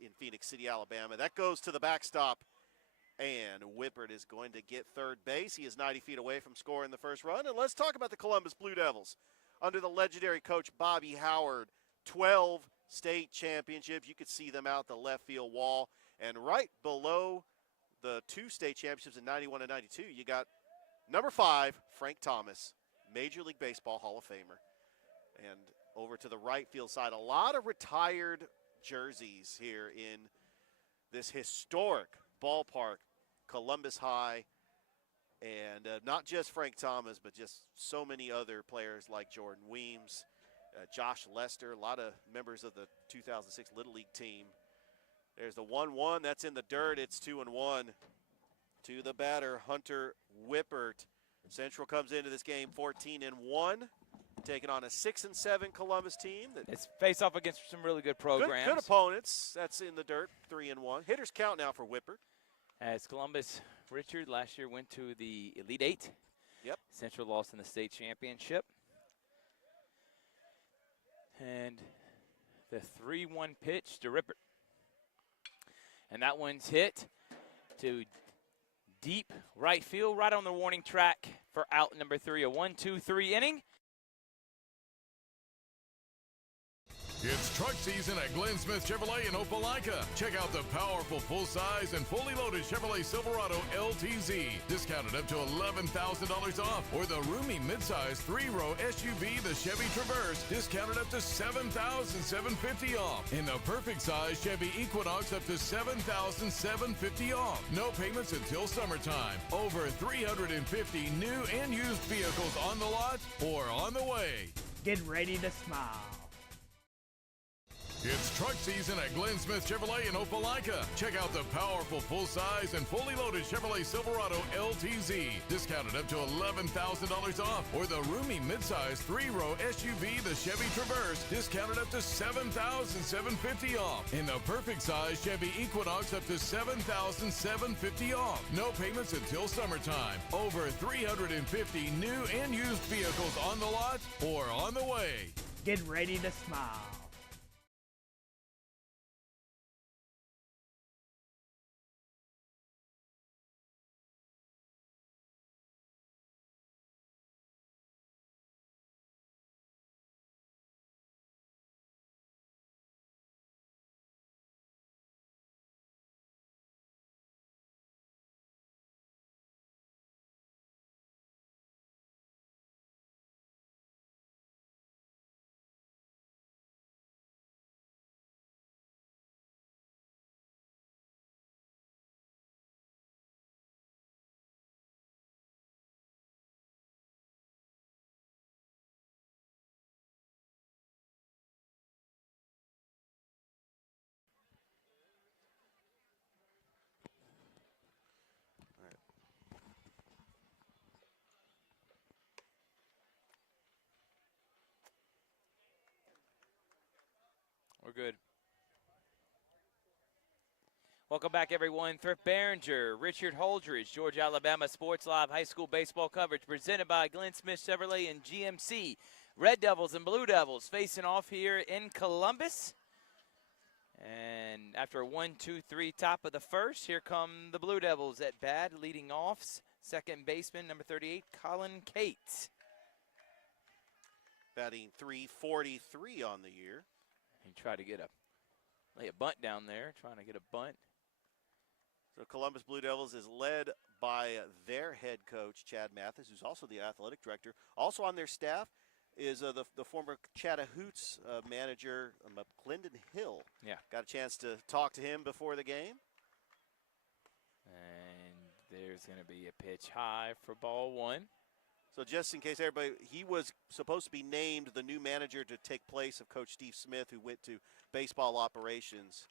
in Phoenix City, Alabama. That goes to the backstop, and Whippert is going to get third base. He is 90 feet away from scoring the first run. And let's talk about the Columbus Blue Devils. Under the legendary coach Bobby Howard, 12 state championships. You could see them out the left field wall. And right below the 2 state championships in 91 and 92, you got number 5, Frank Thomas, Major League Baseball Hall of Famer. And over to the right field side, a lot of retired jerseys here in this historic ballpark, Columbus High. And not just Frank Thomas, but just so many other players like Jordan Weems, Josh Lester, a lot of members of the 2006 Little League team. There's the 1-1. That's in the dirt. It's 2-1 to the batter, Hunter Whippert. Central comes into this game 14-1, taking on a 6-7 Columbus team. It's face off against some really good programs. Good opponents. That's in the dirt, 3-1. Hitters count now for Whippert. As Columbus, Richard last year went to the Elite Eight. Yep. Central lost in the state championship. And the 3-1 pitch to Rippert. And that one's hit to deep right field, right on the warning track for out number 3. A 1-2-3 inning. It's truck season at Glenn Smith Chevrolet in Opelika. Check out the powerful full-size and fully loaded Chevrolet Silverado LTZ. Discounted up to $11,000 off. Or the roomy midsize 3-row SUV, the Chevy Traverse. Discounted up to $7,750 off. In the perfect size Chevy Equinox up to $7,750 off. No payments until summertime. Over 350 new and used vehicles on the lot or on the way. Get ready to smile. It's truck season at Glenn Smith Chevrolet in Opelika. Check out the powerful full-size and fully loaded Chevrolet Silverado LTZ. Discounted up to $11,000 off. Or the roomy midsize 3-row SUV, the Chevy Traverse. Discounted up to $7,750 off. In the perfect size Chevy Equinox up to $7,750 off. No payments until summertime. Over 350 new and used vehicles on the lot or on the way. Get ready to smile. We're good. Welcome back, everyone. Thrift Behringer, Richard Holdridge, Georgia, Alabama Sports Live high school baseball coverage presented by Glenn Smith Chevrolet and GMC. Red Devils and Blue Devils facing off here in Columbus. And after a 1-2-3 top of the first, here come the Blue Devils at bat, leading off. Second baseman, number 38, Colin Cates. Batting .343 on the year. He tried to lay a bunt down there, trying to get a bunt. So Columbus Blue Devils is led by their head coach, Chad Mathis, who's also the athletic director. Also on their staff is the former Chattahoochee manager, Clendon Hill. Yeah. Got a chance to talk to him before the game. And there's going to be a pitch high for ball 1. So just in case everybody, he was supposed to be named the new manager to take place of Coach Steve Smith, who went to baseball operations.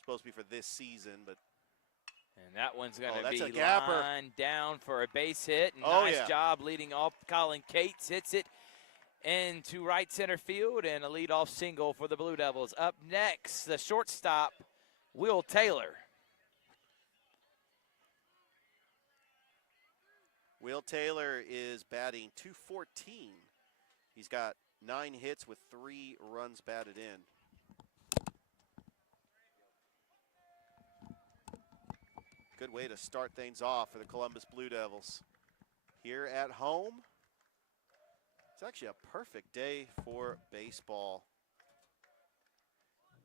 Supposed to be for this season, but. And that one's going to be gapper. Lined down for a base hit. And nice job leading off. Colin Cates hits it into right center field, and a leadoff single for the Blue Devils. Up next, the shortstop, Will Taylor. Will Taylor is batting .214. He's got 9 hits with 3 runs batted in. Good way to start things off for the Columbus Blue Devils. Here at home, it's actually a perfect day for baseball.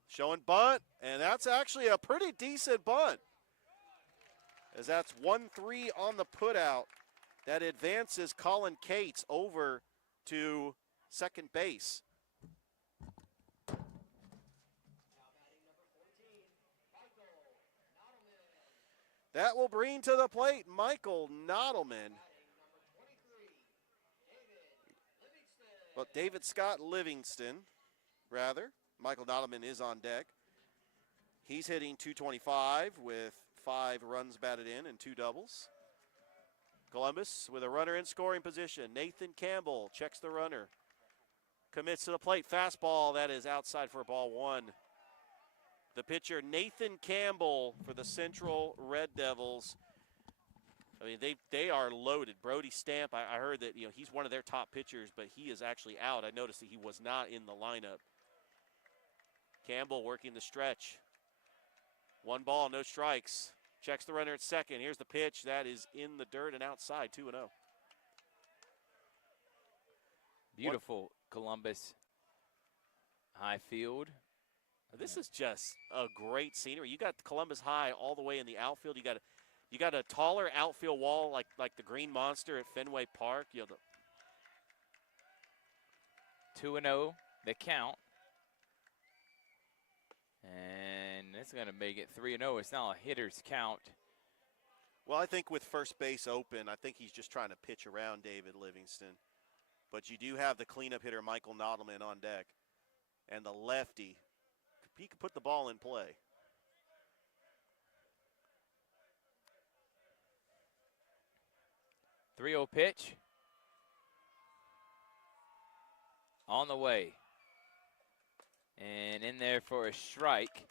Showing bunt, and that's actually a pretty decent bunt. As that's 1-3 on the putout. That advances Colin Cates over to second base. That will bring to the plate Michael Nodelman. Well, David Scott Livingston, rather. Michael Nodelman is on deck. He's hitting .225 with 5 runs batted in and 2 doubles. Columbus with a runner in scoring position. Nathan Campbell checks the runner. Commits to the plate. Fastball, that is outside for ball 1. The pitcher, Nathan Campbell, for the Central Red Devils. I mean, they are loaded. Brody Stamp, I heard that he's one of their top pitchers, but he is actually out. I noticed that he was not in the lineup. Campbell working the stretch. 1 ball, no strikes. Checks the runner at second. Here's the pitch. That is in the dirt and outside, 2-0. Beautiful Columbus high field. This is just a great scenery. You got Columbus High all the way in the outfield. You got a taller outfield wall like the Green Monster at Fenway Park. 2-0, the count. And it's going to make it 3-0. It's now a hitter's count. Well, I think with first base open, I think he's just trying to pitch around David Livingston. But you do have the cleanup hitter, Michael Nodelman, on deck. And the lefty, he could put the ball in play. .3-0 pitch. On the way. And in there for a strike.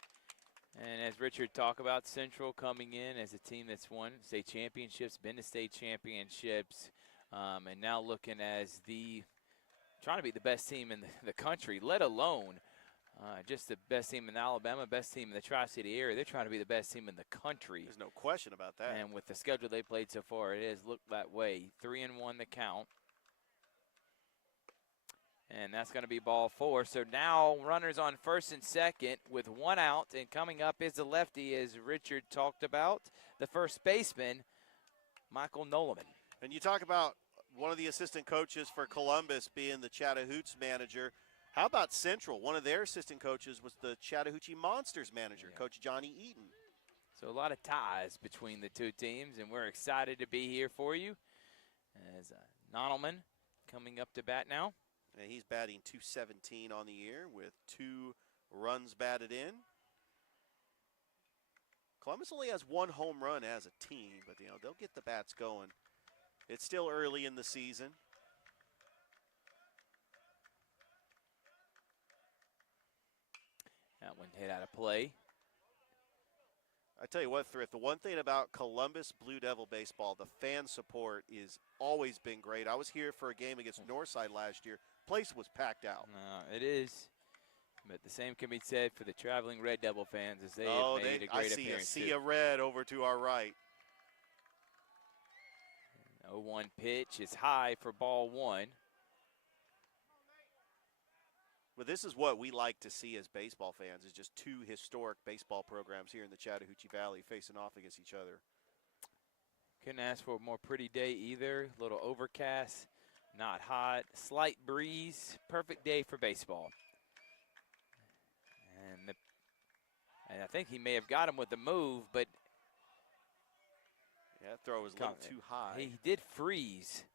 And as Richard talked about, Central coming in as a team that's won state championships, been to state championships, and now looking as trying to be the best team in the country, let alone just the best team in Alabama, best team in the Tri-City area. They're trying to be the best team in the country. There's no question about that. And with the schedule they played so far, it has looked that way. 3-1 the count. And that's going to be ball 4. So now runners on first and second with 1 out. And coming up is the lefty, as Richard talked about, the first baseman, Michael Nodelman. And you talk about one of the assistant coaches for Columbus being the Chattahoochee manager. How about Central? One of their assistant coaches was the Chattahoochee Monsters manager, Coach Johnny Eaton. So a lot of ties between the two teams, and we're excited to be here for you. As Nodelman coming up to bat now. And he's batting .217 on the year with 2 runs batted in. Columbus only has 1 home run as a team, but they'll get the bats going. It's still early in the season. That one hit out of play. I tell you what, Thrift, the one thing about Columbus Blue Devil baseball, the fan support is always been great. I was here for a game against Northside last year. Place was packed out. It is. But the same can be said for the traveling Red Devil fans, as they have made a great appearance. I see a red over to our right. 0-1 pitch is high for ball 1. But this is what we like to see as baseball fans, is just 2 historic baseball programs here in the Chattahoochee Valley facing off against each other. Couldn't ask for a more pretty day either. A little overcast, not hot, slight breeze. Perfect day for baseball. And I think he may have got him with the move, but that throw was a little too high. He did freeze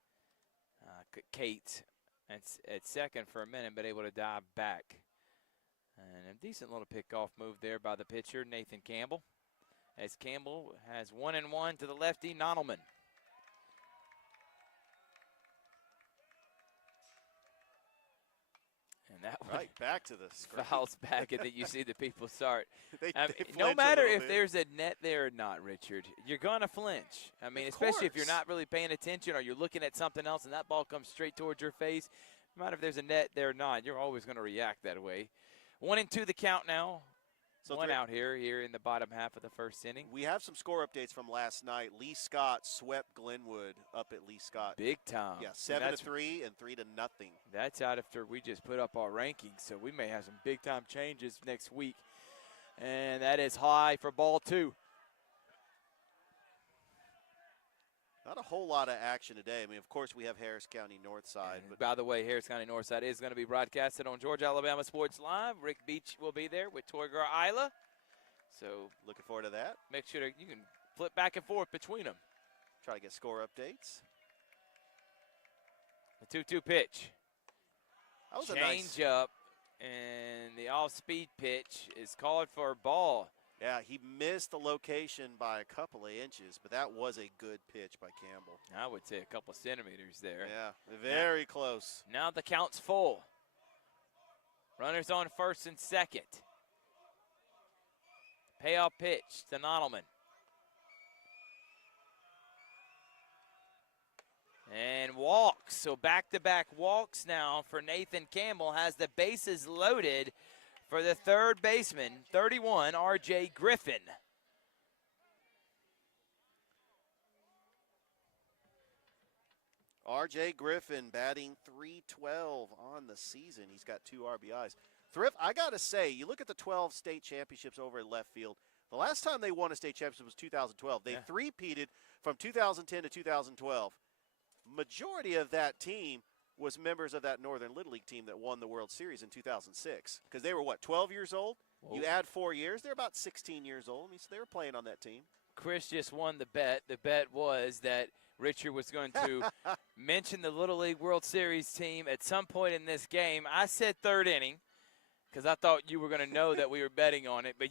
Cates at second for a minute, but able to dive back. And a decent little pickoff move there by the pitcher, Nathan Campbell. As Campbell has 1-1 to the lefty, Nodelman. And that one right back to the screen. fouls back, and then you see the people start. they no matter if there's a net there or not, Richard, you're going to flinch. I mean, especially if you're not really paying attention or you're looking at something else and that ball comes straight towards your face. No matter if there's a net there or not, you're always going to react that way. 1-2 the count now. So one out here in the bottom half of the first inning. We have some score updates from last night. Lee Scott swept Glenwood up at Lee Scott. Big time. Yeah, 7-3 and 3-0. That's out after we just put up our rankings, so we may have some big-time changes next week. And that is high for ball 2. Not a whole lot of action today. I mean, of course, we have Harris County Northside. And But by the way, Harris County Northside is going to be broadcasted on Georgia Alabama Sports Live. Rick Beach will be there with Toy Girl Isla. So looking forward to that. make sure that you can flip back and forth between them. Try to get score updates. The 2-2 pitch. That was a Change nice. up, and the off-speed pitch is called for a ball. Yeah, he missed the location by a couple of inches, but that was a good pitch by Campbell. I would say a couple centimeters there. Yeah, very close. Now the count's full. Runners on first and second. Payoff pitch to Nodelman. And walks. So back-to-back walks now for Nathan Campbell. Has the bases loaded for the third baseman, 31, R.J. Griffin. R.J. Griffin batting .312 on the season. He's got 2 RBIs. Thrift, I got to say, you look at the 12 state championships over in left field. The last time they won a state championship was 2012. They three-peated from 2010 to 2012. Majority of that team was members of that Northern Little League team that won the World Series in 2006. Because they were, 12 years old? Whoa. You add 4 years, they're about 16 years old. I mean, so they were playing on that team. Chris just won the bet. The bet was that Richard was going to mention the Little League World Series team at some point in this game. I said third inning because I thought you were going to know that we were betting on it, but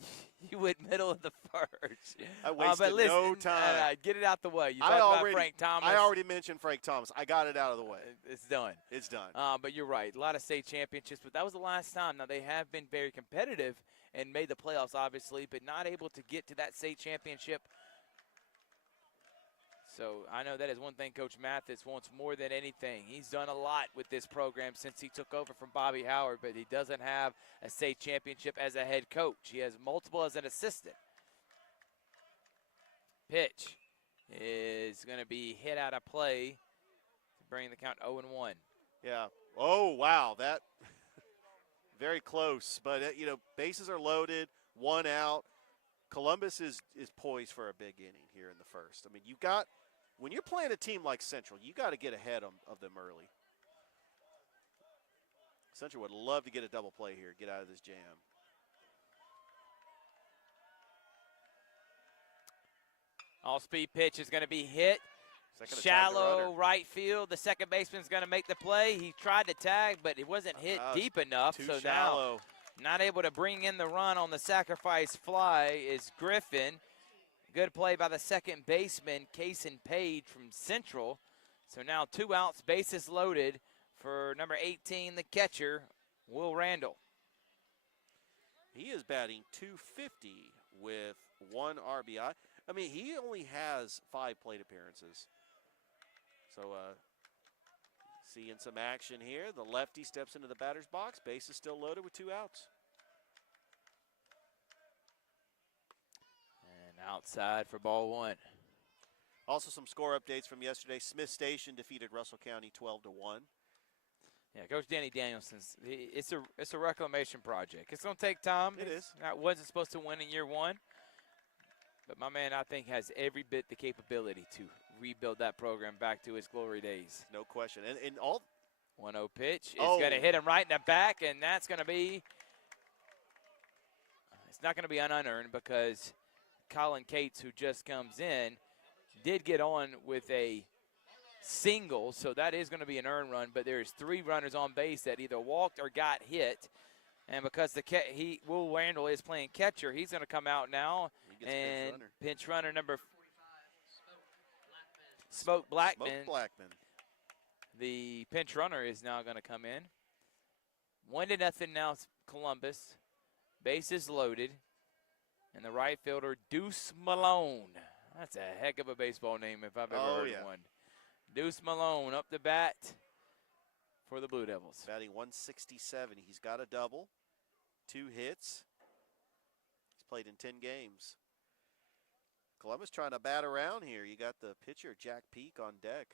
you went middle of the first. I wasted but listen, no time. Get it out the way. You talked about Frank Thomas. I already mentioned Frank Thomas. I got it out of the way. It's done. It's done. But you're right. A lot of state championships, but that was the last time. Now, they have been very competitive and made the playoffs, obviously, but not able to get to that state championship. So I know that is one thing Coach Mathis wants more than anything. He's done a lot with this program since he took over from Bobby Howard, but he doesn't have a state championship as a head coach. He has multiple as an assistant. Pitch is going to be hit out of play to bring the count 0-1. Yeah. Oh, wow. That very close. But, bases are loaded, 1 out. Columbus is poised for a big inning here in the first. I mean, when you're playing a team like Central, you got to get ahead of them early. Central would love to get a double play here, get out of this jam. All-speed pitch is going to be hit. Shallow right field. The second baseman's going to make the play. He tried to tag, but it wasn't hit deep enough. Too so shallow. Now, not able to bring in the run on the sacrifice fly is Griffin. Good play by the second baseman, Kason Page from Central. So now 2 outs, bases loaded for number 18, the catcher, Will Randall. He is batting .250 with 1 RBI. I mean, he only has 5 plate appearances. So, seeing some action here. The lefty steps into the batter's box. Base is still loaded with 2 outs. Outside for ball 1. Also some score updates from yesterday. Smith Station defeated Russell County 12-1. Yeah, Coach Danny Danielson's. It's a reclamation project. It's going to take time. It is. It wasn't supposed to win in year 1. But my man, I think, has every bit the capability to rebuild that program back to its glory days. No question. And all 1-0 pitch is going to hit him right in the back, and that's going to be – it's not going to be an unearned because – Colin Cates, who just comes in, did get on with a single, so that is going to be an earned run, but there's 3 runners on base that either walked or got hit, and because Will Randall is playing catcher, he's going to come out now, and pinch runner number Smoke Blackman. The pinch runner is now going to come in. 1-0 now, Columbus. Bases loaded. And the right fielder, Deuce Malone. That's a heck of a baseball name if I've ever heard of one. Deuce Malone up the bat for the Blue Devils. Batting .167. He's got a double, 2 hits. played in 10 games. Columbus trying to bat around here. You got the pitcher, Jack Peak, on deck.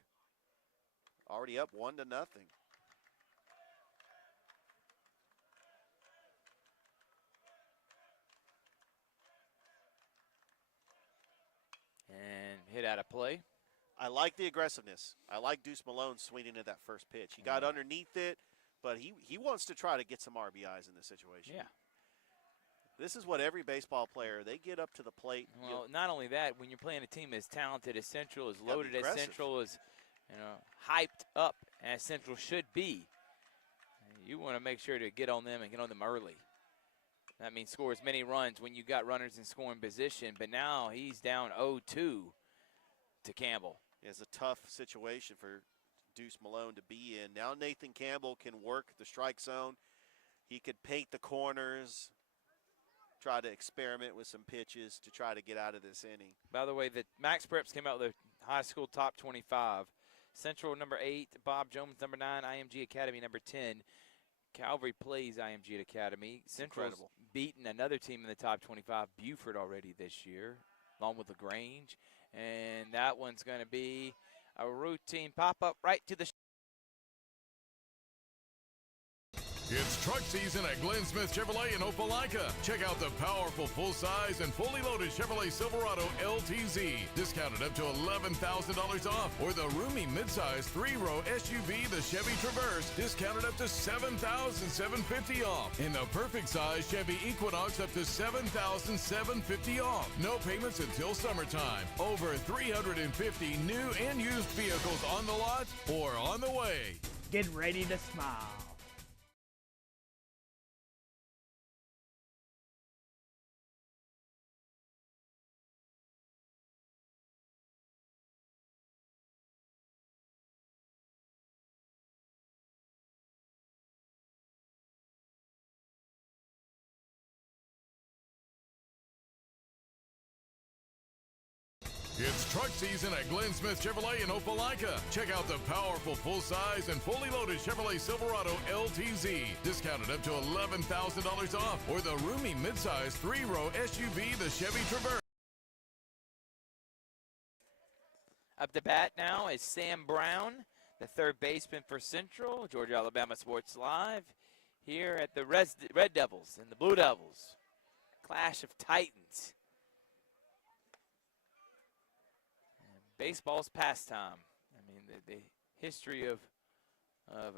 Already up 1-0. And hit out of play. I like the aggressiveness. I like Deuce Malone swinging at that first pitch. He got underneath it, but he wants to try to get some RBIs in this situation. Yeah. This is what every baseball player, they get up to the plate. Well, not only that, when you're playing a team as talented as Central, as loaded as Central, as hyped up as Central should be, you want to make sure to get on them and get on them early. That means score as many runs when you got runners in scoring position. But now he's down 0-2 to Campbell. It's a tough situation for Deuce Malone to be in. Now Nathan Campbell can work the strike zone. He could paint the corners, try to experiment with some pitches to try to get out of this inning. By the way, the Max Preps came out with a high school top 25. Central number 8, Bob Jones number 9, IMG Academy number 10. Calvary plays IMG Academy. Central's beaten another team in the top 25, Buford, already this year, along with LaGrange. And that one's going to be a routine pop-up right to the It's truck season at Glenn Smith Chevrolet in Opelika. Check out the powerful full-size and fully loaded Chevrolet Silverado LTZ, discounted up to $11,000 off, or the roomy midsize 3-row SUV, the Chevy Traverse, discounted up to $7,750 off, and the perfect size Chevy Equinox up to $7,750 off. No payments until summertime. Over 350 new and used vehicles on the lot or on the way. Get ready to smile. It's truck season at Glenn Smith Chevrolet in Opelika. Check out the powerful full-size and fully loaded Chevrolet Silverado LTZ, discounted up to $11,000 off, or the roomy midsize 3-row SUV, the Chevy Traverse. Up to bat now is Sam Brown, the third baseman for Central. Georgia Alabama Sports Live here at the Red Devils and the Blue Devils. Clash of Titans. Baseball's pastime. I mean, the history of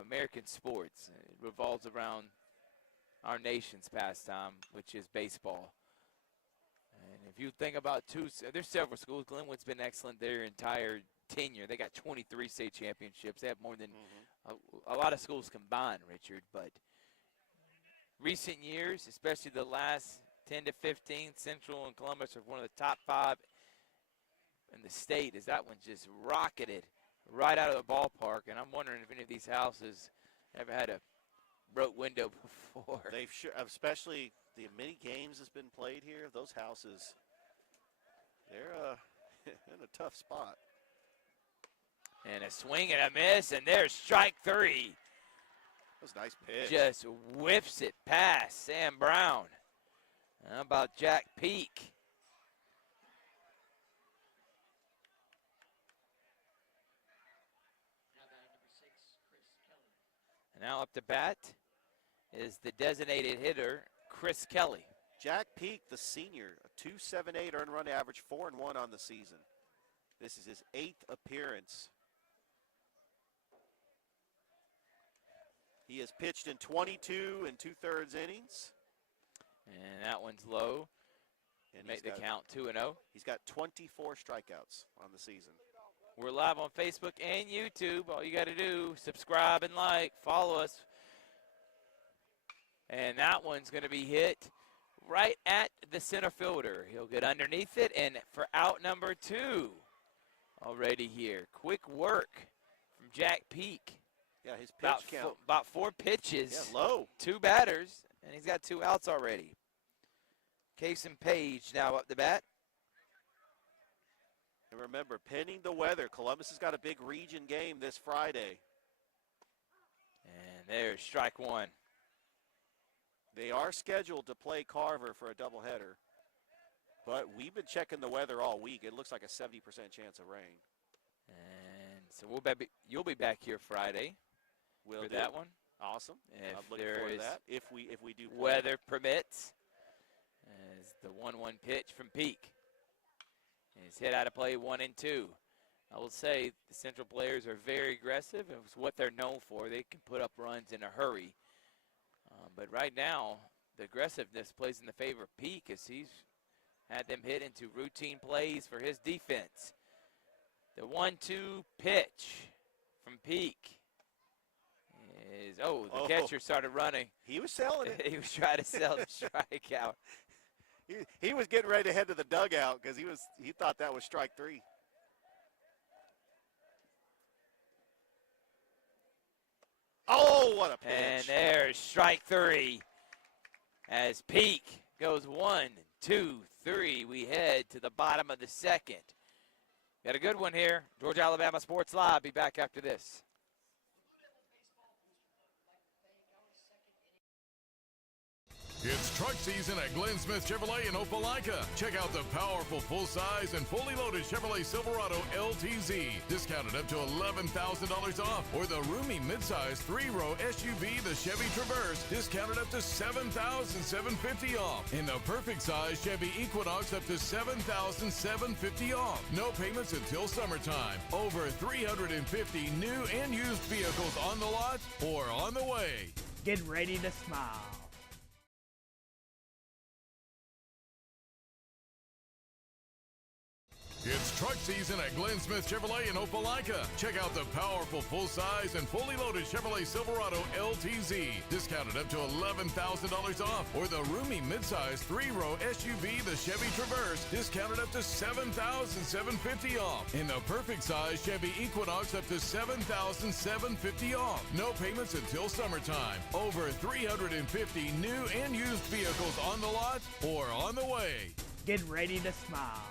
American sports, it revolves around our nation's pastime, which is baseball. And if you think about there's several schools. Glenwood's been excellent their entire tenure. They got 23 state championships. They have more than a lot of schools combined, Richard. But recent years, especially the last 10 to 15, Central and Columbus are one of the top 5 in the state, as that one just rocketed right out of the ballpark. And I'm wondering if any of these houses ever had a broke window before. They've sure, especially the many games that's been played here. Those houses, they're in a tough spot. And a swing and a miss, and there's strike 3. That was a nice pitch. Just whiffs it past Sam Brown. How about Jack Peak? Now up to bat is the designated hitter, Chris Kelly. Jack Peak, the senior, a .278 earned run average, 4-1 on the season. This is his 8th appearance. He has pitched in 22 2/3 innings. And that one's low. And make the count 2-0. He's got 24 strikeouts on the season. We're live on Facebook and YouTube. All you got to do, subscribe and like, follow us. And that one's going to be hit right at the center fielder. He'll get underneath it, and for out number 2 already here. Quick work from Jack Peak. Yeah, his pitch count. About 4 pitches. Yeah, low. 2 batters, and he's got 2 outs already. Case and Page now up the bat. And remember, pending the weather, Columbus has got a big region game this Friday. And there's strike 1. They are scheduled to play Carver for a doubleheader. But we've been checking the weather all week. It looks like a 70% chance of rain. And so you'll be back here Friday for that one. Awesome. If I'm looking there forward to is that. If we do play. weather permits, as the 1-1 pitch from Peak is hit out of play 1-2. I will say the Central players are very aggressive. It's what they're known for. They can put up runs in a hurry. But right now, the aggressiveness plays in the favor of Peak as he's had them hit into routine plays for his defense. The 1-2 pitch from Peak is, the catcher started running. He was selling it. He was trying to sell the strikeout. He was getting ready to head to the dugout because he thought that was strike 3. Oh, what a pitch. And there's strike 3 as Peak goes 1, 2, 3. We head to the bottom of the second. Got a good one here. Georgia Alabama Sports Live. Be back after this. It's truck season at Glenn Smith Chevrolet in Opelika. Check out the powerful full-size and fully loaded Chevrolet Silverado LTZ, discounted up to $11,000 off, or the roomy midsize 3-row SUV, the Chevy Traverse, discounted up to $7,750 off, and the perfect size Chevy Equinox up to $7,750 off. No payments until summertime. Over 350 new and used vehicles on the lot or on the way. Get ready to smile. It's truck season at Glenn Smith Chevrolet in Opelika. Check out the powerful full-size and fully loaded Chevrolet Silverado LTZ, discounted up to $11,000 off, or the roomy midsize 3-row SUV, the Chevy Traverse, discounted up to $7,750 off, and the perfect size Chevy Equinox up to $7,750 off. No payments until summertime. Over 350 new and used vehicles on the lot or on the way. Get ready to smile.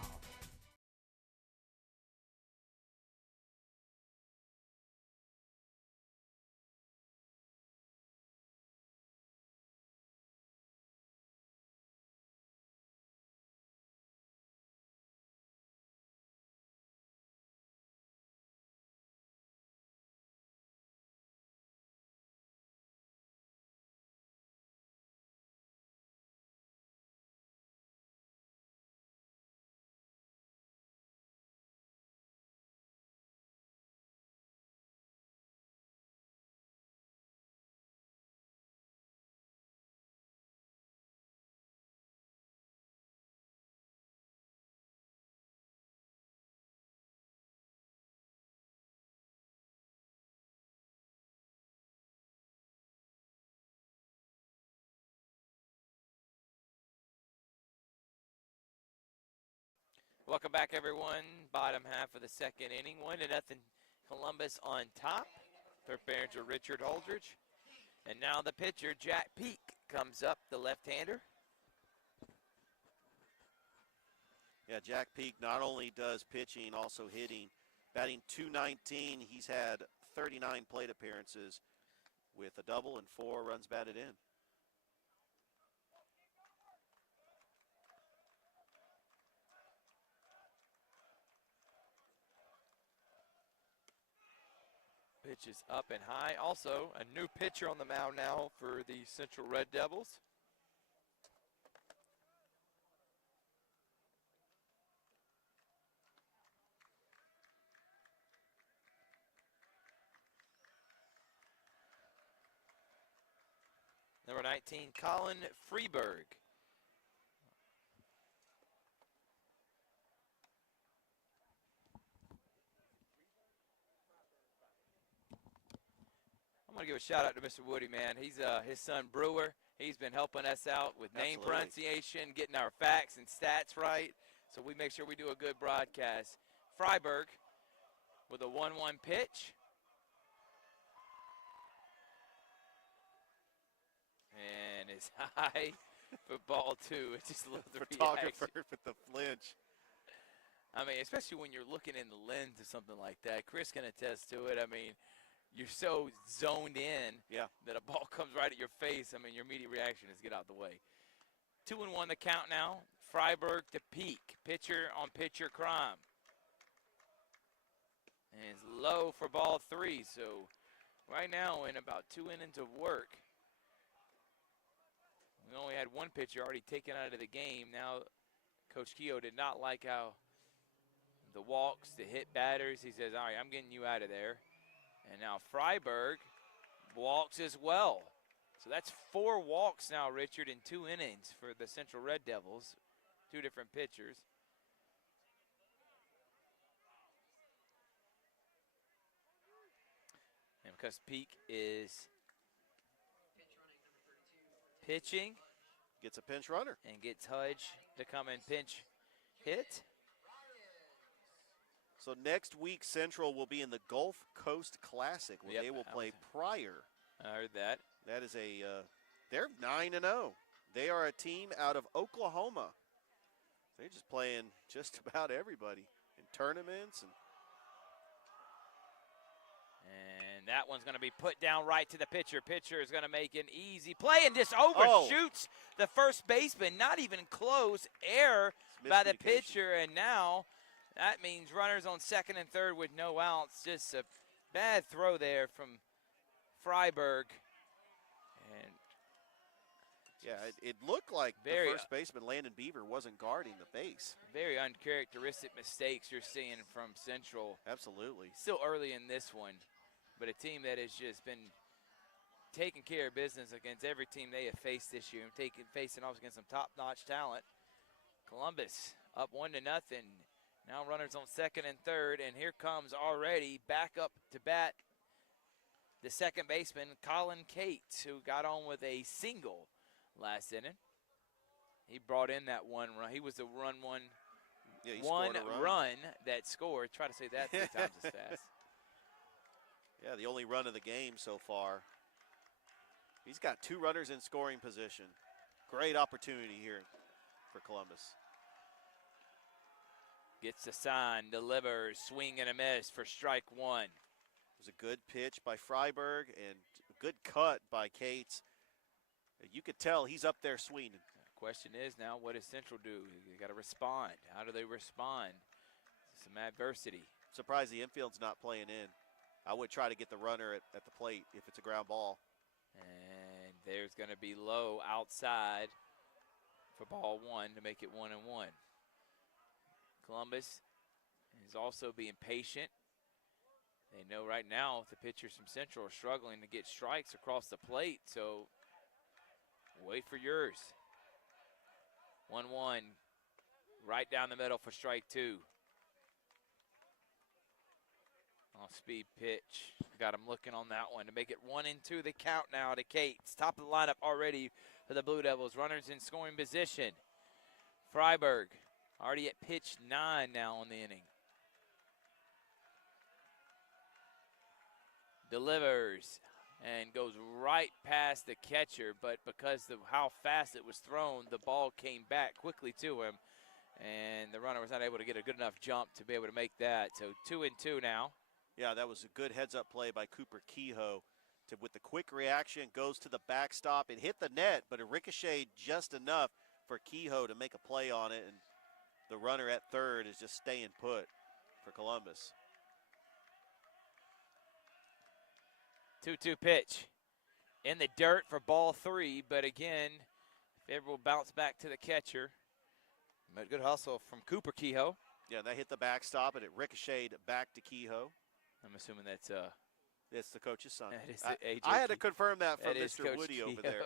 Welcome back, everyone. Bottom half of the second inning. 1-0 Columbus on top. Third Behringer, Richard Holdridge. And now the pitcher, Jack Peak, comes up, the left-hander. Yeah, Jack Peak not only does pitching, also hitting. Batting .219, he's had 39 plate appearances with a double and 4 runs batted in. Pitch is up and high. Also, a new pitcher on the mound now for the Central Red Devils. Number 19, Colin Freeberg. I'm going to give a shout out to Mr. Woody, man. He's his son Brewer. He's been helping us out with name pronunciation, getting our facts and stats right. So we make sure we do a good broadcast. Freiberg with a 1-1 pitch. And it's high for ball 2. It's just a little Photographer with the flinch. I mean, especially when you're looking in the lens or something like that. Chris can attest to it. I mean, you're so zoned in that a ball comes right at your face. I mean, your immediate reaction is get out the way. 2-1 the count now. Freiberg to Peak. Pitcher-on-pitcher crime. And it's low for ball 3. So right now in about 2 innings of work, we only had one pitcher already taken out of the game. Now Coach Keogh did not like how the walks, the hit batters. He says, all right, I'm getting you out of there. And now Freiberg walks as well. So that's 4 walks now, Richard, in 2 innings for the Central Red Devils. 2 different pitchers. And because Peak is pitching, Gets a pinch runner. and gets Hudge to come and pinch hit. So next week, Central will be in the Gulf Coast Classic, where Yep, they will I play Pryor. I heard that. That is they're 9-0. They are a team out of Oklahoma. They're just playing just about everybody in tournaments. And that one's going to be put down right to the pitcher. Pitcher is going to make an easy play and just overshoots the first baseman. Not even close. Error by the Miscommunication. pitcher. And now that means runners on second and third with no outs. Just a bad throw there from Freiberg. And Yeah, it looked like Very, the first baseman, Landon Beaver, wasn't guarding the base. very uncharacteristic mistakes you're seeing from Central. Absolutely. Still early in this one, but a team that has just been taking care of business against every team they have faced this year, and facing off against some top-notch talent. Columbus up 1-0. Now runners on second and third, and here comes already back up to bat the second baseman, Colin Cates, who got on with a single last inning. He brought in that one run. He was the Yeah, he one scored a run that scored. Try to say that 3 times as fast. Yeah, the only run of the game so far. He's got 2 runners in scoring position. Great opportunity here for Columbus. Gets the sign, delivers, swing and a miss for strike 1. It was a good pitch by Freiberg and a good cut by Cates. You could tell he's up there swinging. Question is now, what does Central do? You got to respond. How do they respond? Some adversity. Surprised the infield's not playing in. I would try to get the runner at the plate if it's a ground ball. And there's going to be low outside for ball 1 to make it 1-1. Columbus is also being patient. They know right now the pitchers from Central are struggling to get strikes across the plate, so wait for yours. 1-1, right down the middle for strike 2. Off-speed pitch. Got him looking on that one to make it 1-2 the count now to Cates. Top of the lineup already for the Blue Devils. Runners in scoring position. Freiberg already at pitch 9 now in the inning. Delivers and goes right past the catcher, but because of how fast it was thrown, the ball came back quickly to him, and the runner was not able to get a good enough jump to be able to make that. So 2-2 now. Yeah, that was a good heads-up play by Cooper Kehoe. With the quick reaction, goes to the backstop. It hit the net, but it ricocheted just enough for Kehoe to make a play on it, and the runner at third is just staying put for Columbus. 2-2 pitch in the dirt for ball 3, but again, Faber will bounce back to the catcher. But good hustle from Cooper Kehoe. Yeah, that hit the backstop, and it ricocheted back to Kehoe. I'm assuming that's It's the coach's son. that is the AJ I had to confirm that from that is Mr. Coach Woody Kehoe. over there.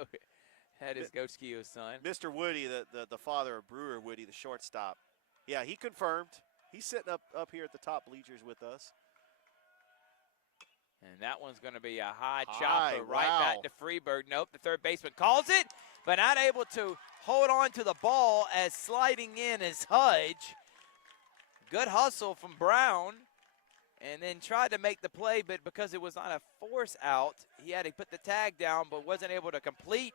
That is Coach Kehoe's son. Mr. Woody, the father of Brewer Woody, the shortstop. Yeah, he confirmed. He's sitting up here at the top bleachers with us. And that one's going to be a high High, chopper right wow. back to Freeberg. Nope, the third baseman calls it, but not able to hold on to the ball as sliding in is Hudge. Good hustle from Brown, and then tried to make the play, but because it was not a force out, he had to put the tag down, but wasn't able to complete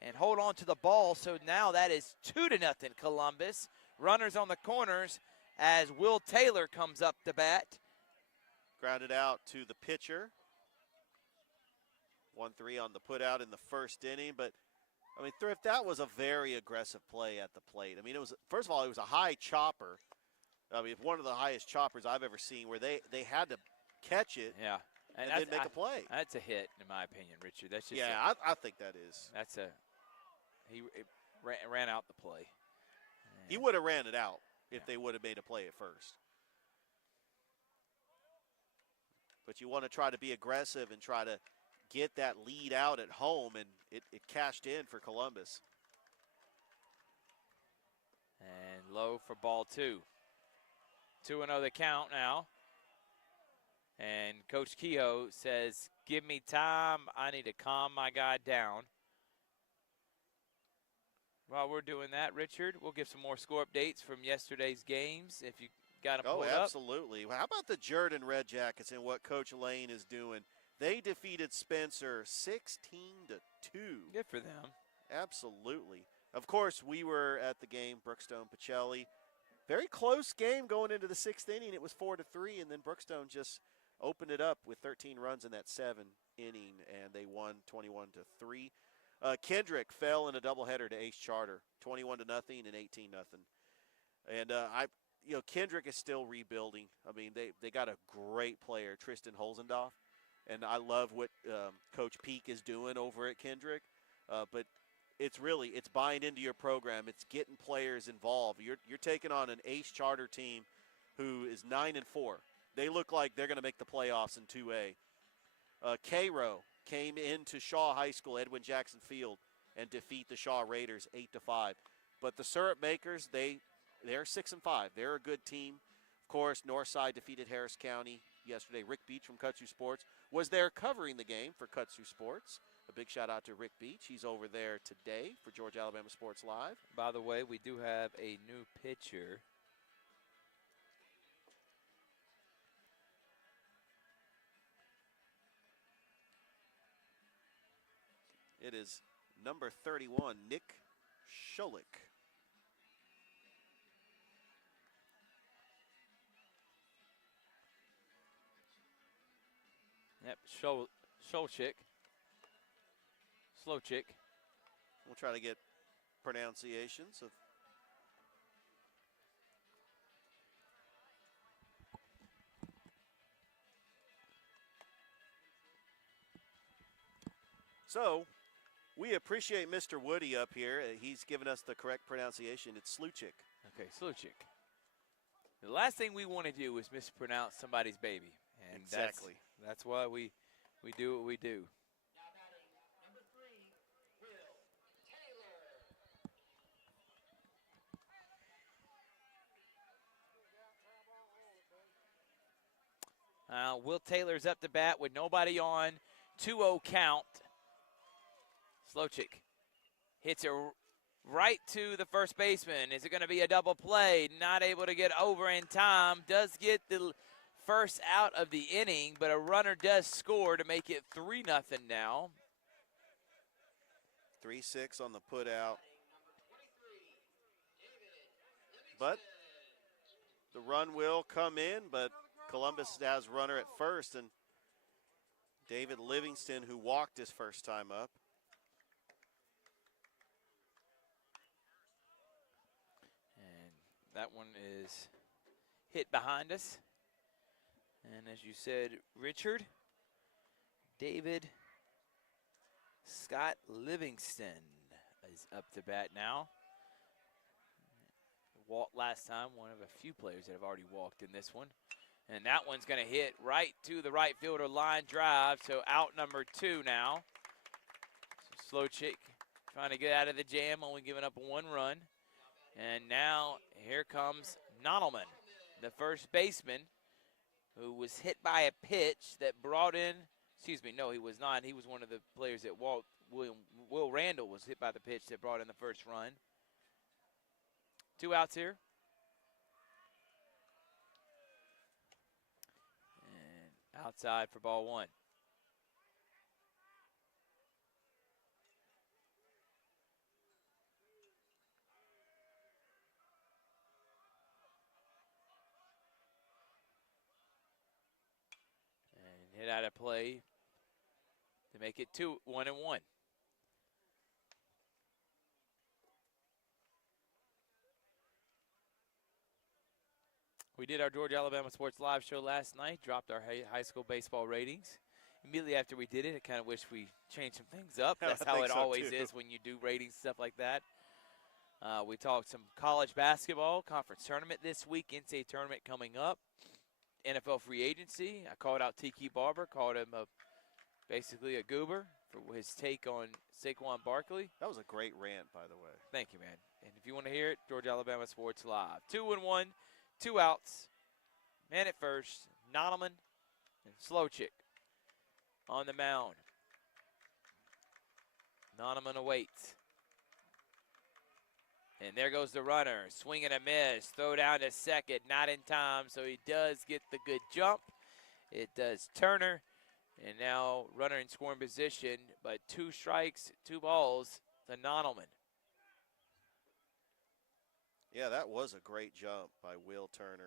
and hold on to the ball. So now that is 2-0 Columbus. Runners on the corners as Will Taylor comes up to bat. Grounded out to the pitcher. 1-3 on the put out in the first inning, but I mean, Thrift, that was a very aggressive play at the plate. I mean, it was, first of all, it was a high chopper. I mean, one of the highest choppers I've ever seen where they had to catch it Yeah. and then make a play. That's a hit, in my opinion, Richard. That's just yeah, I think that is. That's he ran out the play. He would have ran it out if they would have made a play at first. But you want to try to be aggressive and try to get that lead out at home, and it cashed in for Columbus. And low for ball 2. 2-0 the count now. And Coach Kehoe says, give me time. I need to calm my guy down. While we're doing that, Richard, we'll give some more score updates from yesterday's games if you got them pulled up. Oh, absolutely. How about the Jordan Red Jackets and what Coach Lane is doing? They defeated Spencer 16-2. Good for them. Absolutely. Of course, we were at the game, Brookstone Pacelli. Very close game going into the 6th inning. It was 4-3, and then Brookstone just opened it up with 13 runs in that 7th inning, and they won 21-3. Kendrick fell in a doubleheader to Ace Charter, 21-0 and 18-0. And Kendrick is still rebuilding. I mean, they got a great player, Tristan Holzendoff, and I love what Coach Peak is doing over at Kendrick. But it's buying into your program. It's getting players involved. You're taking on an Ace Charter team who is 9-4. They look like they're going to make the playoffs in 2A. Cairo came into Shaw High School, Edwin Jackson Field, and defeat the Shaw Raiders 8-5. But the Syrup Makers, they're 6-5. They're a good team. Of course, Northside defeated Harris County yesterday. Rick Beach from Kutsu Sports was there covering the game for Kutsu Sports. A big shout out to Rick Beach. He's over there today for Georgia Alabama Sports Live. By the way, we do have a new pitcher. It is number 31, Nick Scholik. Yep, Scholchick. Slowchick. We'll try to get pronunciations of. So, we appreciate Mr. Woody up here. He's given us the correct pronunciation. It's Sluchik. Okay, Sluchik. The last thing we want to do is mispronounce somebody's baby. And exactly. That's why we do what we do. Will Taylor's up to bat with nobody on. 2-0 count. Slowchick hits it right to the first baseman. Is it going to be a double play? Not able to get over in time. Does get the first out of the inning, but a runner does score to make it 3-0 now. 3-6 on the put out. But the run will come in, but Columbus has runner at first, and David Livingston, who walked his first time up. And that one is hit behind us. And as you said, Richard, David Scott Livingston is up to bat now. Walked last time, one of a few players that have already walked in this one. And that one's going to hit right to the right fielder line drive. So out number 2 now. So Slowchick trying to get out of the jam, only giving up 1 run. And now here comes Nonelman, the first baseman, who was hit by a pitch that brought in, no, he was not. He was one of the players that walked. Will Randall was hit by the pitch that brought in the first run. 2 outs here. And outside for ball 1. And hit out of play to make it 1-1. We did our Georgia Alabama Sports Live show last night, dropped our high school baseball ratings. Immediately after we did it, I kind of wish we changed some things up. That's how it always is when you do ratings, stuff like that. We talked some college basketball, conference tournament this week, NCAA tournament coming up, NFL free agency. I called out Tiki Barber, called him basically a goober for his take on Saquon Barkley. That was a great rant, by the way. Thank you, man. And if you want to hear it, Georgia Alabama Sports Live. 2-1, 2 outs. Man at first, Nottleman and Slowchick on the mound. Nottleman awaits. And there goes the runner. Swing and a miss. Throw down to second. Not in time, so he does get the good jump. It does Turner. And now runner in scoring position, but 2 strikes, 2 balls to Nottleman. Yeah, that was a great jump by Will Taylor,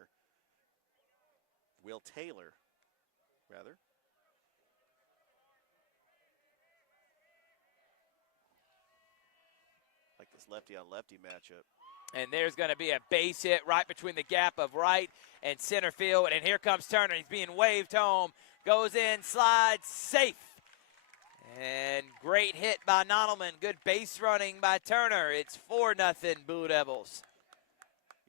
rather. Like this lefty on lefty matchup. And there's going to be a base hit right between the gap of right and center field. And here comes Turner. He's being waved home. Goes in, slides, safe. And great hit by Nottleman. Good base running by Turner. It's 4-0 Blue Devils.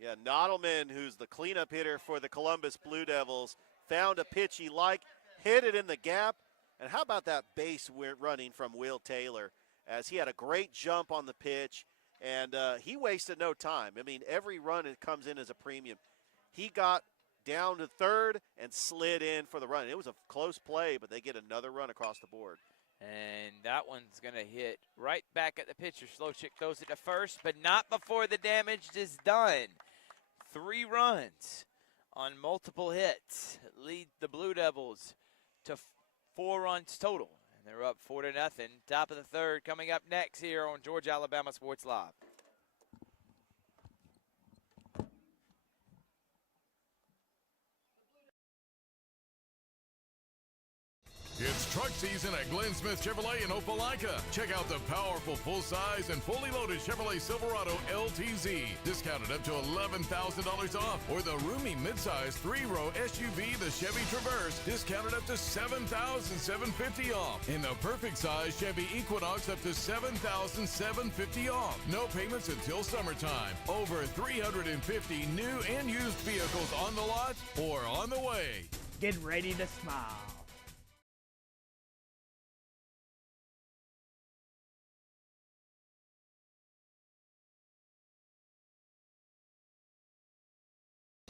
Yeah, Nottleman, who's the cleanup hitter for the Columbus Blue Devils, found a pitch he liked, hit it in the gap. And how about that base running from Will Taylor, as he had a great jump on the pitch, and he wasted no time. I mean, every run that comes in as a premium. He got down to third and slid in for the run. It was a close play, but they get another run across the board. And that one's going to hit right back at the pitcher. Slowchick throws it to first, but not before the damage is done. 3 runs on multiple hits lead the Blue Devils to 4 runs total. And they're up 4-0. Top of the third coming up next here on Georgia Alabama Sports Live. It's truck season at Glenn Smith Chevrolet in Opelika. Check out the powerful full-size and fully loaded Chevrolet Silverado LTZ, discounted up to $11,000 off, or the roomy midsize 3-row SUV, the Chevy Traverse, discounted up to $7,750 off, and the perfect size Chevy Equinox up to $7,750 off. No payments until summertime. Over 350 new and used vehicles on the lot or on the way. Get ready to smile.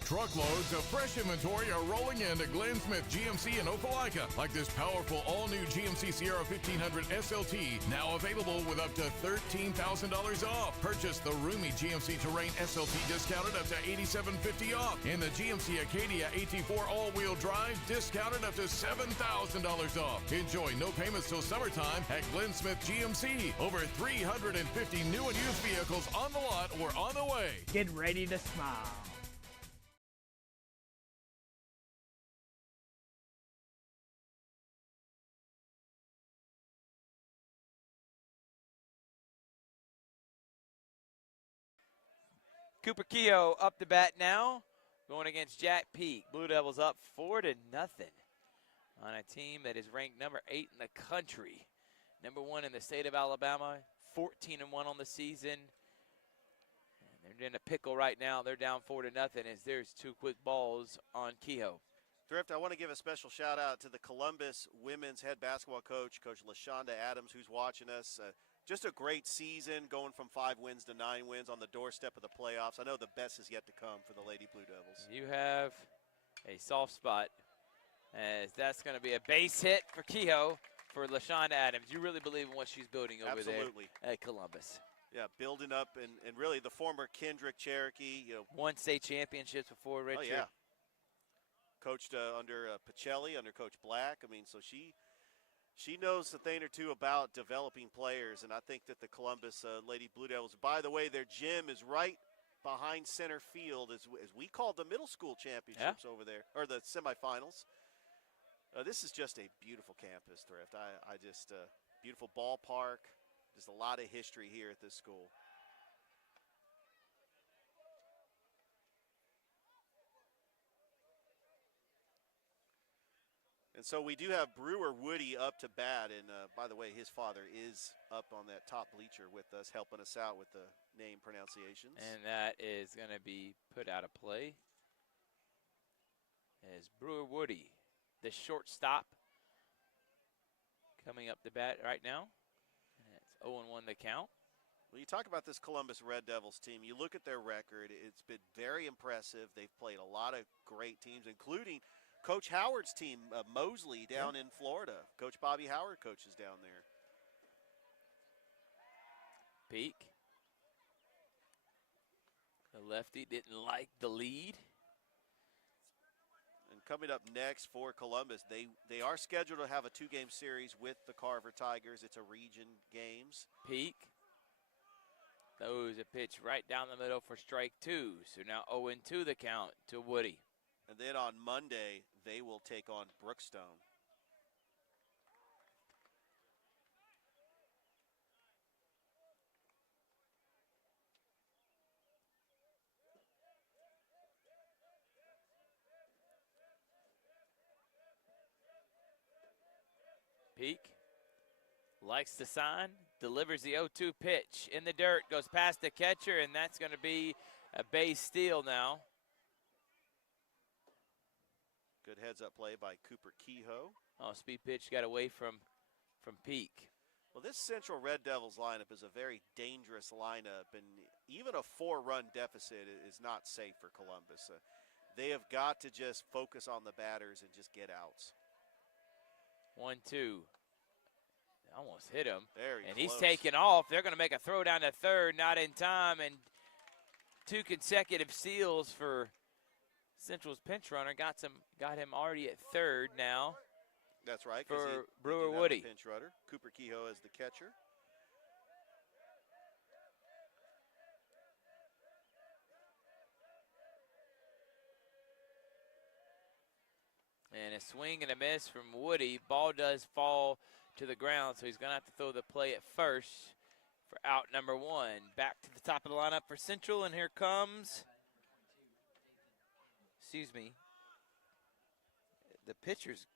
Truckloads of fresh inventory are rolling into Glenn Smith GMC in Opelika, like this powerful all-new GMC Sierra 1500 SLT, now available with up to $13,000 off. Purchase the roomy GMC Terrain SLT discounted up to $8,750 off, and the GMC Acadia AT4 all-wheel drive discounted up to $7,000 off. Enjoy no payments till summertime at Glenn Smith GMC. Over 350 new and used vehicles on the lot or on the way. Get ready to smile. Cooper Kehoe up to bat now, going against Jack Peak. Blue Devils up 4-0 on a team that is ranked number 8 in the country. Number 1 in the state of Alabama, 14-1 on the season. And they're in a pickle right now. They're down 4-0 as there's 2 quick balls on Kehoe. Thrift, I want to give a special shout out to the Columbus women's head basketball coach, Coach LaShonda Adams, who's watching us. Just a great season, going from 5 wins to 9 wins on the doorstep of the playoffs. I know the best is yet to come for the Lady Blue Devils. You have a soft spot, as that's going to be a base hit for Kehoe for LaShonda Adams. You really believe in what she's building over Absolutely. There at Columbus. Yeah, building up, and really the former Kendrick Cherokee. Won state championships before, Richard. Oh, yeah. Coached under Pacelli, under Coach Black. I mean, so she knows a thing or two about developing players, and I think that the Columbus Lady Blue Devils, by the way, their gym is right behind center field, as we call the middle school championships over there, or the semifinals. This is just a beautiful campus, Thrift. I just, beautiful ballpark, just a lot of history here at this school. And so we do have Brewer Woody up to bat. And by the way, his father is up on that top bleacher with us, helping us out with the name pronunciations. And that is going to be put out of play as Brewer Woody, the shortstop, coming up to bat right now. And it's 0-1 the count. Well, you talk about this Columbus Red Devils team. You look at their record. It's been very impressive. They've played a lot of great teams, including Coach Howard's team, Mosley, down in Florida. Coach Bobby Howard coaches down there. Peak. The lefty didn't like the lead. And coming up next for Columbus, they are scheduled to have a 2-game series with the Carver Tigers. It's a region games. Peak. Throws a pitch right down the middle for strike 2. So now 0-2 the count to Woody. And then on Monday, they will take on Brookstone. Peak likes the sign, delivers the 0-2 pitch in the dirt, goes past the catcher, and that's going to be a base steal now. Good heads-up play by Cooper Kehoe. Oh, speed pitch got away from Peak. Well, this Central Red Devils lineup is a very dangerous lineup, and even a 4-run deficit is not safe for Columbus. They have got to just focus on the batters and just get outs. 1-2. Almost hit him. Very and close. He's taken off. They're going to make a throw down to third, not in time, and 2 consecutive steals for Central's pinch runner. Got him already at third now. That's right. For he Brewer do have a Woody. pinch runner. Cooper Kehoe as the catcher. And a swing and a miss from Woody. Ball does fall to the ground, so he's going to have to throw the play at first for out number 1. Back to the top of the lineup for Central, and here comes, the pitcher's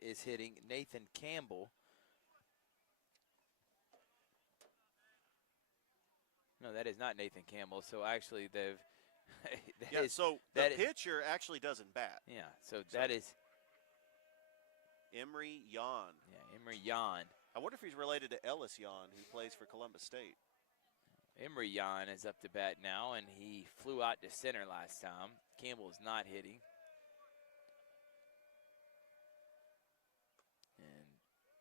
is hitting Nathan Campbell. No, that is not Nathan Campbell. So actually, the pitcher actually doesn't bat. Yeah, so that is Emery Yan. Yeah, Emery Yan. I wonder if he's related to Ellis Yan, who plays for Columbus State. Emery Yan is up to bat now, and he flew out to center last time. Campbell is not hitting. And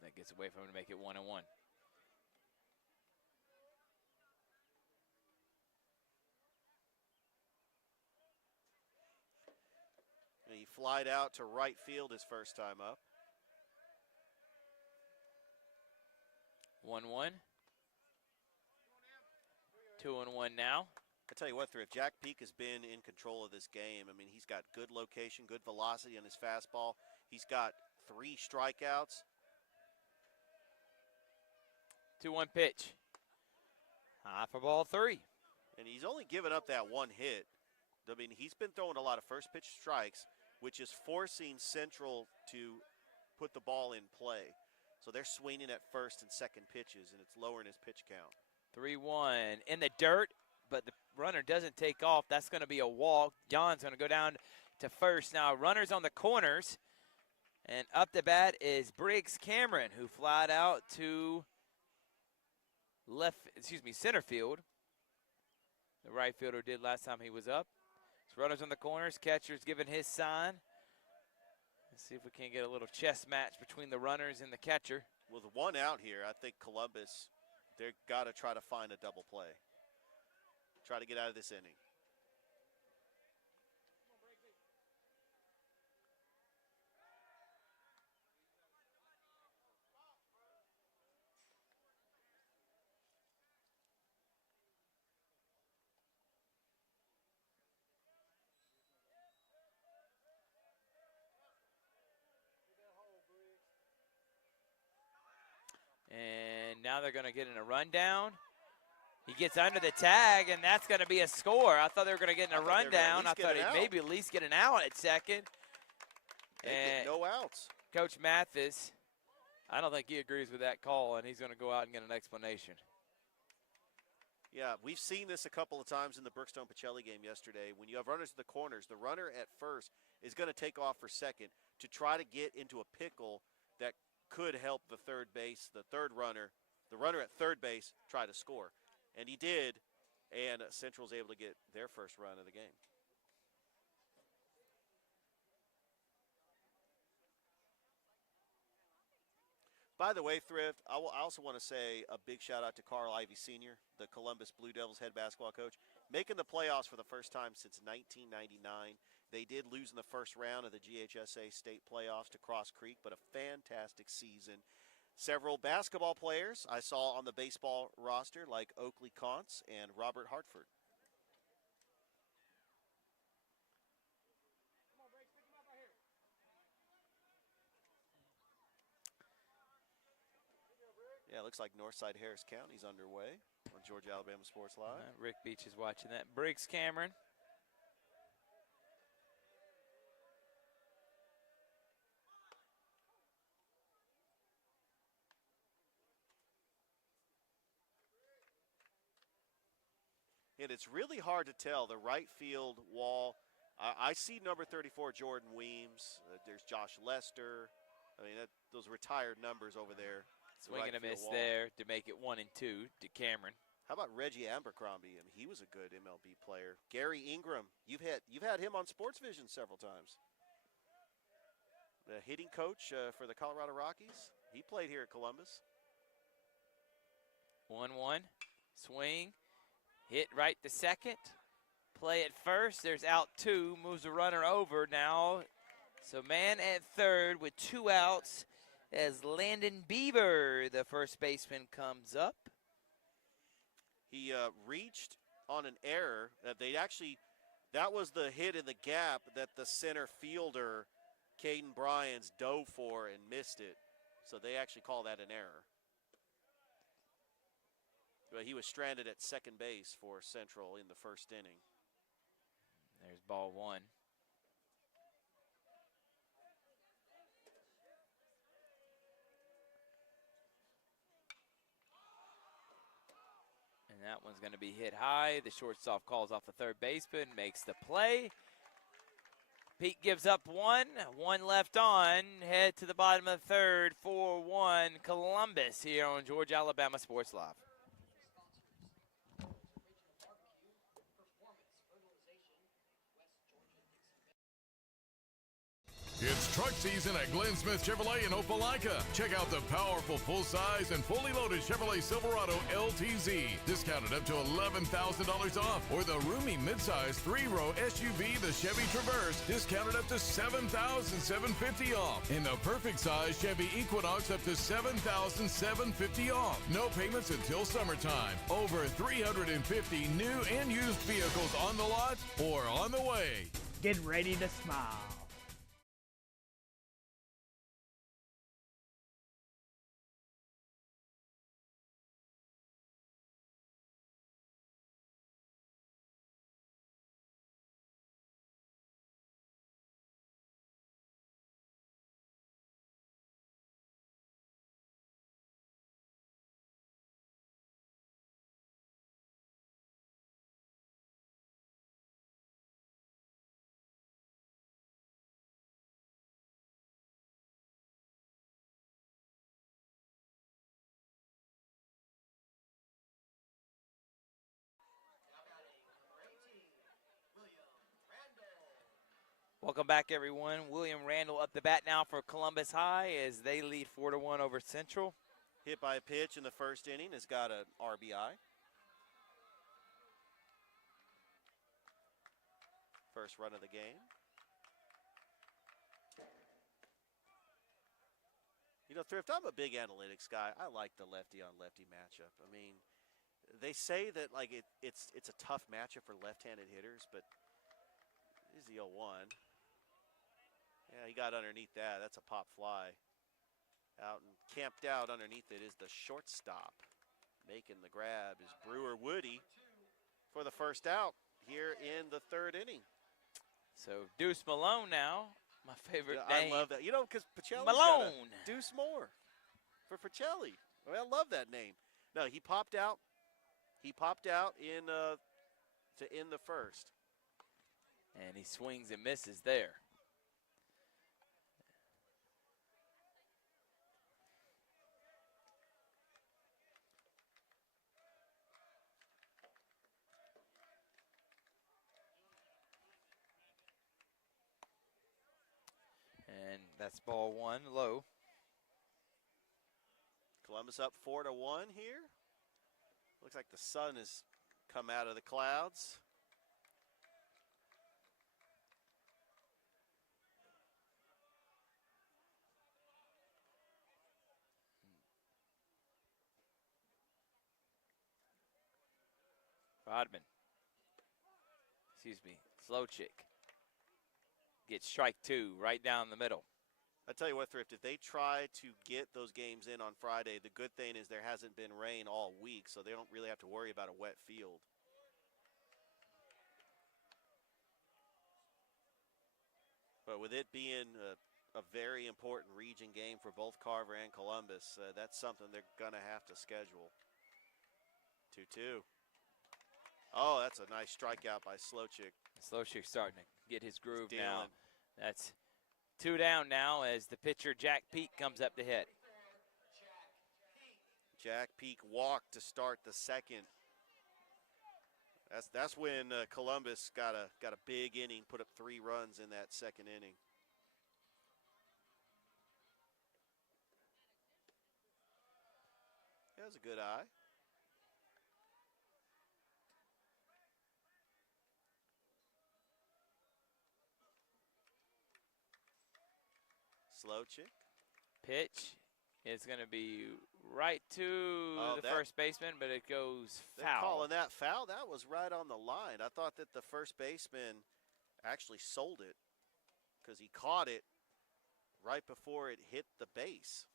that gets away from him to make it 1-1. And he flied out to right field his first time up. 1-1. 2-1 now. I tell you what, if Jack Peak has been in control of this game, I mean, he's got good location, good velocity on his fastball. He's got 3 strikeouts. 2-1 pitch. High for ball 3. And he's only given up that 1 hit. I mean, he's been throwing a lot of first pitch strikes, which is forcing Central to put the ball in play. So they're swinging at first and second pitches, and it's lowering his pitch count. 3-1 in the dirt, but the runner doesn't take off. That's going to be a walk. John's going to go down to first. Now runners on the corners, and up the bat is Briggs Cameron, who flied out to center field. The right fielder did last time he was up. So runners on the corners, catcher's giving his sign. Let's see if we can get a little chess match between the runners and the catcher. With 1 out here, I think Columbus, they've got to try to find a double play. Try to get out of this inning. And now they're going to get in a rundown. He gets under the tag, and that's going to be a score. I thought they were going to get in a rundown. I thought he'd maybe at least get an out at second. They get no outs. Coach Mathis, I don't think he agrees with that call, and he's going to go out and get an explanation. Yeah, we've seen this a couple of times in the Brookstone-Pacelli game yesterday. When you have runners in the corners, the runner at first is going to take off for second to try to get into a pickle that could help the runner at third base, try to score. And he did, and Central's able to get their first run of the game. By the way, Thrift, I also want to say a big shout out to Carl Ivy Sr., the Columbus Blue Devils head basketball coach, making the playoffs for the first time since 1999. They did lose in the first round of the GHSA state playoffs to Cross Creek, but a fantastic season. Several basketball players I saw on the baseball roster, like Oakley Contz and Robert Hartford. Yeah, it looks like Northside Harris County's underway on Georgia Alabama Sports Live. Rick Beach is watching that. Briggs Cameron. And it's really hard to tell. The right field wall, I see number 34, Jordan Weems. There's Josh Lester. I mean, those retired numbers over there. Swing right and a miss wall there to make it 1-2 to Cameron. How about Reggie Abercrombie? I mean, he was a good MLB player. Gary Ingram, you've had him on Sports Vision several times. The hitting coach for the Colorado Rockies. He played here at Columbus. 1-1. Swing. Hit right to second. Play at first. There's out 2. Moves the runner over now. So man at third with 2 outs as Landon Beaver, the first baseman, comes up. He reached on an error. That was the hit in the gap that the center fielder, Caden Bryans, dove for and missed it. So they actually call that an error. But he was stranded at second base for Central in the first inning. There's ball 1. And that one's going to be hit high. The shortstop calls off the third baseman, makes the play. Pete gives up 1. 1 left on. Head to the bottom of the third. 4-1 Columbus here on Georgia Alabama Sports Live. It's truck season at Glenn Smith Chevrolet in Opelika. Check out the powerful full-size and fully loaded Chevrolet Silverado LTZ, discounted up to $11,000 off, or the roomy midsize 3-row SUV, the Chevy Traverse, discounted up to $7,750 off, and the perfect size Chevy Equinox up to $7,750 off. No payments until summertime. Over 350 new and used vehicles on the lot or on the way. Get ready to smile. Welcome back, everyone. William Randall up the bat now for Columbus High as they lead 4-1 over Central. Hit by a pitch in the first inning, has got an RBI. First run of the game. You know, Thrift, I'm a big analytics guy. I like the lefty-on-lefty matchup. I mean, they say that like it's a tough matchup for left-handed hitters, but here's the 0-1. Yeah, he got underneath that. That's a pop fly. Out and camped out underneath it is the shortstop. Making the grab is Brewer Woody for the first out here in the third inning. So Deuce Malone now. My favorite I name. love that. You know, because Pacelli's Malone. Deuce Moore for Pacelli. I mean, I love that name. No, he popped out. He popped out in to end the first. And he swings and misses there. And that's ball one, low. Columbus up 4-1 here. Looks like the sun has come out of the clouds. Rodman. Excuse me. Slowchick. Gets strike two right down the middle. I tell you what, Thrift, if they try to get those games in on Friday, the good thing is there hasn't been rain all week, so they don't really have to worry about a wet field. But with it being a very important region game for both Carver and Columbus, that's something they're going to have to schedule. 2-2. Oh, that's a nice strikeout by Slowchick. Slowchick starting to get his groove Stealing. now. That's 2 down now as the pitcher Jack Peak comes up to hit. Jack Peak walked to start the second. That's when Columbus got a big inning, put up 3 runs in that second inning. That was a good eye. Slowchick. Pitch is going to be right to the first baseman, but it goes They're foul. calling that foul. That was right on the line. I thought that the first baseman actually sold it because he caught it right before it hit the base.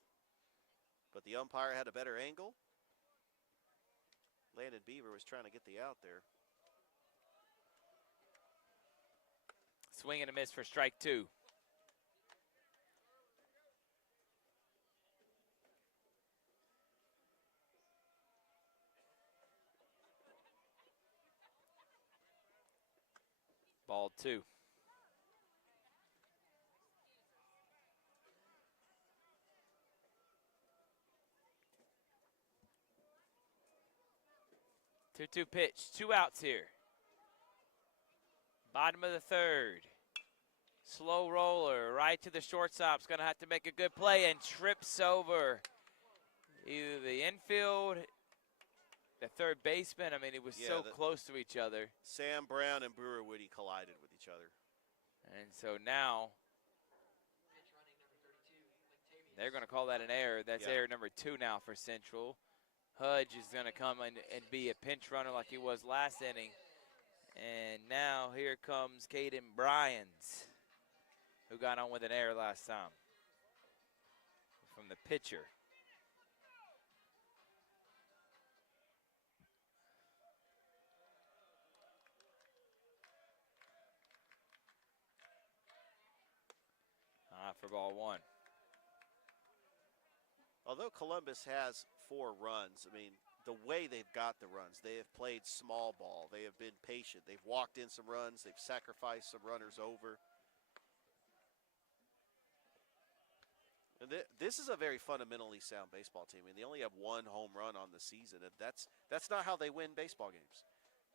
But the umpire had a better angle. Landon Beaver was trying to get the out there. Swing and a miss for strike two. Ball two. Two-two pitch, 2 outs here. Bottom of the third. Slow roller right to the shortstop's going to have to make a good play and trips over either the infield, the third baseman. I mean, it was so close to each other. Sam Brown and Brewer Woody collided with each other. And so now they're going to call that an error. That's error number 2 now for Central. Hudge is going to come and be a pinch runner like he was last inning. And now here comes Caden Bryans, who got on with an error last time from the pitcher. For ball one. Although Columbus has 4 runs, I mean, the way they've got the runs, they have played small ball. They have been patient. They've walked in some runs. They've sacrificed some runners over. And this is a very fundamentally sound baseball team. I mean, they only have 1 home run on the season, and that's not how they win baseball games.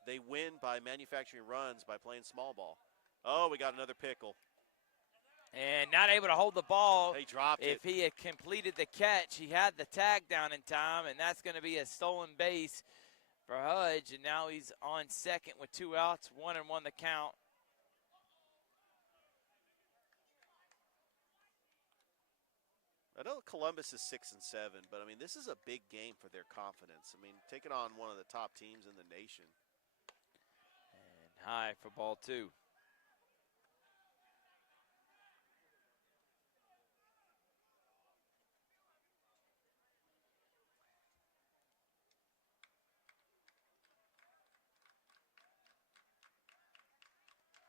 They win by manufacturing runs, by playing small ball. Oh, we got another pickle. And not able to hold the ball. He dropped it. If he had completed the catch, he had the tag down in time, and that's going to be a stolen base for Hudge. And now he's on second with 2 outs, 1-1 the count. I know Columbus is 6-7, but I mean, this is a big game for their confidence. I mean, taking on one of the top teams in the nation. And high for ball 2.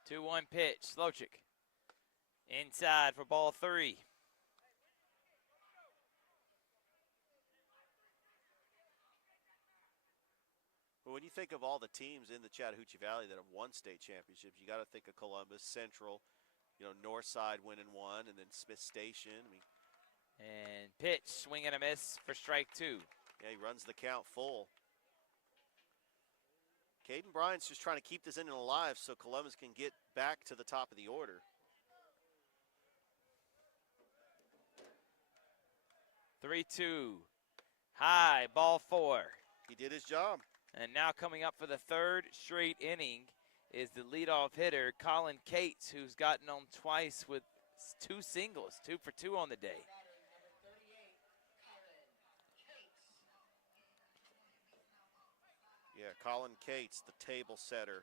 Two-one pitch, Slowchick Inside for ball 3. But when you think of all the teams in the Chattahoochee Valley that have won state championships, you got to think of Columbus, Central, Northside winning one, and then Smith Station. I mean, And pitch, swing and a miss for strike 2. yeah, he runs the count full. Caden Bryant's just trying to keep this inning alive so Columbus can get back to the top of the order. 3-2. High, ball 4. He did his job. And now coming up for the 3rd straight inning is the leadoff hitter, Colin Cates, who's gotten on twice with 2 singles, 2 for 2 on the day. Yeah, Colin Cates, the table setter.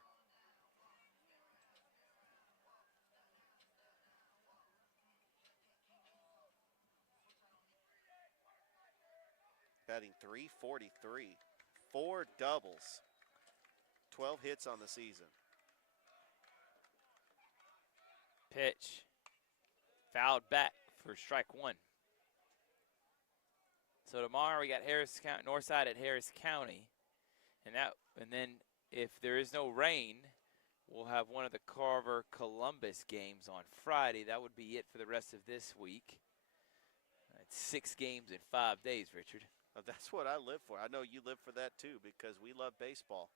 Batting .343, 4 doubles, 12 hits on the season. Pitch, fouled back for strike 1. So tomorrow we got Harris County, Northside at Harris County, and then if there is no rain, we'll have one of the Carver Columbus games on Friday. That would be it for the rest of this week. It's 6 games in 5 days, Richard. That's what I live for. I know you live for that too because we love baseball.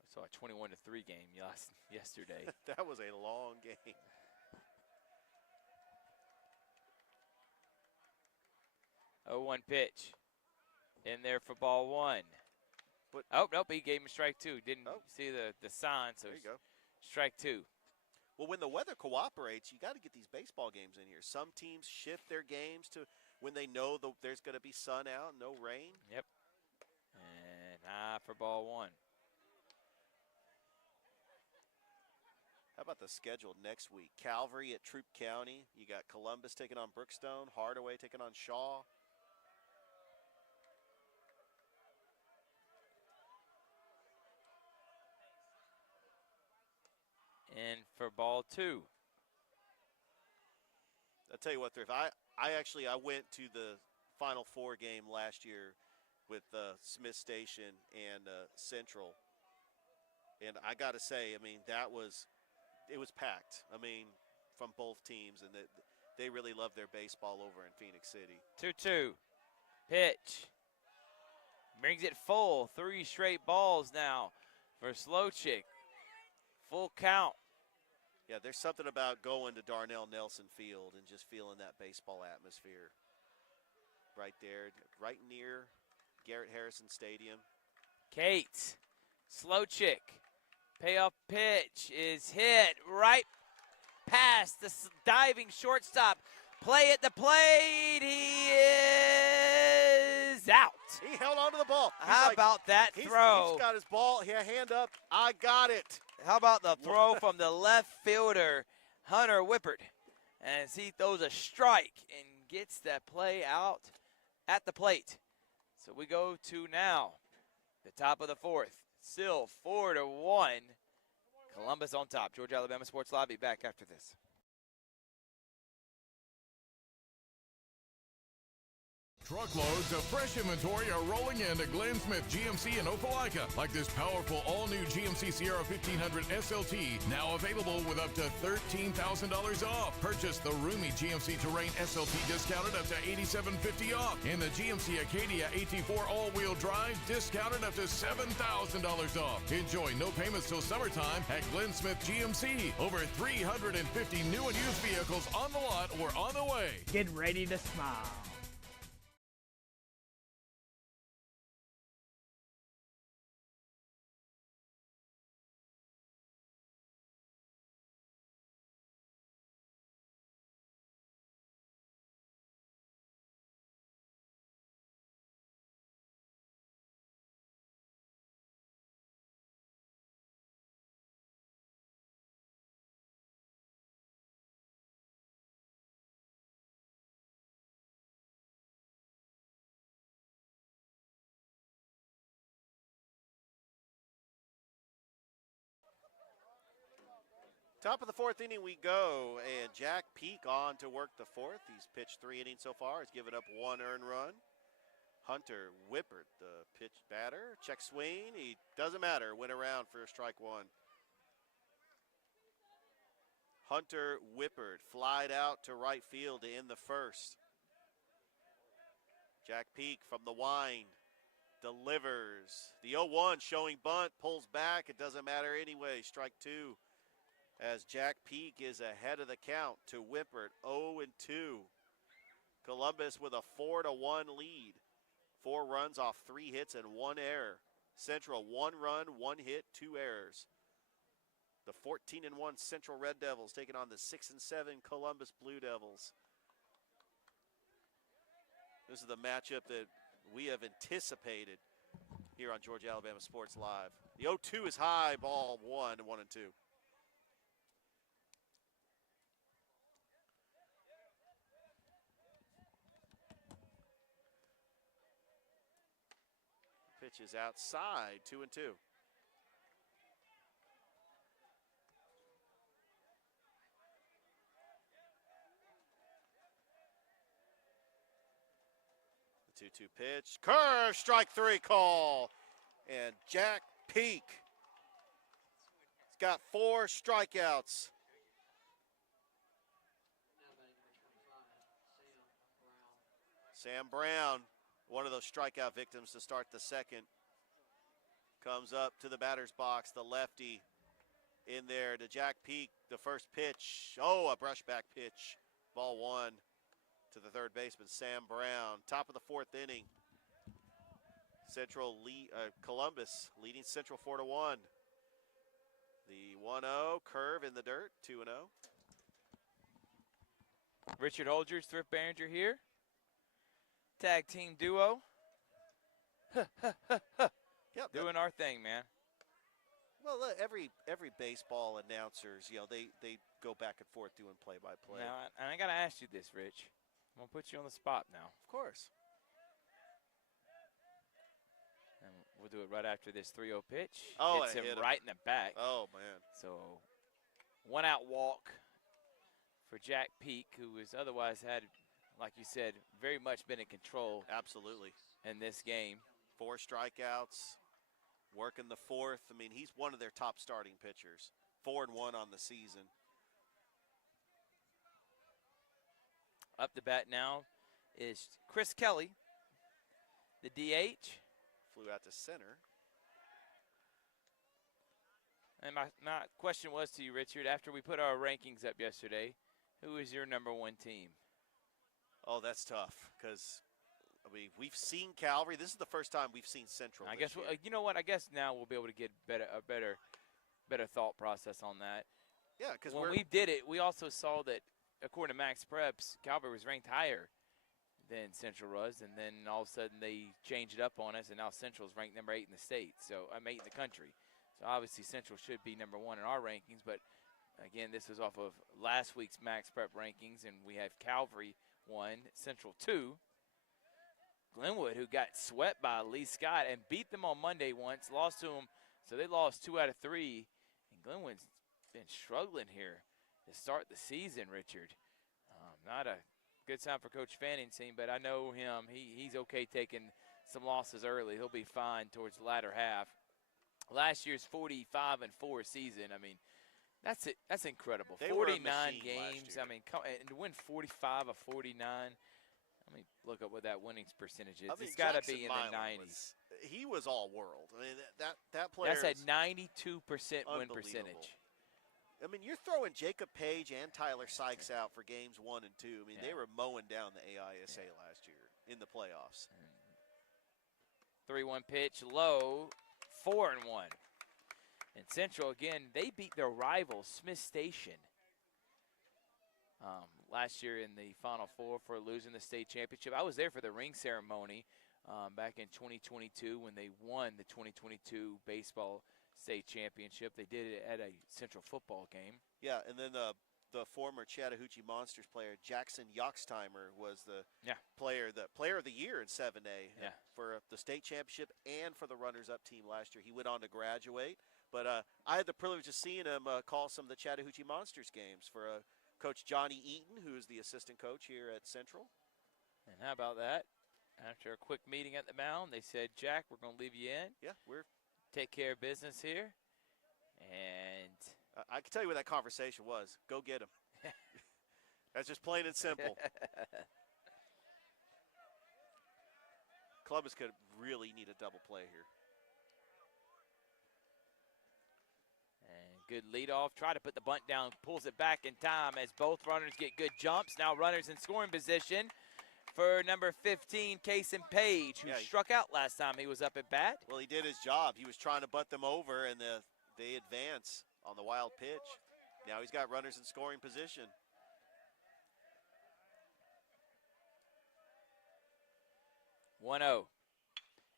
I saw a 21-3 game yesterday. That was a long game. Oh, 1 pitch in there for ball 1. But, oh, nope, he gave him strike 2. Didn't oh, see the sign, so there you go. Strike 2. Well, when the weather cooperates, you got to get these baseball games in here. Some teams shift their games to when they know there's going to be sun out, no rain. Yep. And high for ball 1. How about the schedule next week? Calvary at Troup County. You got Columbus taking on Brookstone, Hardaway taking on Shaw. And for ball 2. I'll tell you what, Thrift, I went to the Final Four game last year with Smith Station and Central. And I got to say, I mean, it was packed. I mean, from both teams, and they really love their baseball over in Phoenix City. 2-2. Pitch. Brings it full. 3 straight balls now for Slochik. Full count. Yeah, there's something about going to Darnell Nelson Field and just feeling that baseball atmosphere right there, right near Garrett Harrison Stadium. Kate, Slochik, payoff pitch is hit right past the diving shortstop. Play at the plate, he is out. He held on to the ball. How about that throw? He's got his ball, hand up, I got it. How about the throw from the left fielder, Hunter Whippert, as he throws a strike and gets that play out at the plate. So we go to now the top of the 4th. Still 4-1. Columbus on top. Georgia Alabama Sports Live. Be back after this. Truckloads of fresh inventory are rolling into Glenn Smith GMC in Opelika, like this powerful all-new GMC Sierra 1500 SLT, now available with up to $13,000 off. Purchase the roomy GMC Terrain SLT discounted up to $8,750 off. And the GMC Acadia AT4 all-wheel drive discounted up to $7,000 off. Enjoy no payments till summertime at Glenn Smith GMC. Over 350 new and used vehicles on the lot or on the way. Get ready to smile. Top of the fourth inning we go, and Jack Peak on to work the fourth. He's pitched 3 innings so far. He's given up 1 earned run. Hunter Whippert, the pitch batter. Check swing. He doesn't matter. Went around for strike 1. Hunter Whippert flied out to right field to end the first. Jack Peak from the wind delivers. The 0-1 showing bunt, pulls back. It doesn't matter anyway. Strike 2 as Jack Peak is ahead of the count to Whippert, 0-2. Columbus with a 4-1 lead. 4 runs off 3 hits and 1 error. Central 1 run, 1 hit, 2 errors. The 14-1 Central Red Devils taking on the 6-7 Columbus Blue Devils. This is the matchup that we have anticipated here on Georgia Alabama Sports Live. The 0-2 is high, ball 1, 1-2. Pitch is outside, 2-2. The 2-2 pitch, curve, strike 3 call. And Jack Peak, he's got 4 strikeouts. Sam Brown, one of those strikeout victims to start the second. Comes up to the batter's box, the lefty in there to Jack Peak. The first pitch, a brushback pitch. Ball 1 to the third baseman, Sam Brown. Top of the fourth inning. Columbus leading Central 4-1. The 1-0 curve in the dirt, 2-0. Richard Holdridge, Thrift Behringer here. Tag team duo. Yep, doing our thing, man. Well, look, every baseball announcers, they go back and forth doing play-by-play. Now, and I got to ask you this, Rich. I'm going to put you on the spot now. Of course. And we'll do it right after this 3-0 pitch. Oh, hits him hit him right in the back. Oh, man. So, 1-out walk for Jack Peak, who has otherwise had, like you said, very much been in control. Absolutely. In this game. 4 strikeouts, working the fourth. I mean, he's one of their top starting pitchers. 4-1 on the season. Up to bat now is Chris Kelly, the DH. Flew out to center. And my question was to you, Richard, after we put our rankings up yesterday, who is your number 1 team? Oh, that's tough because, I mean, we've seen Calvary. This is the first time we've seen Central. I guess you know what? I guess now we'll be able to get a better thought process on that. Yeah, because when we did it, we also saw that according to Max Preps, Calvary was ranked higher than Central was, and then all of a sudden they changed it up on us, and now Central is ranked number 8 in the state. So I'm 8 in the country. So obviously Central should be number 1 in our rankings, but again, this is off of last week's Max Prep rankings, and we have Calvary 1, Central 2. Glenwood, who got swept by Lee Scott and beat them on Monday once, lost to them, so they lost 2 out of 3. And Glenwood's been struggling here to start the season, Richard. Not a good sign for Coach Fanning's team, but I know him. He's okay taking some losses early. He'll be fine towards the latter half. Last year's 45-4 season, I mean, that's it. That's incredible. They 49 were a machine games. last year. I mean, and to win 45 of 49. Let me look up what that winning percentage is. I mean, It's got to Jackson be in the Milam 90s. He was all world. I mean, that player. That's at 92% win unbelievable. percentage. I mean, you're throwing Jacob Page and Tyler Sykes out for games 1 and 2. I mean, they were mowing down the AISA last year in the playoffs. 3-1 pitch, low, 4-1. And Central, again, they beat their rival, Smith Station, last year in the Final Four for losing the state championship. I was there for the ring ceremony back in 2022 when they won the 2022 baseball state championship. They did it at a Central football game. Yeah, and then the former Chattahoochee Monsters player Jackson Yoxtimer was the player of the year in 7A for the state championship and for the runners-up team last year. He went on to graduate, But I had the privilege of seeing him call some of the Chattahoochee Monsters games for Coach Johnny Eaton, who is the assistant coach here at Central. And how about that? After a quick meeting at the mound, they said, Jack, we're going to leave you in. Yeah, we're take care of business here. And I can tell you what that conversation was. Go get him. That's just plain and simple. Columbus could really need a double play here. And good leadoff. Try to put the bunt down. Pulls it back in time as both runners get good jumps. Now runners in scoring position for number 15, Kason Page, who struck out last time he was up at bat. Well, he did his job. He was trying to butt them over, and they advance on the wild pitch. Now he's got runners in scoring position. (1-0).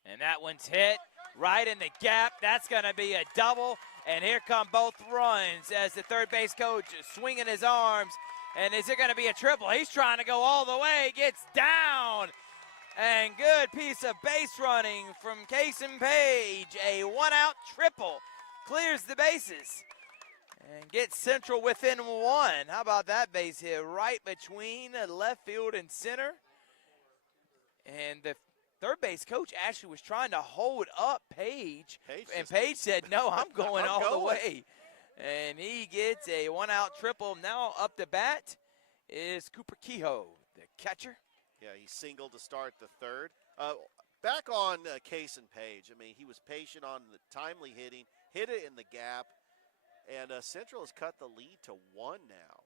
And that one's hit right in the gap. That's going to be a double. And here come both runs as the third base coach is swinging his arms. And is it going to be a triple? He's trying to go all the way. Gets down. And good piece of base running from Kason Page. A one-out triple. Clears the bases. And gets Central within one. How about that base hit right between left field and center? And the third base coach actually was trying to hold up Page. And Page said, no, I'm going all the way. And he gets a one-out triple. Now up to bat is Cooper Kehoe, the catcher. Yeah, he singled to start the third. Back on Kason Page, I mean, he was patient on the timely hitting, hit it in the gap, and Central has cut the lead to 1 now.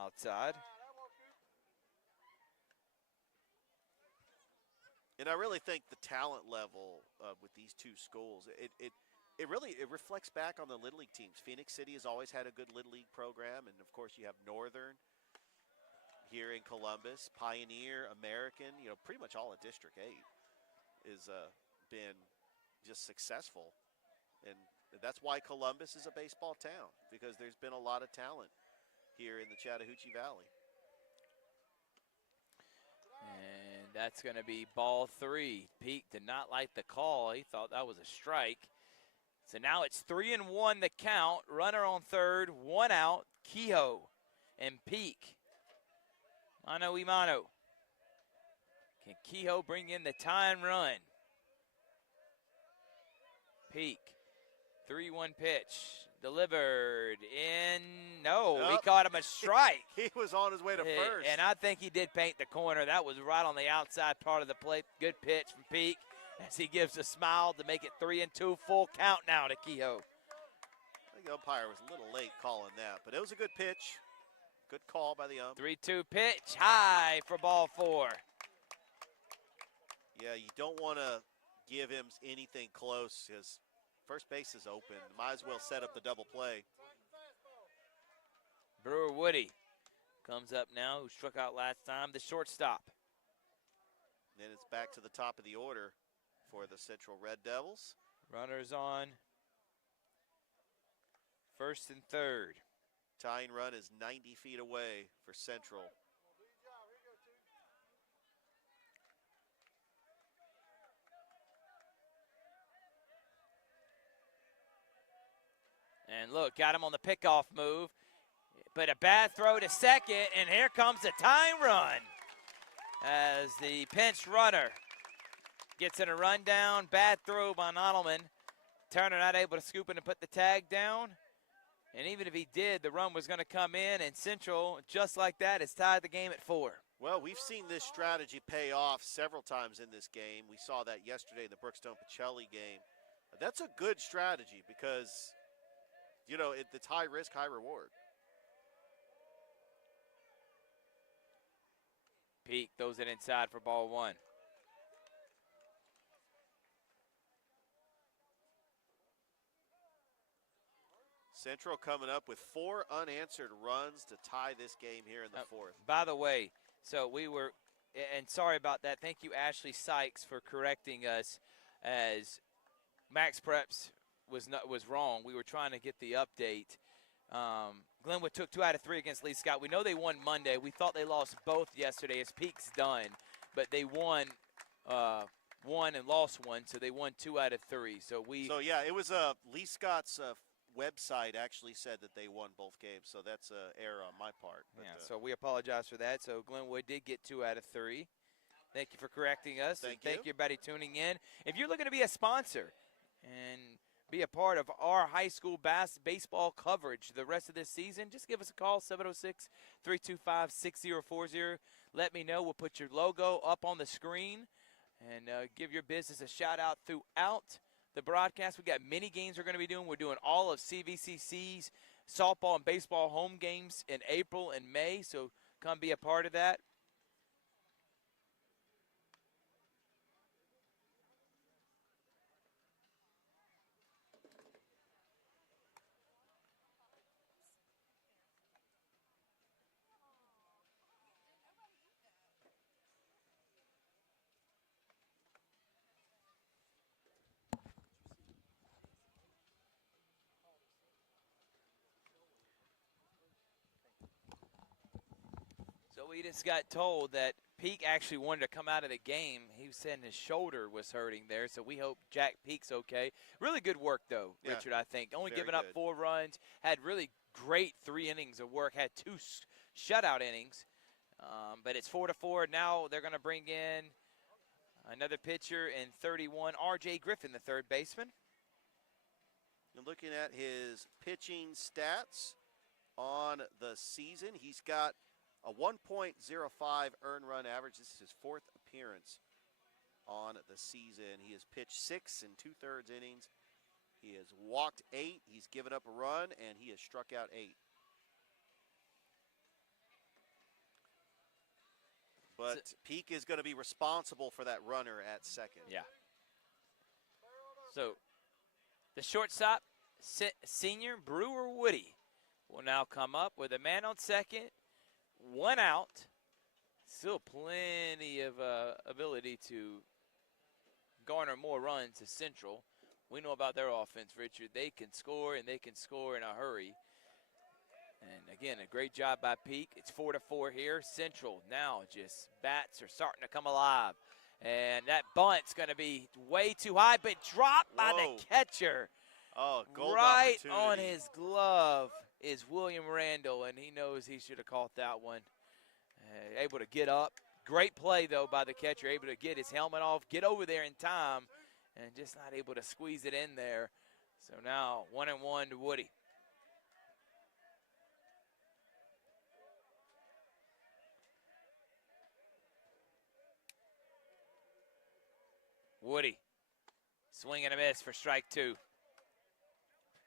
Outside. And I really think the talent level with these two schools, it really reflects back on the Little League teams. Phoenix City has always had a good Little League program, and of course you have Northern here in Columbus, Pioneer, American, pretty much all of District 8 has been just successful. And that's why Columbus is a baseball town, because there's been a lot of talent here in the Chattahoochee Valley. And that's going to be ball 3. Peak did not like the call. He thought that was a strike. So now it's 3-1 the count. Runner on third, 1 out. Kehoe and Peak. Mano y mano. Can Kehoe bring in the tying run? Peak. 3-1 pitch. Delivered in. No, he caught him a strike. He was on his way to first. And I think he did paint the corner. That was right on the outside part of the plate. Good pitch from Peak as he gives a smile to make it 3-2. Full count now to Kehoe. I think the umpire was a little late calling that, but it was a good pitch. Good call by the ump. 3-2 pitch. High for ball 4. Yeah, you don't want to give him anything close. His first base is open. Might as well set up the double play. Brewer Woody comes up now, who struck out last time, the shortstop. Then it's back to the top of the order for the Central Red Devils. Runners on first and third. Tying run is 90 feet away for Central. And look, got him on the pickoff move. But a bad throw to second, and here comes the tying run. As the pinch runner gets in a rundown. Bad throw by Nottleman. Turner not able to scoop in and put the tag down. And even if he did, the run was going to come in, and Central, just like that, has tied the game at 4. Well, we've seen this strategy pay off several times in this game. We saw that yesterday in the Brookstone-Pacelli game. That's a good strategy because, it's high risk, high reward. Peak throws it inside for ball 1. Central coming up with 4 unanswered runs to tie this game here in the 4th. By the way, so we were, and sorry about that. Thank you, Ashley Sykes, for correcting us as Max Preps was wrong. We were trying to get the update. Glenwood took 2 out of 3 against Lee Scott. We know they won Monday. We thought they lost both yesterday as Peak's done, but they won won and lost one, so they won 2 out of 3. So yeah, it was Lee Scott's website actually said that they won both games, so that's an error on my part. But, yeah, so we apologize for that. So Glenwood did get 2 out of 3. Thank you for correcting us. Thank and thank you. you, everybody tuning in. If you're looking to be a sponsor and be a part of our high school baseball coverage the rest of this season, just give us a call, 706-325-6040. Let me know. We'll put your logo up on the screen and give your business a shout-out throughout the broadcast. We got many games we're going to be doing. We're doing all of CVCC's softball and baseball home games in April and May, so come be a part of that. So we just got told that Peak actually wanted to come out of the game. He was saying his shoulder was hurting there, so we hope Jack Peak's okay. Really good work, though, Yeah, Richard, I think. Only very giving up good. 4 runs, had really great 3 innings of work, had 2 shutout innings. But it's 4-4. Now they're going to bring in another pitcher in 31, R.J. Griffin, the third baseman. And looking at his pitching stats on the season, he's got a 1.05 earned run average. This is his 4th appearance on the season. He has pitched 6 2/3 innings. He has walked 8. He's given up a run, and he has struck out 8. But Peak is going to be responsible for that runner at second. Yeah. So the shortstop, senior Brewer Woody, will now come up with a man on second, 1 out. Still plenty of ability to garner more runs to Central. We know about their offense, Richard. They can score, and they can score in a hurry. And, again, a great job by Peak. It's 4-4 here. Central now just bats are starting to come alive. And that bunt's going to be way too high, but dropped by the catcher. Oh, gold right opportunity. on his glove is William Randall, and he knows he should have caught that one. Able to get up. Great play, though, by the catcher. Able to get his helmet off, get over there in time, and just not able to squeeze it in there. So now 1-1 to Woody. Woody, swing and a miss for strike 2.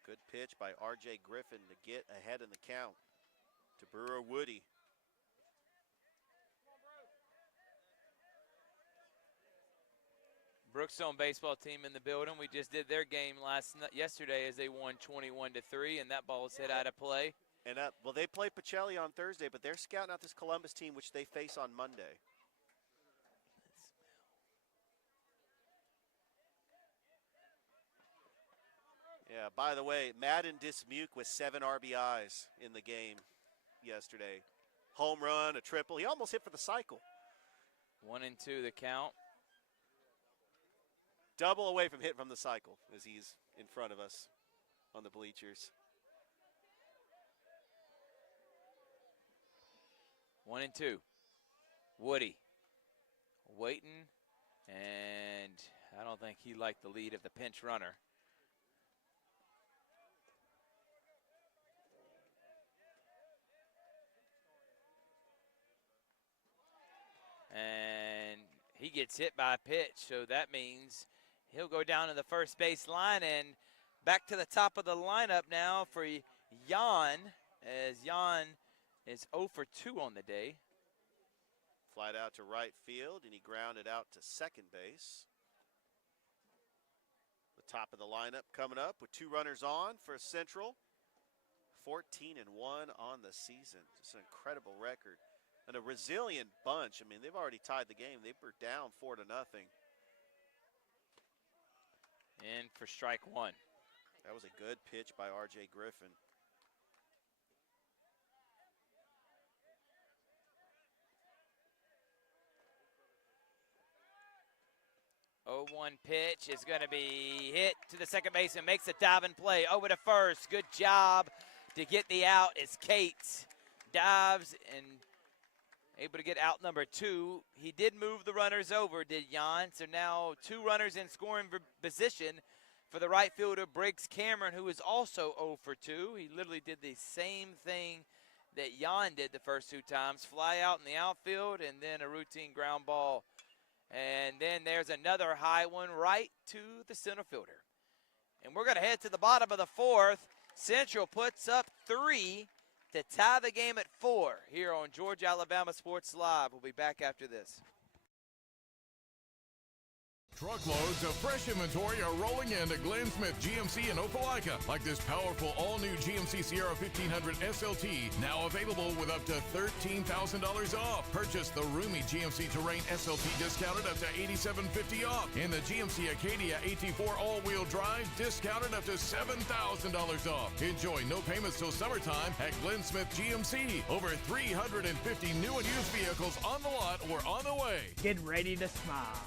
Good pitch by R.J. Griffin to get ahead in the count to Brewer Woody. Brookstone baseball team in the building. We just did their game yesterday as they won 21-3, and that ball is hit out of play. And well, they play Pacelli on Thursday, but they're scouting out this Columbus team, which they face on Monday. Yeah, by the way, Madden Dismuke with 7 RBIs in the game yesterday. Home run, a triple. He almost hit for the cycle. 1-2 the count. Double away from hit from the cycle as he's in front of us on the bleachers. 1-2. Woody waiting, and I don't think he liked the lead of the pinch runner. And he gets hit by a pitch, so that means he'll go down to the first base line and back to the top of the lineup now for Jan, as Jan is 0 for 2 on the day. Flied out to right field, and he grounded out to second base. The top of the lineup coming up with 2 runners on for Central. 14-1 on the season. Just an incredible record. And a resilient bunch. I mean, they've already tied the game. They were down 4-0. In for strike 1. That was a good pitch by R.J. Griffin. 0-1 pitch is going to be hit to the second baseman, makes a diving play over to first. Good job to get the out as Kate dives and able to get out number 2. He did move the runners over, did Jan. So now 2 runners in scoring position for the right fielder, Briggs Cameron, who is also 0 for 2. He literally did the same thing that Jan did the first 2 times. Fly out in the outfield and then a routine ground ball. And then there's another high one right to the center fielder. And we're going to head to the bottom of the 4th. Central puts up 3 to tie the game at 4 here on Georgia Alabama Sports Live. We'll be back after this. Truckloads of fresh inventory are rolling into Glenn Smith GMC in Opelika, like this powerful all-new GMC Sierra 1500 SLT, now available with up to $13,000 off. Purchase the roomy GMC Terrain SLT discounted up to $8,750 off, and the GMC Acadia AT4 all-wheel drive discounted up to $7,000 off. Enjoy no payments till summertime at Glenn Smith GMC. Over 350 new and used vehicles on the lot or on the way. Get ready to smile.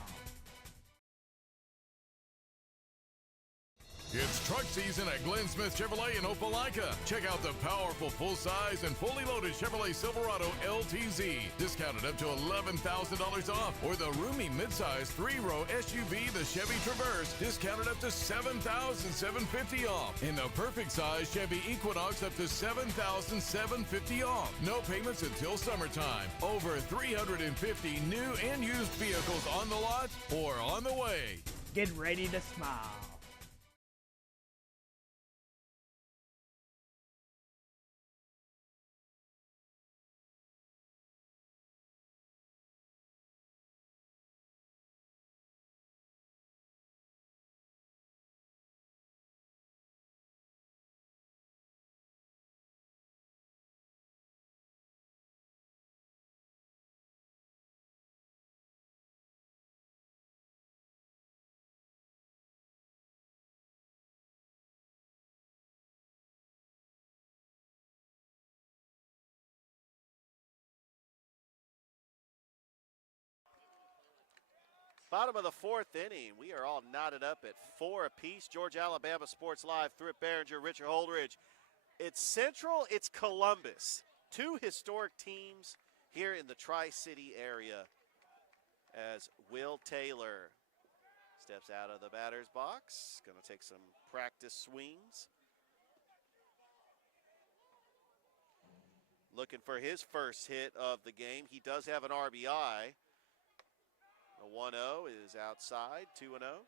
It's truck season at Glenn Smith Chevrolet in Opelika. Check out the powerful full-size and fully loaded Chevrolet Silverado LTZ, discounted up to $11,000 off, or the roomy midsize 3-row SUV, the Chevy Traverse, discounted up to $7,750 off, and the perfect size Chevy Equinox up to $7,750 off. No payments until summertime. Over 350 new and used vehicles on the lot or on the way. Get ready to smile. Bottom of the 4th inning. We are all knotted up at 4 apiece. Georgia Alabama Sports Live. Thrip Behringer, Richard Holdridge. It's Central, it's Columbus. 2 historic teams here in the Tri-City area as Will Taylor steps out of the batter's box. Going to take some practice swings. Looking for his first hit of the game. He does have an RBI. A 1-0 is outside, 2-0.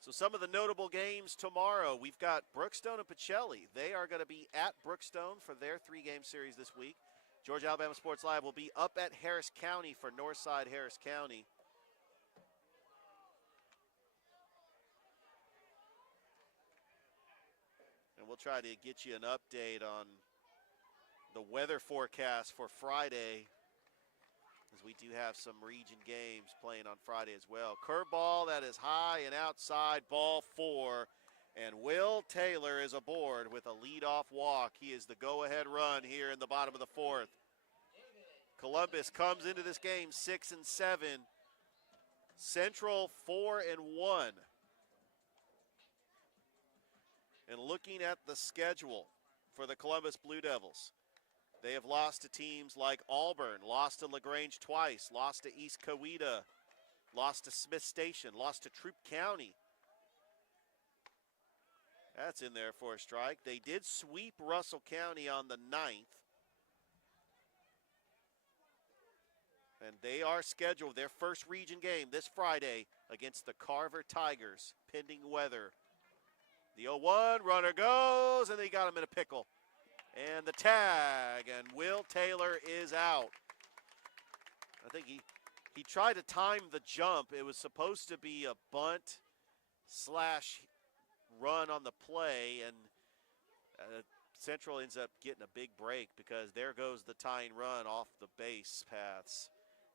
So some of the notable games tomorrow, we've got Brookstone and Pacelli. They are going to be at Brookstone for their 3-game series this week. Georgia Alabama Sports Live will be up at Harris County for Northside Harris County. And we'll try to get you an update on the weather forecast for Friday, as we do have some region games playing on Friday as well. Curveball that is high and outside, ball 4. And Will Taylor is aboard with a leadoff walk. He is the go-ahead run here in the bottom of the 4th. Columbus comes into this game 6-7. Central 4-1. And looking at the schedule for the Columbus Blue Devils, they have lost to teams like Auburn, lost to LaGrange twice, lost to East Coweta, lost to Smith Station, lost to Troup County. That's in there for a strike. They did sweep Russell County on the 9th. And they are scheduled their first region game this Friday against the Carver Tigers, pending weather. The 0-1, runner goes, and they got him in a pickle. And the tag, and Will Taylor is out. I think he tried to time the jump. It was supposed to be a bunt slash run on the play, and Central ends up getting a big break because there goes the tying run off the base paths,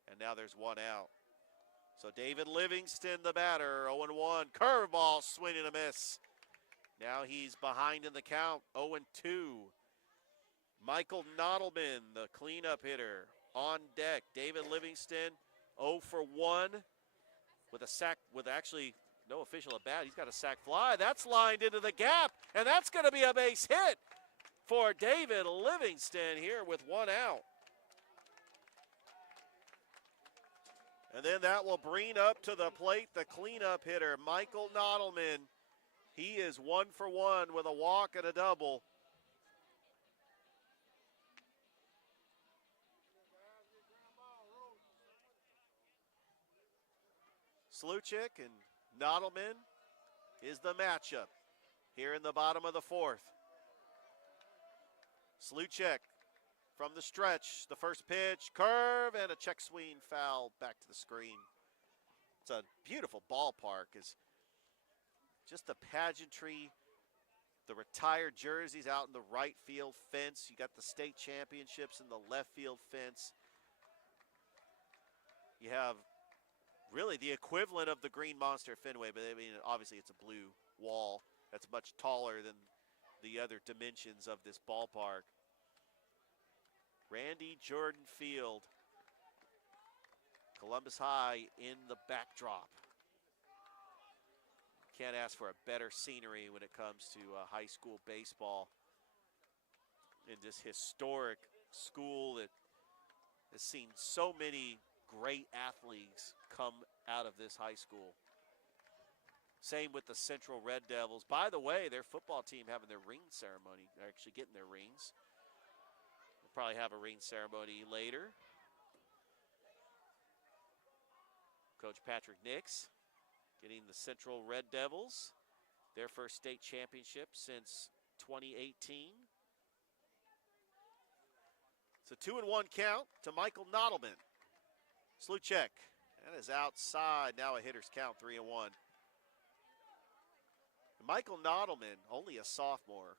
and now there's one out. So David Livingston, the batter, 0-1, curveball, swing and a miss. Now he's behind in the count, 0-2. Michael Nottleman, the cleanup hitter, on deck. David Livingston 0 for 1 with a sack, with actually no official at bat. He's got a sack fly. That's lined into the gap, and that's going to be a base hit for David Livingston here with 1 out. And then that will bring up to the plate the cleanup hitter, Michael Nodelman. He is 1 for 1 with a walk and a double. Sluchik and Nodelman is the matchup here in the bottom of the 4th. Sluchik from the stretch, the first pitch, curve, and a check swing foul back to the screen. It's a beautiful ballpark. It's just the pageantry, the retired jerseys out in the right field fence. You got the state championships in the left field fence. You have really the equivalent of the Green Monster Fenway, but I mean, obviously it's a blue wall that's much taller than the other dimensions of this ballpark. Randy Jordan Field, Columbus High in the backdrop. Can't ask for a better scenery when it comes to high school baseball in this historic school that has seen so many great athletes come out of this high school. Same with the Central Red Devils. By the way, their football team having their ring ceremony. They're actually getting their rings. We'll probably have a ring ceremony later. Coach Patrick Nix getting the Central Red Devils their first state championship since 2018. It's a 2-1 count to Michael Nodelman. Sluchek, that is outside. Now a hitter's count, 3-1. Michael Nodelman, only a sophomore,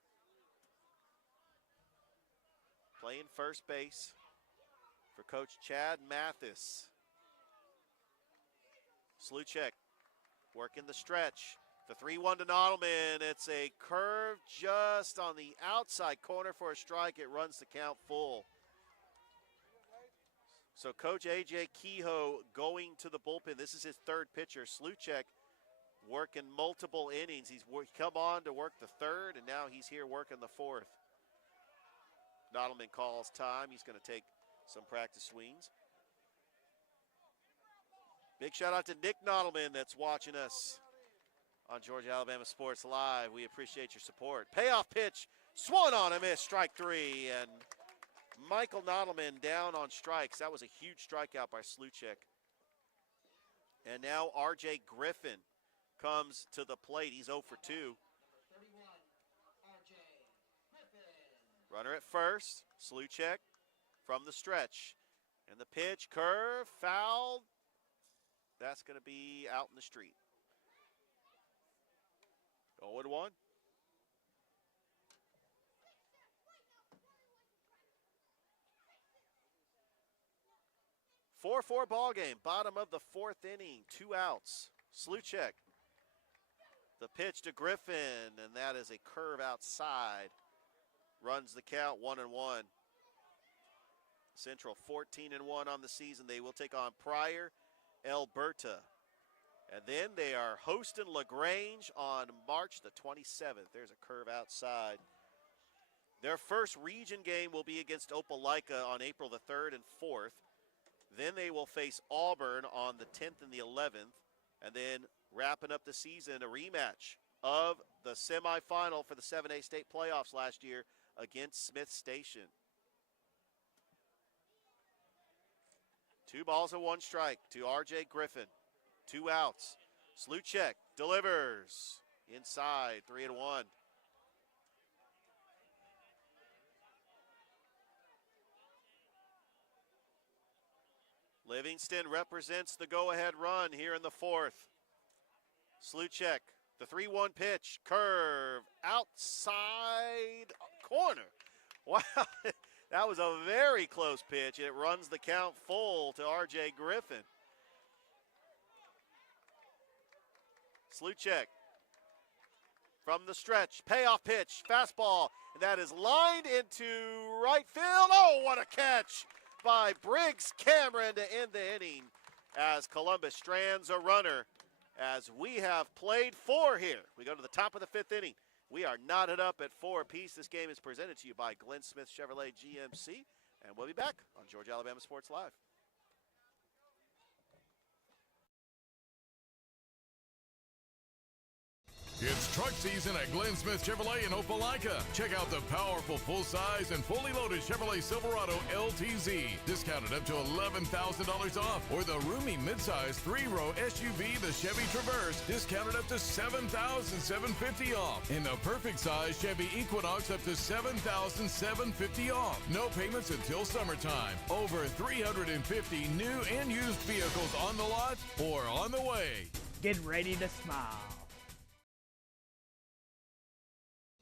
playing first base for Coach Chad Mathis. Sluchek working the stretch. The 3-1 to Nodelman. It's a curve just on the outside corner for a strike. It runs the count full. So Coach A.J. Kehoe going to the bullpen. This is his third pitcher. Sluchek working multiple innings. He's come on to work the third, and now he's here working the fourth. Nodelman calls time. He's going to take some practice swings. Big shout out to Nick Nodelman that's watching us on Georgia Alabama Sports Live. We appreciate your support. Payoff pitch, swung on a miss, strike 3, and Michael Nodelman down on strikes. That was a huge strikeout by Sluchek. And now R.J. Griffin comes to the plate. He's 0 for 2. Runner at first, Sluchek from the stretch. And the pitch, curve, fouled. That's going to be out in the street. 0-1. Four ball game, bottom of the 4th inning, 2 outs. Sluchek, the pitch to Griffin, and that is a curve outside. Runs the count, 1-1. Central 14-1 on the season. They will take on Pryor, Alberta. And then they are hosting LaGrange on March the 27th. There's a curve outside. Their first region game will be against Opelika on April the 3rd and 4th. Then they will face Auburn on the 10th and the 11th. And then wrapping up the season, a rematch of the semifinal for the 7A state playoffs last year against Smith Station. 2 balls and 1 strike to R.J. Griffin. 2 outs. Sluchek delivers inside, 3-1. Livingston represents the go-ahead run here in the 4th. Sluchek, the 3-1 pitch, curve, outside corner. Wow, that was a very close pitch. It runs the count full to R.J. Griffin. Sluchek from the stretch, payoff pitch, fastball, and that is lined into right field. Oh, what a catch by Briggs Cameron to end the inning. as Columbus strands a runner as we have played 4 here. We go to the top of the 5th inning. We are knotted up at 4 apiece. This game is presented to you by Glenn Smith Chevrolet GMC, and we'll be back on Georgia Alabama Sports Live. It's truck season at Glenn Smith Chevrolet in Opelika. Check out the powerful full-size and fully loaded Chevrolet Silverado LTZ, discounted up to $11,000 off, or the roomy midsize 3-row SUV, the Chevy Traverse, discounted up to $7,750 off, and the perfect size Chevy Equinox up to $7,750 off. No payments until summertime. Over 350 new and used vehicles on the lot or on the way. Get ready to smile.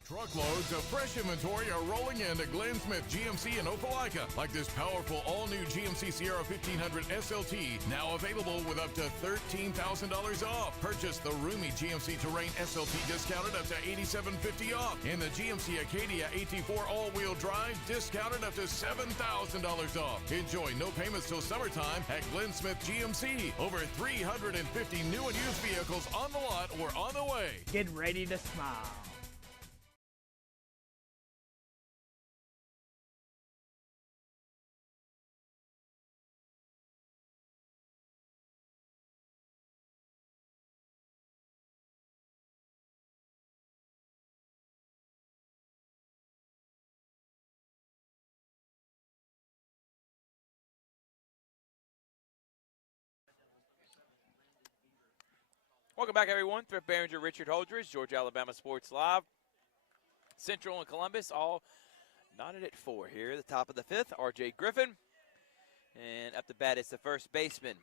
Truckloads of fresh inventory are rolling into Glenn Smith GMC in Opelika, like this powerful all-new GMC Sierra 1500 SLT, now available with up to $13,000 off. Purchase the roomy GMC Terrain SLT discounted up to $8,750 off, and the GMC Acadia AT4 all-wheel drive discounted up to $7,000 off. Enjoy no payments till summertime at Glenn Smith GMC. Over 350 new and used vehicles on the lot or on the way. Get ready to smile. Welcome back, everyone. Thrift Behringer, Richard Holdridge, Georgia Alabama Sports Live. Central and Columbus all knotted at 4 here. The top of the 5th, R.J. Griffin. And up the bat is the first baseman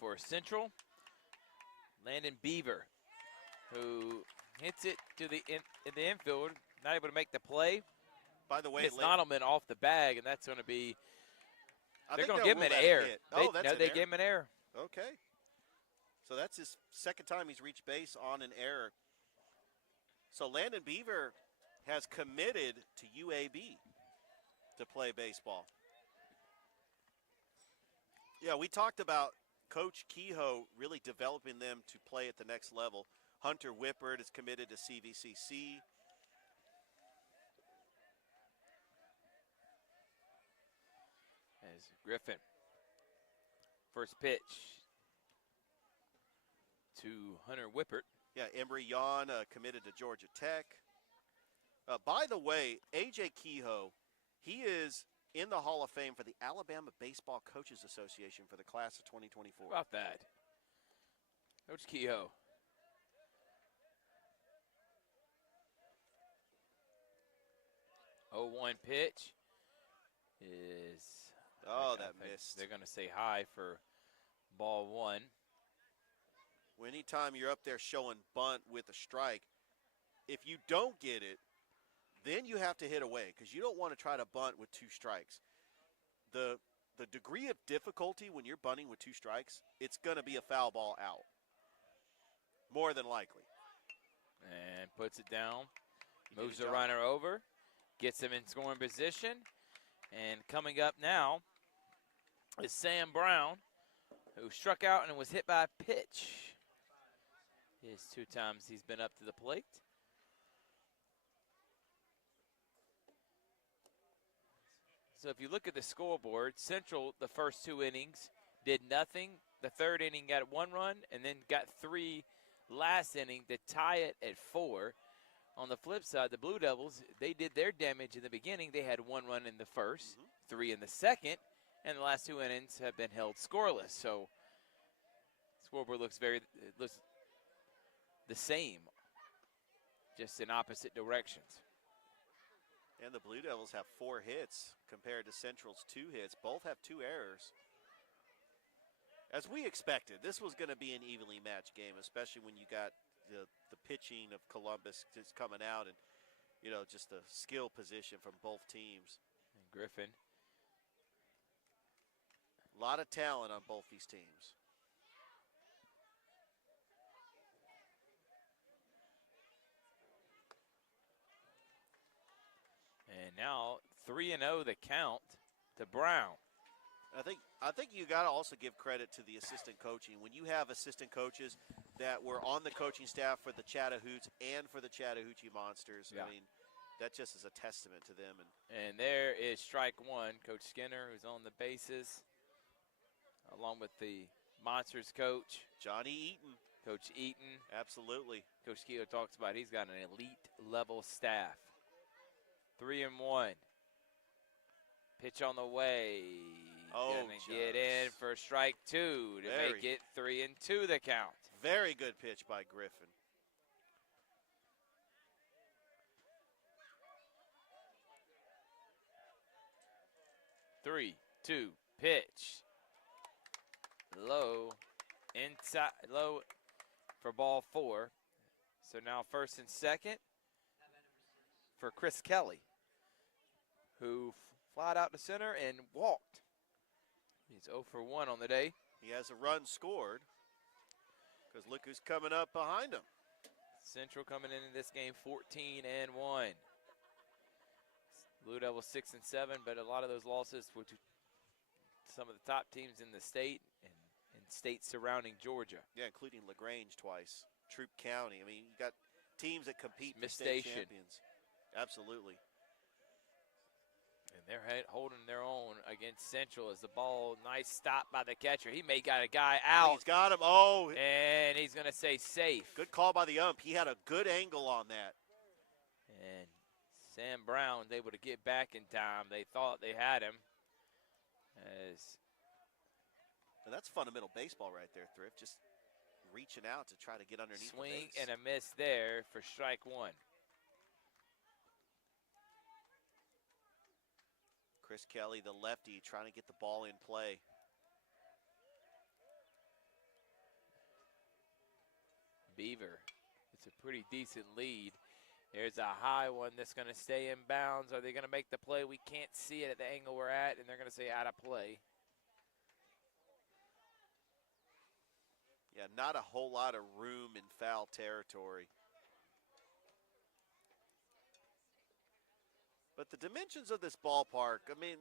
for Central, Landon Beaver, who hits it to the infield, not able to make the play. By the way, Hits Nodelman off the bag, and that's going to be – they're going to they'll give him rule an that a error. hit. Oh, that's an they error? gave him an error. Okay. So that's his second time he's reached base on an error. So Landon Beaver has committed to UAB to play baseball. Yeah, we talked about Coach Kehoe really developing them to play at the next level. Hunter Whippert is committed to CVCC. As Griffin, first pitch to Hunter Whippert. Yeah, Emory Yon committed to Georgia Tech. By the way, A.J. Kehoe, he is in the Hall of Fame for the Alabama Baseball Coaches Association for the class of 2024. How about that? Coach Kehoe. Oh, 1 pitch is. Oh, that missed. They're going to say high for ball 1. Anytime you're up there showing bunt with a strike, if you don't get it, then you have to hit away because you don't want to try to bunt with 2 strikes. The degree of difficulty when you're bunting with 2 strikes, it's going to be a foul ball out, more than likely. And puts it down, moves the runner over, gets him in scoring position, and coming up now is Sam Brown, who struck out and was hit by a pitch. His 2 times he's been up to the plate. So if you look at the scoreboard, Central, the first 2 innings, did nothing. The 3rd inning got 1 run and then got 3 last inning to tie it at 4. On the flip side, the Blue Devils, they did their damage in the beginning. They had 1 run in the first, 3 in the second, and the last 2 innings have been held scoreless. So scoreboard looks the same, just in opposite directions. And the Blue Devils have 4 hits compared to Central's 2 hits. Both have 2 errors. As we expected, this was going to be an evenly matched game, especially when you got the pitching of Columbus just coming out and, you know, just the skill position from both teams. And Griffin. A lot of talent on both these teams. And now 3-0 the count to Brown. I think you got to also give credit to the assistant coaching. When you have assistant coaches that were on the coaching staff for the Chattahoochee and for the Chattahoochee Monsters, Yeah. I mean, that just is a testament to them. And there is strike one. Coach Skinner, who's on the bases, along with the Monsters coach, Johnny Eaton, Coach Eaton. absolutely. Coach Keeler talks about he's got an elite level staff. 3-1. Pitch on the way. Oh, Gonna get in for strike two to make it 3-2 the count. Very good pitch by Griffin. Three, two, pitch. Low, inside, low for ball four. So now first and second for Chris Kelly, who flied out to center and walked. He's 0 for 1 on the day. He has a run scored because look who's coming up behind him. Central coming into this game 14-1. Blue Devils 6-7, but a lot of those losses were to some of the top teams in the state and states surrounding Georgia. Yeah, including LaGrange twice, Troup County. I mean, you got teams that compete for Miss state Station. champions. Absolutely. And they're holding their own against Central as the ball, nice stop by the catcher. He may got a guy out. He's got him. Oh, And he's going to say safe. good call by the ump. He had a good angle on that. And Sam Brown was able to get back in time. They thought they had him. And that's fundamental baseball right there, Thrift. Just reaching out to try to get underneath Swing the base. and a miss there for strike one. Chris Kelly, the lefty, trying to get the ball in play. Beaver, it's a pretty decent lead. There's a high one that's going to stay in bounds. Are they going to make the play? We can't see it at the angle we're at, and they're going to say out of play. Yeah, not a whole lot of room in foul territory. But the dimensions of this ballpark, I mean,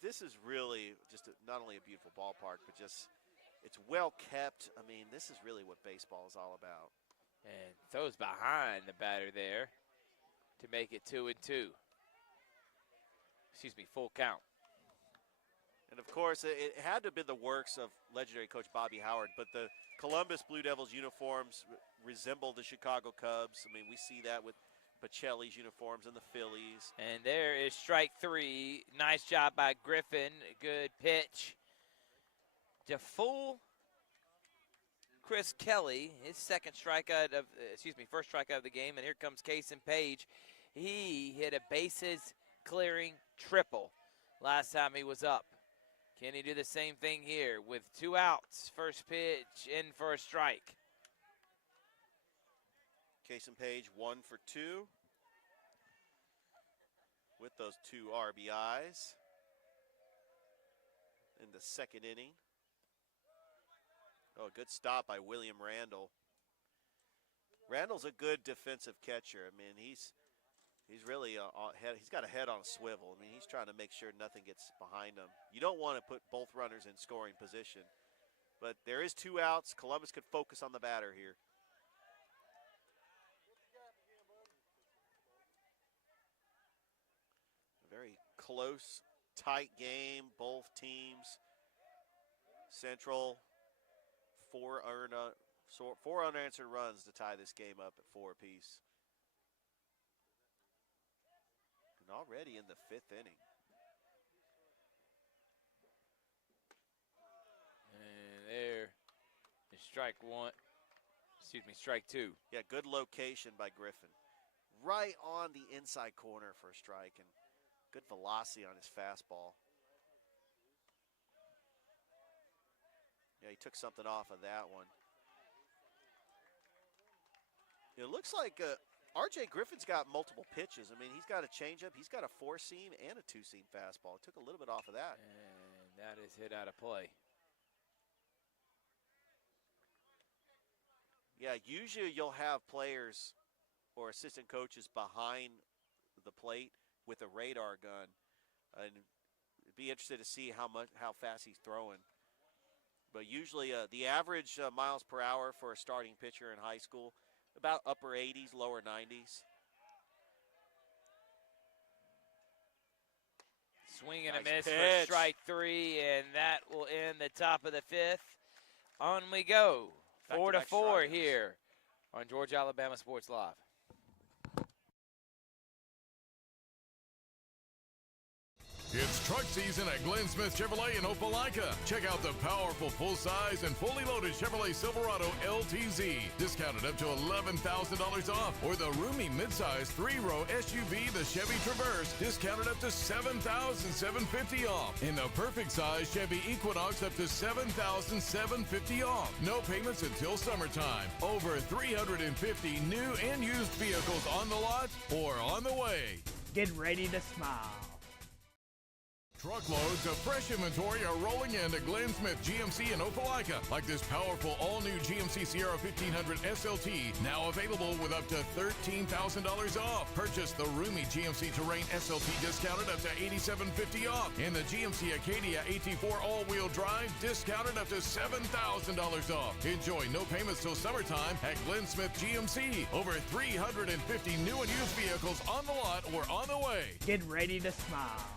this is really just not only a beautiful ballpark, but just it's well kept. I mean, this is really what baseball is all about. And throws behind the batter there to make it 2-2. Excuse me, full count. And of course, it had to have been the works of legendary coach Bobby Howard, but the Columbus Blue Devils uniforms resemble the Chicago Cubs. I mean, we see that with Pacelli's uniforms and the Phillies. And there is strike three. Nice job by Griffin. Good pitch to fool Chris Kelly. His first strikeout of the game. And here comes Kason Page. He hit a bases clearing triple last time he was up. Can he do the same thing here with 2 outs? First pitch in for a strike. Kason Page 1 for 2 with those 2 RBIs in the second inning. Oh, good stop by William Randall. Randall's a good defensive catcher. I mean, he's really he's got a head on a swivel. I mean, he's trying to make sure nothing gets behind him. You don't want to put both runners in scoring position. But there is 2 outs. Columbus could focus on the batter here. Very close, tight game, both teams. Central, 4 unanswered runs to tie this game up at 4 apiece. And already in the 5th inning. And there is strike two. Yeah, good location by Griffin. Right on the inside corner for a strike, and good velocity on his fastball. Yeah, he took something off of that one. It looks like R.J. Griffin's got multiple pitches. I mean, he's got a changeup, he's got a 4-seam and a 2-seam fastball. Took a little bit off of that. And that is hit out of play. Yeah, usually you'll have players or assistant coaches behind the plate with a radar gun. And be interested to see how fast he's throwing. But usually the average miles per hour for a starting pitcher in high school, about upper 80s, lower 90s. Swing and a Nice miss pitch. for strike 3, and that will end the top of the 5th. On we go. Back-to-back 4-4 strikeouts. here on Georgia Alabama Sports Live. It's truck season at Glenn Smith Chevrolet in Opelika. Check out the powerful full-size and fully loaded Chevrolet Silverado LTZ, discounted up to $11,000 off, or the roomy midsize 3-row SUV, the Chevy Traverse, discounted up to $7,750 off, and the perfect size Chevy Equinox up to $7,750 off. No payments until summertime. Over 350 new and used vehicles on the lot or on the way. Get ready to smile. Truckloads of fresh inventory are rolling into Glenn Smith GMC in Opelika, like this powerful all-new GMC Sierra 1500 SLT, now available with up to $13,000 off. Purchase the roomy GMC Terrain SLT discounted up to $8,750 off, and the GMC Acadia AT4 all-wheel drive discounted up to $7,000 off. Enjoy no payments till summertime at Glenn Smith GMC. Over 350 new and used vehicles on the lot or on the way. Get ready to smile.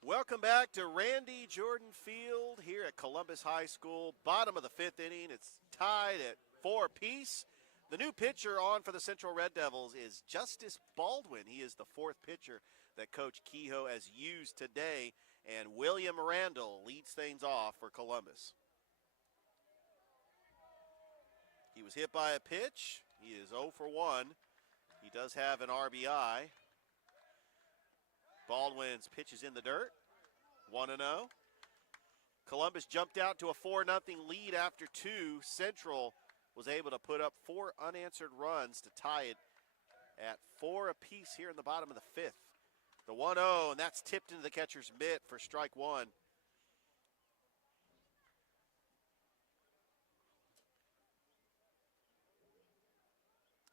Welcome back to Randy Jordan Field here at Columbus High School. Bottom of the 5th inning. It's tied at 4 apiece. The new pitcher on for the Central Red Devils is Justice Baldwin. He is the 4th pitcher that Coach Kehoe has used today. And William Randall leads things off for Columbus. He was hit by a pitch. He is 0 for 1. He does have an RBI. Baldwin's pitch is in the dirt, 1-0. Columbus jumped out to a 4-0 lead after 2. Central was able to put up 4 unanswered runs to tie it at 4 apiece here in the bottom of the 5th. The 1-0, and that's tipped into the catcher's mitt for strike 1.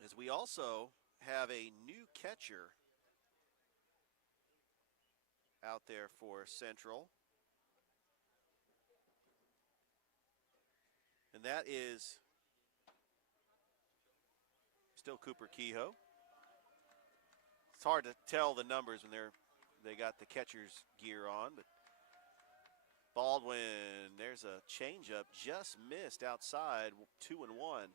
As we also have a new catcher out there for Central. And that is still Cooper Kehoe. It's hard to tell the numbers when they got the catcher's gear on, but Baldwin, there's a changeup just missed outside, 2-1.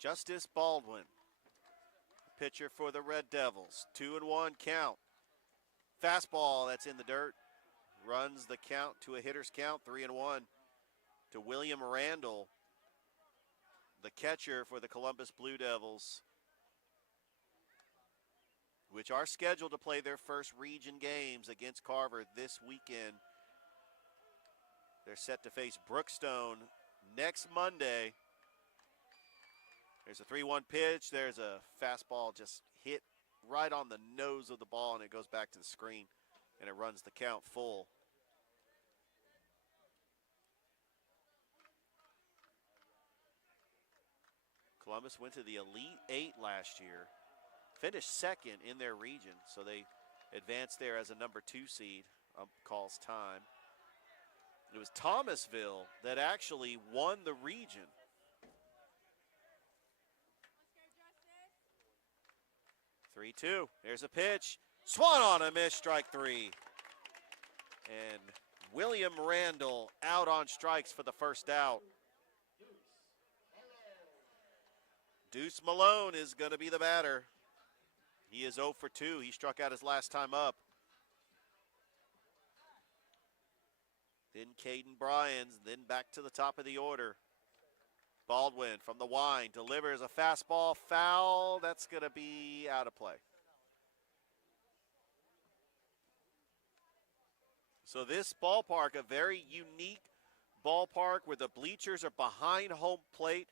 Justice Baldwin, pitcher for the Red Devils. 2-1 count. Fastball that's in the dirt. Runs the count to a hitter's count, 3-1 to William Randall, the catcher for the Columbus Blue Devils, which are scheduled to play their first region games against Carver this weekend. They're set to face Brookstone next Monday. There's a 3-1 pitch. There's a fastball just hit right on the nose of the ball, and it goes back to the screen, and it runs the count full. Columbus went to the Elite Eight last year, finished second in their region, so they advanced there as a number 2 seed. Calls time. It was Thomasville that actually won the region. Let's go, 3-2. There's a pitch. Swung on a miss, strike 3. And William Randall out on strikes for the first out. Deuce Malone is going to be the batter. He is 0 for 2. He struck out his last time up. Then Caden Bryans, then back to the top of the order. Baldwin from the wine delivers a fastball foul. That's going to be out of play. So this ballpark, a very unique ballpark where the bleachers are behind home plate.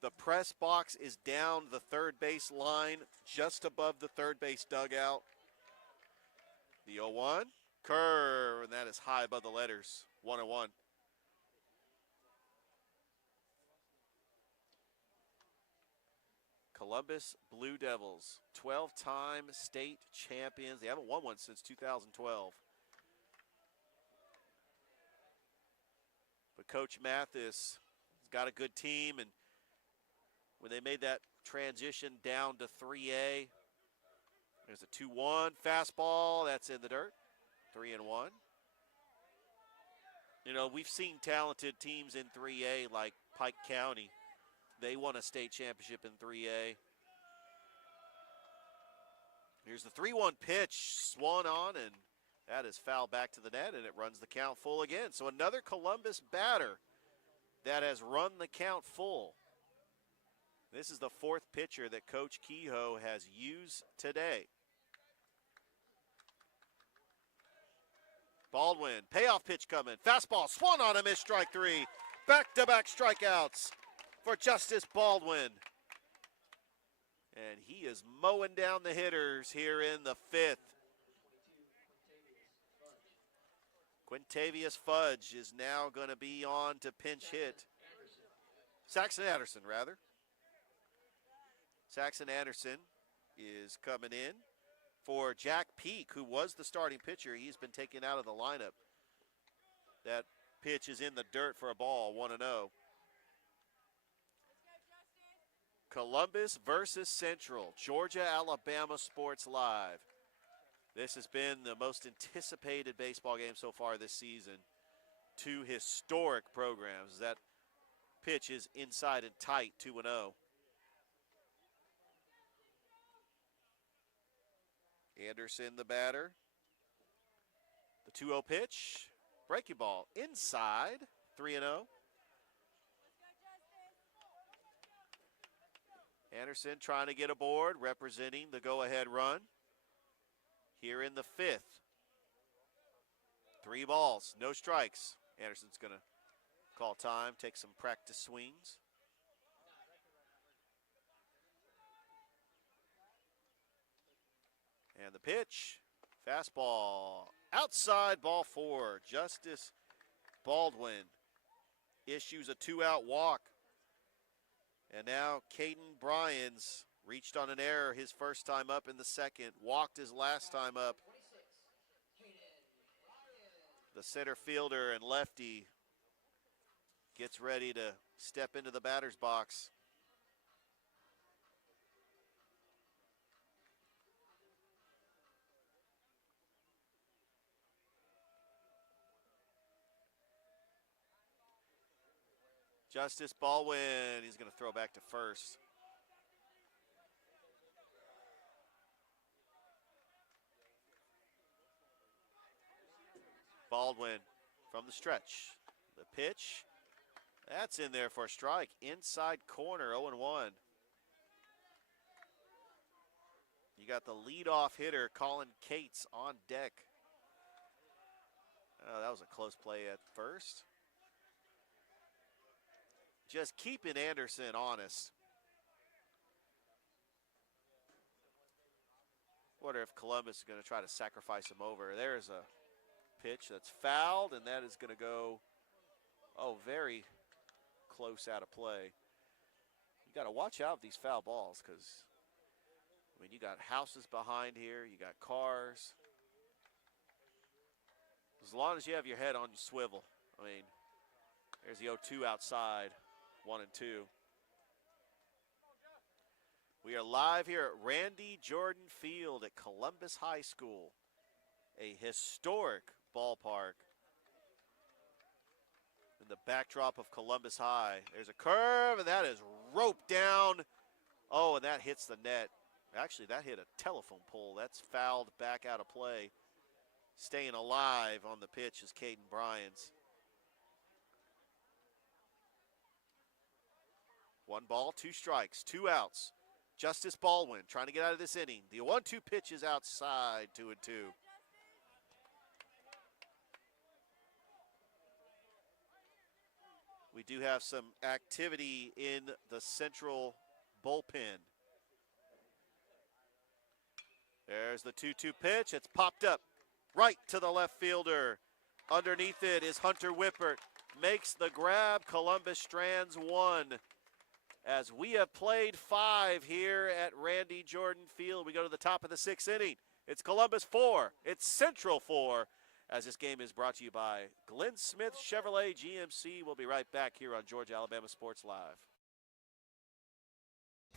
The press box is down the third base line, just above the third base dugout. The 0-1, curve, and that is high above the letters, 1-1. Columbus Blue Devils, 12-time state champions. They haven't won one since 2012. But Coach Mathis has got a good team, and when they made that transition down to 3A, there's a 2-1 fastball. That's in the dirt, 3-1. You know, we've seen talented teams in 3A like Pike County. They won a state championship in 3A. Here's the 3-1 pitch, swung on, and that is fouled back to the net, and it runs the count full again. So another Columbus batter that has run the count full. This is the fourth pitcher that Coach Kehoe has used today. Baldwin, payoff pitch coming. Fastball, swung on a missed strike three. Back-to-back strikeouts for Justice Baldwin. And he is mowing down the hitters here in the fifth. Quintavious Fudge is now going to be on to pinch hit. Saxon Anderson, rather. Saxon Anderson is coming in for Jack Peak, who was the starting pitcher. He's been taken out of the lineup. That pitch is in the dirt for a ball, 1-0. Columbus versus Central, Georgia-Alabama Sports Live. This has been the most anticipated baseball game so far this season. Two historic programs. That pitch is inside and tight, 2-0. Anderson, the batter. The 2-0 pitch. Breaking ball inside, 3-0. Anderson trying to get aboard, representing the go-ahead run here in the fifth. 3 balls, no strikes. Anderson's going to call time, take some practice swings. And the pitch, fastball, outside, ball 4. Justice Baldwin issues a 2-out walk. And now Caden Bryans reached on an error his first time up in the second, walked his last time up. The center fielder and lefty gets ready to step into the batter's box. Justice Baldwin, he's going to throw back to first. Baldwin from the stretch. The pitch, that's in there for a strike. Inside corner, 0-1. You got the leadoff hitter, Colin Cates, on deck. Oh, that was a close play at first. Just keeping Anderson honest. Wonder if Columbus is going to try to sacrifice him over. There's a pitch that's fouled, and that is going to go, very close out of play. You got to watch out with these foul balls because, you got houses behind here. You got cars. As long as you have your head on your swivel. There's the 0-2 outside. 1-2. We are live here at Randy Jordan Field at Columbus High School, a historic ballpark in the backdrop of Columbus High. There's a curve, and that is roped down. Oh, and that hits the net. Actually, that hit a telephone pole. That's fouled back out of play. Staying alive on the pitch is Caden Bryans. 1 ball, 2 strikes, 2 outs. Justice Baldwin trying to get out of this inning. The 1-2 pitch is outside, 2-2. We do have some activity in the central bullpen. There's the 2-2 pitch. It's popped up right to the left fielder. Underneath it is Hunter Whippert. Makes the grab. Columbus strands 1. As we have played 5 here at Randy Jordan Field, we go to the top of the 6th inning. It's Columbus 4. It's Central 4. As this game is brought to you by Glenn Smith Chevrolet GMC. We'll be right back here on Georgia Alabama Sports Live.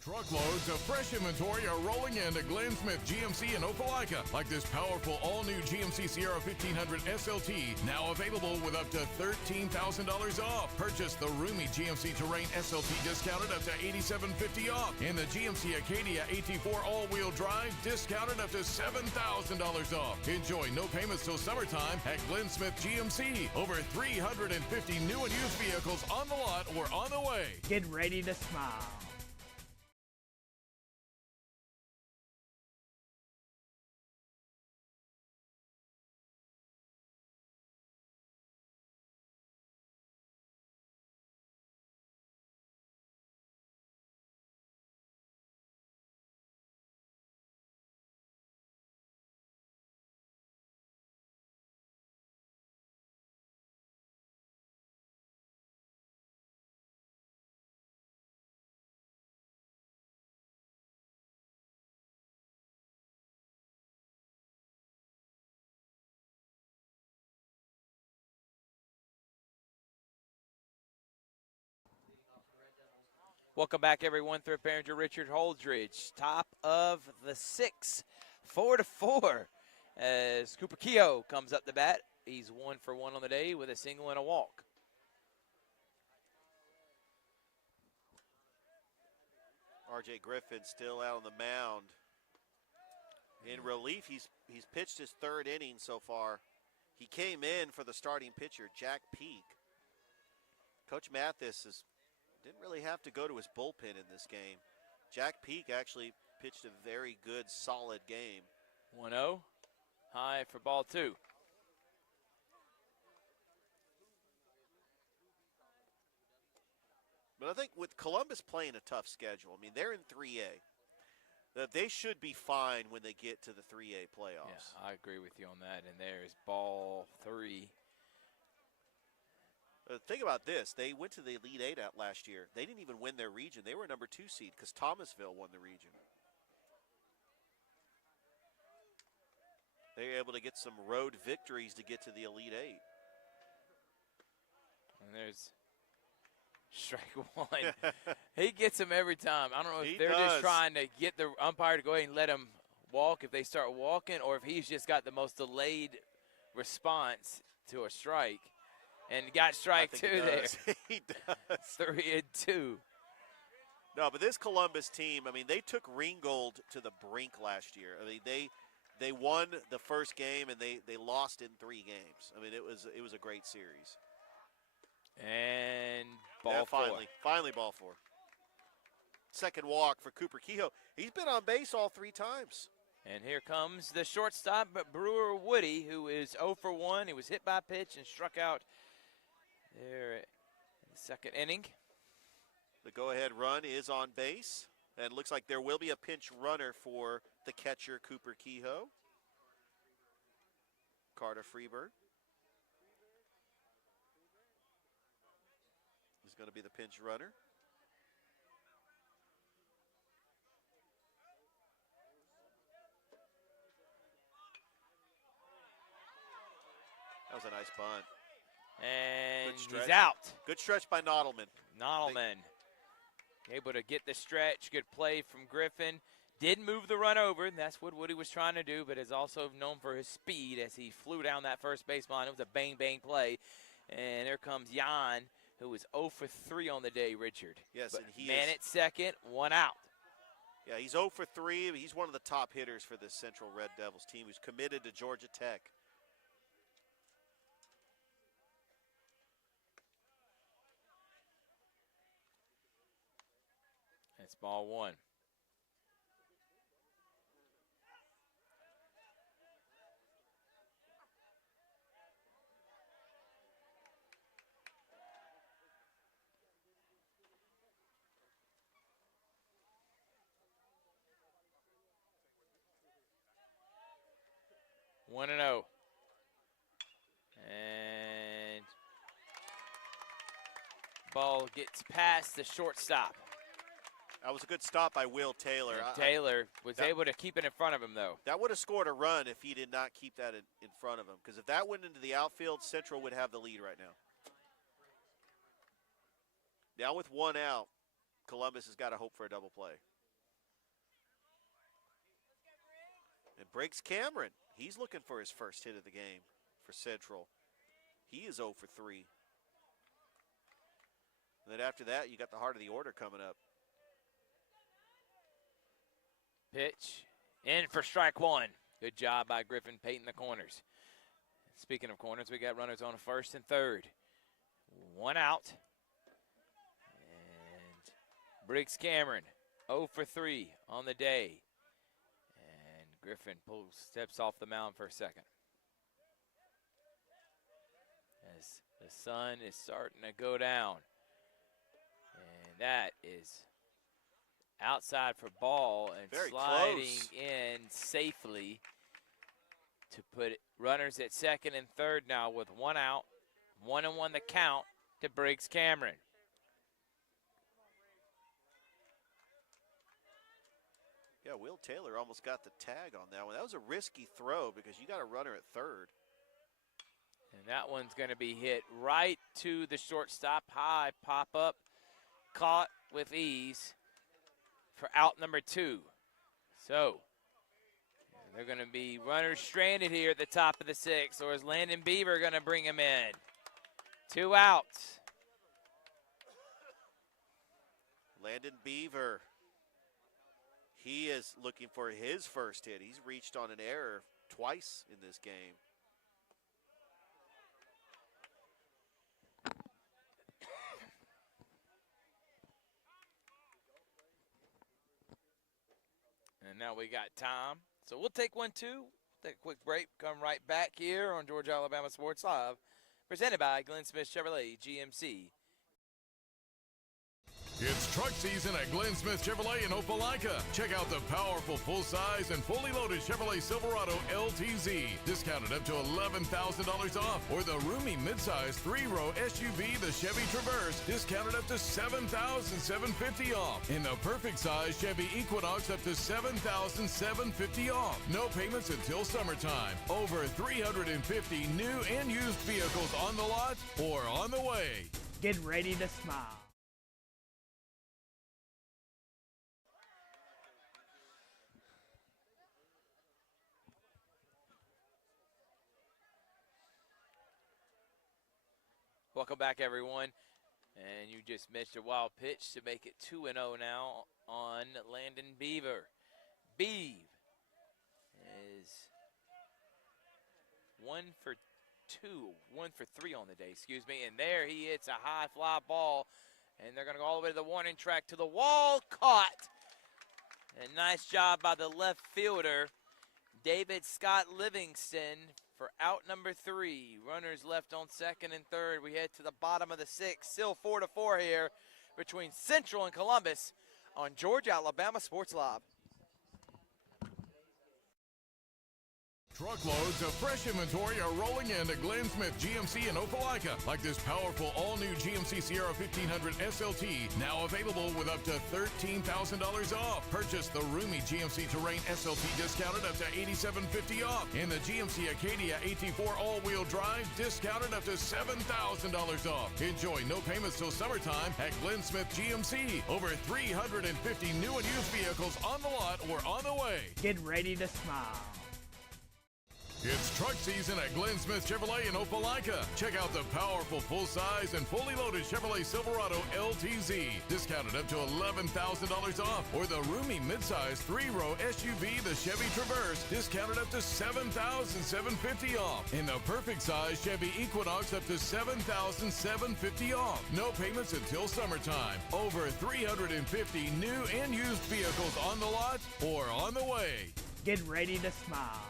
Truckloads of fresh inventory are rolling into Glenn Smith GMC in Opelika, like this powerful all-new GMC Sierra 1500 SLT, now available with up to $13,000 off. Purchase the roomy GMC Terrain SLT discounted up to $8,750 off, and the GMC Acadia AT4 all-wheel drive discounted up to $7,000 off. Enjoy no payments till summertime at Glenn Smith GMC. Over 350 new and used vehicles on the lot or on the way. Get ready to smile. Welcome back, everyone. Thrift Manager Richard Holdridge, top of the 6th, 4-4. As Cooper Kehoe comes up the bat. He's 1 for 1 on the day with a single and a walk. R.J. Griffin still out on the mound. In relief, he's pitched his 3rd inning so far. He came in for the starting pitcher, Jack Peak. Coach Mathis didn't really have to go to his bullpen in this game. Jack Peak actually pitched a very good, solid game. 1-0, high for ball 2. But I think with Columbus playing a tough schedule, I mean, they're in 3A. They should be fine when they get to the 3A playoffs. Yeah, I agree with you on that. And there's ball 3. Think about this. They went to the Elite Eight last year. They didn't even win their region. They were number 2 seed because Thomasville won the region. They were able to get some road victories to get to the Elite Eight. And there's strike 1. He gets him every time. I don't know if they're just trying to get the umpire to go ahead and let him walk if they start walking, or if he's just got the most delayed response to a strike. And got strike 2 there. He does. 3-2. No, but this Columbus team, I mean, they took Ringgold to the brink last year. I mean, they won the first game and they lost in 3 games. I mean, it was a great series. And ball 4. Finally ball 4. Second walk for Cooper Kehoe. He's been on base all 3 times. And here comes the shortstop, Brewer Woody, who is 0 for 1. He was hit by a pitch and struck out there in the 2nd inning. The go-ahead run is on base. And it looks like there will be a pinch runner for the catcher, Cooper Kehoe. Carter Freeberg is going to be the pinch runner. That was a nice bunt. And Good he's out. Good stretch by Nodelman. Nodelman able to get the stretch. Good play from Griffin. Did move the run over, and that's what Woody was trying to do, but is also known for his speed as he flew down that first baseline. It was a bang-bang play. And there comes Jan, who is 0 for 3 on the day, Richard. Yes, but and he man is. at second, 1 out. Yeah, he's 0 for 3. He's one of the top hitters for this Central Red Devils team who's committed to Georgia Tech. It's ball one. One and 0. And ball gets past the shortstop. That was a good stop by Will Taylor. And Taylor was able to keep it in front of him, though. That would have scored a run if he did not keep that in front of him. Because if that went into the outfield, Central would have the lead right now. Now with one out, Columbus has got to hope for a double play. And breaks Cameron. He's looking for his first hit of the game for Central. He is 0 for 3. And then after that, you got the heart of the order coming up. Pitch in for strike one. Good job by Griffin painting the corners. Speaking of corners, we got runners on first and third. One out. And Briggs Cameron 0 for 3 on the day. And Griffin steps off the mound for a second. As the sun is starting to go down. And that is outside for ball and very sliding close in safely to put runners at second and third now with one out. 1-1 the count to Briggs Cameron. Yeah, Will Taylor almost got the tag on that one. That was a risky throw because you got a runner at third. And that one's going to be hit right to the shortstop. High pop up, caught with ease for out number 2. So they're going to be runners stranded here at the top of the 6th, or is Landon Beaver going to bring him in? 2 outs. Landon Beaver. He is looking for his first hit. He's reached on an error twice in this game. And now we got time. So we'll take 1-2. Take a quick break. Come right back here on Georgia Alabama Sports Live. Presented by Glenn Smith Chevrolet GMC. It's truck season at Glenn Smith Chevrolet in Opelika. Check out the powerful full-size and fully loaded Chevrolet Silverado LTZ. Discounted up to $11,000 off. Or the roomy midsize 3-row SUV, the Chevy Traverse. Discounted up to $7,750 off. In the perfect size Chevy Equinox up to $7,750 off. No payments until summertime. Over 350 new and used vehicles on the lot or on the way. Get ready to smile. Welcome back, everyone. And you just missed a wild pitch to make it 2-0 now on Landon Beaver. Beav is 1 for 3 on the day, excuse me. And there he hits a high fly ball. And they're going to go all the way to the warning track, to the wall, caught. And nice job by the left fielder, David Scott Livingston, for out number 3. Runners left on second and third. We head to the bottom of the 6th. Still 4-4 here between Central and Columbus on Georgia Alabama Sports Live. Truckloads of fresh inventory are rolling into Glenn Smith GMC in Opelika, like this powerful all-new GMC Sierra 1500 SLT, now available with up to $13,000 off. Purchase the roomy GMC Terrain SLT discounted up to $8,750 off, and the GMC Acadia AT4 all-wheel drive discounted up to $7,000 off. Enjoy no payments till summertime at Glenn Smith GMC. Over 350 new and used vehicles on the lot or on the way. Get ready to smile. It's truck season at Glenn Smith Chevrolet in Opelika. Check out the powerful full-size and fully loaded Chevrolet Silverado LTZ, discounted up to $11,000 off, or the roomy midsize 3-row SUV, the Chevy Traverse, discounted up to $7,750 off, and the perfect size Chevy Equinox up to $7,750 off. No payments until summertime. Over 350 new and used vehicles on the lot or on the way. Get ready to smile.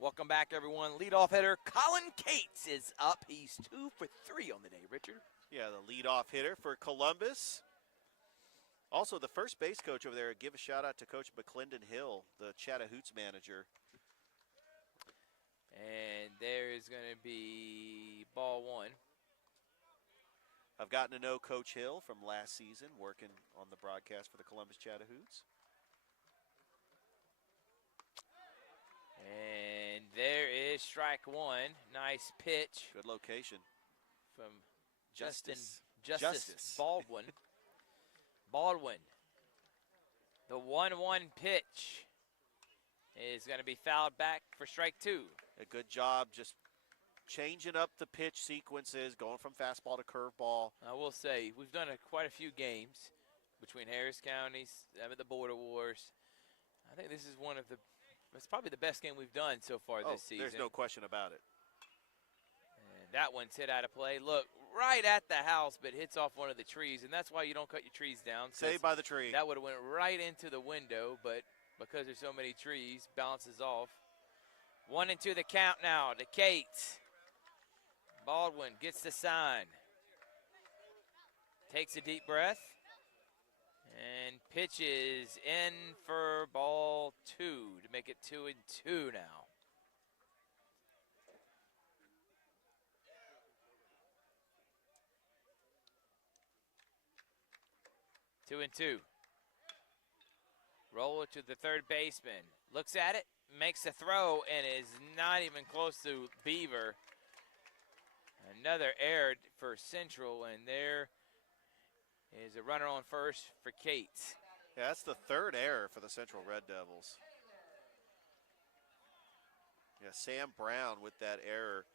Welcome back, everyone. Leadoff hitter Colin Cates is up. He's 2 for 3 on the day, Richard. Yeah, the leadoff hitter for Columbus. Also, the first base coach over there, give a shout out to Coach McClendon Hill, the Chattahoochee manager. And there is going to be ball one. I've gotten to know Coach Hill from last season, working on the broadcast for the Columbus Chattahoochee. And there is strike one. Nice pitch Good location. from Justice. Justice Baldwin. Baldwin. The 1-1 pitch is going to be fouled back for strike two. A good job just changing up the pitch sequences, going from fastball to curveball. I will say, we've done quite a few games between Harris counties, the Border Wars. I think this is it's probably the best game we've done so far this season. There's no question about it. And that one's hit out of play. Look, right at the house, but hits off one of the trees, and that's why you don't cut your trees down. Saved by the tree. That would have went right into the window, but because there's so many trees, bounces off. 1-2 the count now to Cates. Baldwin gets the sign. Takes a deep breath. And pitches in for ball two to make it 2-2 now. Two and two. Roll it to the third baseman. Looks at it, makes a throw, and is not even close to Beaver. Another error for Central, and there is a runner on first for Cates. Yeah, that's the third error for the Central Red Devils. Yeah, Sam Brown with that error.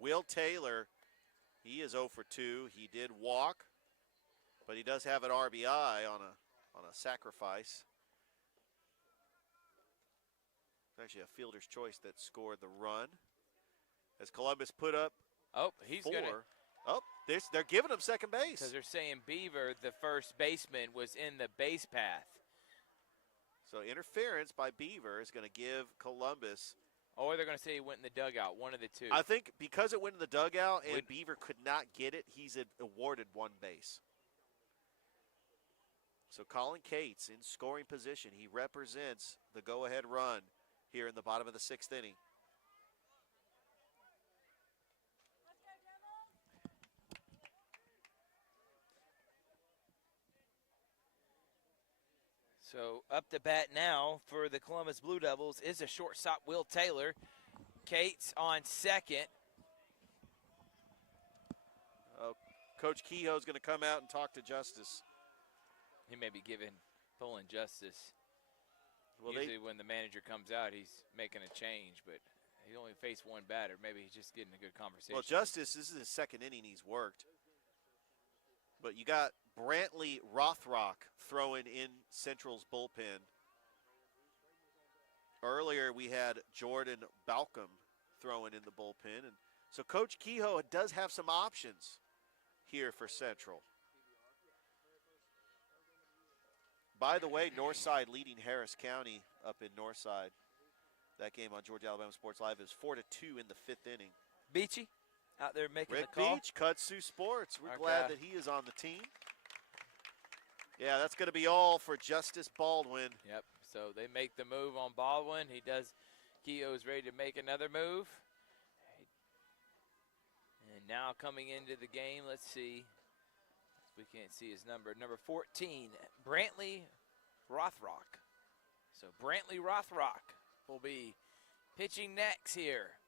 Will Taylor, he is 0 for 2. He did walk, but he does have an RBI on a sacrifice. It's actually a fielder's choice that scored the run. As Columbus put up he's 4. gonna. They're giving him second base. Because they're saying Beaver, the first baseman, was in the base path. So interference by Beaver is going to give Columbus. Or they're going to say he went in the dugout, one of the two. I think because it went in the dugout and Would- Beaver could not get it, he's awarded one base. So Colin Cates in scoring position. He represents the go-ahead run here in the bottom of the 6th inning. So up to bat now for the Columbus Blue Devils is a shortstop, Will Taylor. Cates on second. Coach Kehoe's going to come out and talk to Justice. He may be pulling Justice. Well, Usually when the manager comes out, he's making a change, but he only faced one batter. Maybe he's just getting a good conversation. Well, Justice, this is his second inning he's worked. But you got Brantley Rothrock throwing in Central's bullpen. Earlier we had Jordan Balcom throwing in the bullpen. And so Coach Kehoe does have some options here for Central. By the way, Northside leading Harris County up in Northside. That game on Georgia Alabama Sports Live is 4-2 in the 5th inning. Beachy out there making Rick the call. Beach, Kudzu Sports. We're Our glad guy. that he is on the team. Yeah, that's going to be all for Justice Baldwin. Yep. So they make the move on Baldwin. He does. Keogh's ready to make another move. And now coming into the game, let's see. We can't see his number. Number 14, Brantley Rothrock. So Brantley Rothrock will be pitching next here.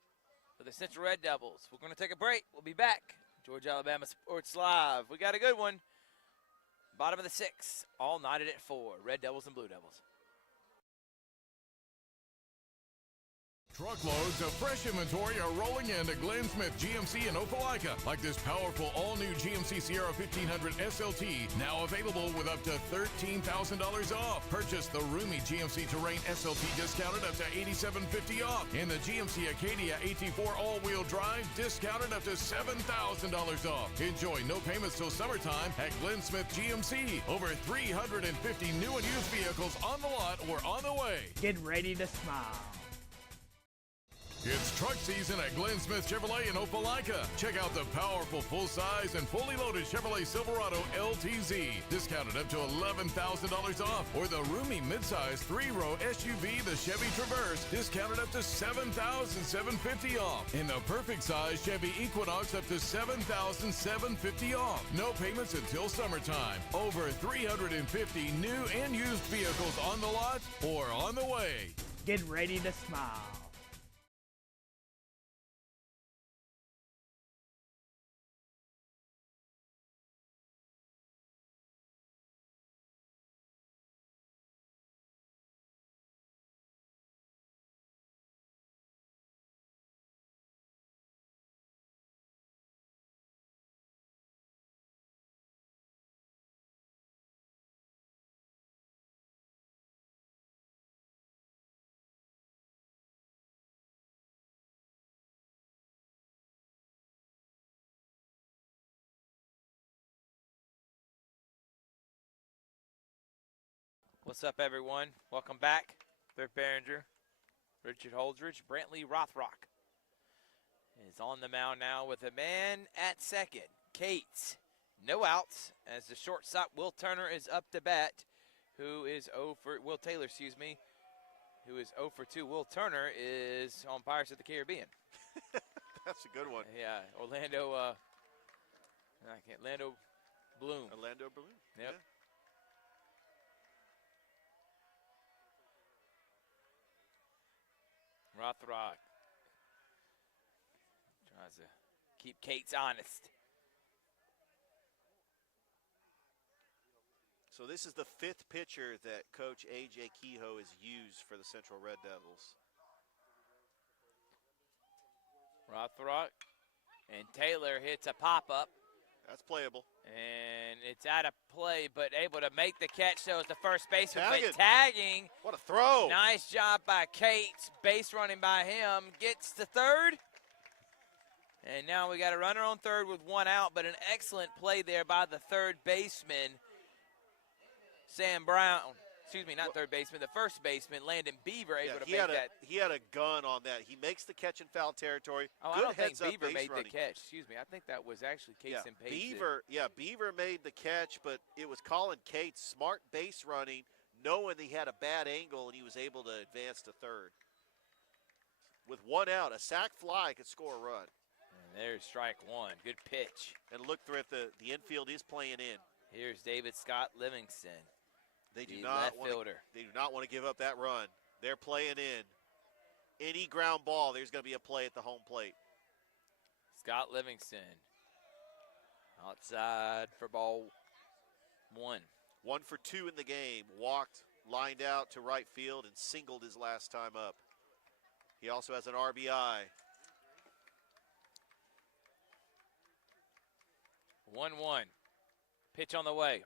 for the Central Red Devils. We're going to take a break. We'll be back. Georgia Alabama Sports Live. We got a good one. Bottom of the 6th, all knotted at 4. Red Devils and Blue Devils. Truckloads of fresh inventory are rolling into Glenn Smith GMC in Opelika, like this powerful all-new GMC Sierra 1500 SLT, now available with up to $13,000 off. Purchase the roomy GMC Terrain SLT discounted up to $8,750 off, and the GMC Acadia AT4 all-wheel drive discounted up to $7,000 off. Enjoy no payments till summertime at Glenn Smith GMC. Over 350 new and used vehicles on the lot or on the way. Get ready to smile. It's truck season at Glenn Smith Chevrolet in Opelika. Check out the powerful full-size and fully loaded Chevrolet Silverado LTZ, discounted up to $11,000 off, or the roomy midsize 3-row SUV, the Chevy Traverse, discounted up to $7,750 off, and the perfect size Chevy Equinox up to $7,750 off. No payments until summertime. Over 350 new and used vehicles on the lot or on the way. Get ready to smile. What's up, everyone? Welcome back. Third Behringer, Richard Holdridge, Brantley Rothrock is on the mound now with a man at second. Cates, no outs, as the shortstop Will Turner is up to bat, who is 0 for Will Taylor, excuse me, who is 0 for 2. Will Turner is on Pirates of the Caribbean. That's a good one. Yeah, Orlando Bloom. Orlando Bloom. Yep. Yeah. Rothrock tries to keep Cates honest. So this is the 5th pitcher that Coach A.J. Kehoe has used for the Central Red Devils. Rothrock and Taylor hits a pop-up. That's playable. And it's out of play, but able to make the catch, so it's the first baseman. Tagging. But tagging. What a throw. Nice job by Cates. Base running by him. Gets to third. And now we got a runner on third with 1 out, but an excellent play there by the third baseman, Sam Brown. Excuse me, not third baseman, the first baseman, Landon Beaver, able to make that. He had a gun on that. He makes the catch in foul territory. Oh, Good I don't think heads-up Beaver base made running. the catch. Excuse me, I think that was actually Cates and Page. Beaver made the catch, but it was Colin Cates, smart base running, knowing he had a bad angle, and he was able to advance to third. With 1 out, a sac fly could score a run. And there's strike 1. Good pitch. And look, Thrift, the infield is playing in. Here's David Scott Livingston. They do the not left want fielder. They do not want to give up that run. They're playing in. Any ground ball, there's going to be a play at the home plate. Scott Livingston outside for ball 1. 1 for 2 in the game. Walked, lined out to right field, and singled his last time up. He also has an RBI. 1-1. Pitch on the way.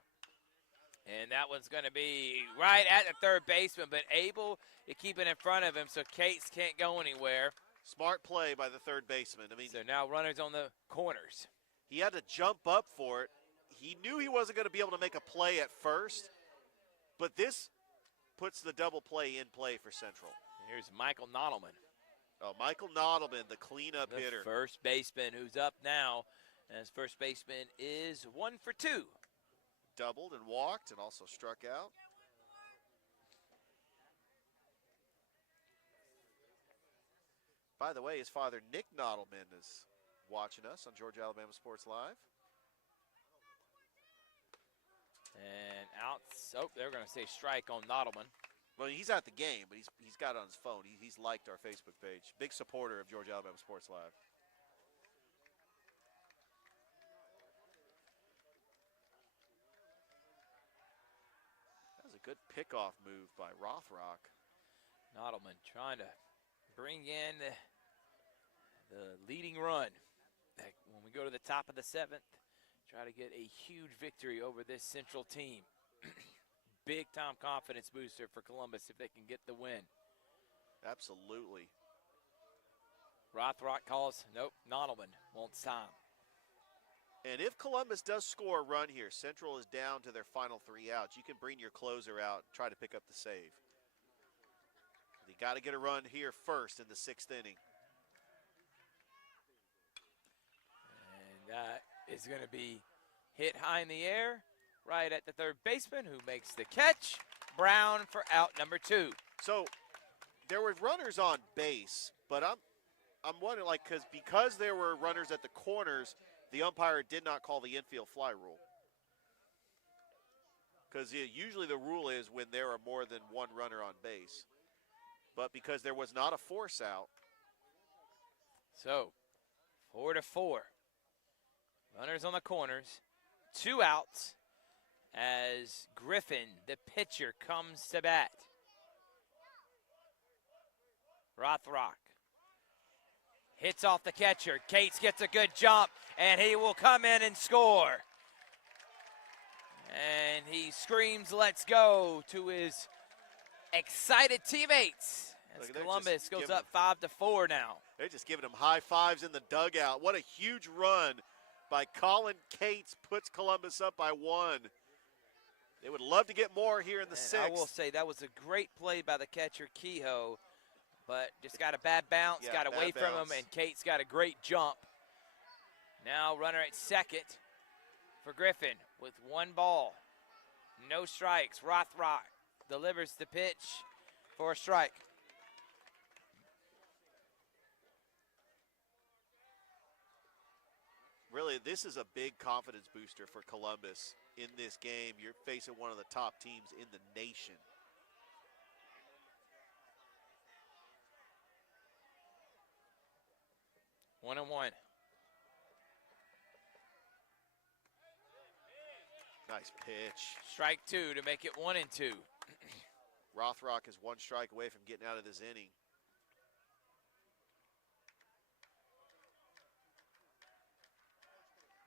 And that one's going to be right at the third baseman, but able to keep it in front of him so Cates can't go anywhere. Smart play by the third baseman. I mean, So now runners on the corners. he had to jump up for it. He knew he wasn't going to be able to make a play at first, but this puts the double play in play for Central. Here's Michael Nottleman, Oh, Michael Nottleman, the cleanup the hitter. first baseman, who's up now. As first baseman is 1 for 2. Doubled and walked and also struck out. By the way, his father, Nick Nottleman, is watching us on Georgia Alabama Sports Live. And out. Oh, they're going to say strike on Nottleman. Well, he's at the game, but he's got it on his phone. He's liked our Facebook page. Big supporter of Georgia Alabama Sports Live. That was a good pickoff move by Rothrock. Nodelman trying to bring in the leading run. When we go to the top of the 7th, try to get a huge victory over this Central team. Big time confidence booster for Columbus if they can get the win. Absolutely. Rothrock calls, nope, Nodelman wants time. And if Columbus does score a run here, Central is down to their final 3 outs. You can bring your closer out, try to pick up the save. You got to get a run here first in the 6th inning. And that is going to be hit high in the air, right at the third baseman, who makes the catch. Brown for out number 2. So there were runners on base, but I'm wondering, like, because there were runners at the corners, the umpire did not call the infield fly rule. Because usually the rule is when there are more than one runner on base. But because there was not a force out. So 4-4. Runners on the corners. 2 outs as Griffin, the pitcher, comes to bat. Rothrock hits off the catcher. Cates gets a good jump, and he will come in and score. And he screams, "Let's go," to his excited teammates as Columbus goes up 5-4 now. They're just giving him high fives in the dugout. What a huge run by Colin Cates puts Columbus up by 1. They would love to get more here in the 6th. I will say that was a great play by the catcher, Kehoe, but just got a bad bounce, got away from him, and Cates got a great jump. Now runner at second for Griffin with 1 ball. No strikes. Rothrock delivers the pitch for a strike. Really, this is a big confidence booster for Columbus in this game. You're facing one of the top teams in the nation. One and one. Nice pitch. Strike 2 to make it 1-2. Rothrock is 1 strike away from getting out of this inning.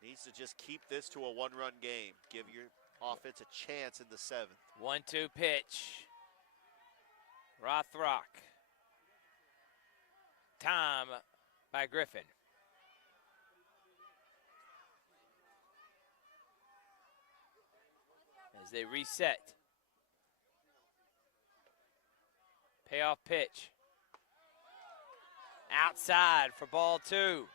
Needs to just keep this to a 1-run game. Give your offense a chance in the 7th. 1-2 pitch. Rothrock. Time by Griffin. As they reset. Payoff pitch. Outside for ball 2.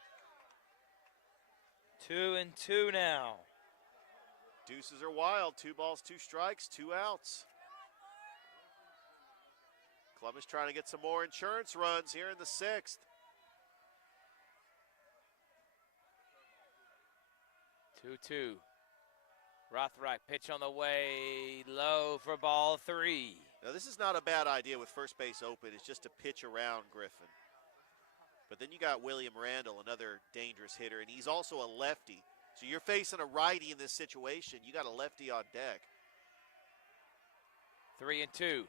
2-2 now. Deuces are wild. 2 balls, 2 strikes, 2 outs. Columbus trying to get some more insurance runs here in the 6th. Two. Rothrock pitch on the way, low for ball 3. Now this is not a bad idea with first base open. It's just to pitch around Griffin. But then you got William Randall, another dangerous hitter, and he's also a lefty. So you're facing a righty in this situation. You got a lefty on deck. 3-2.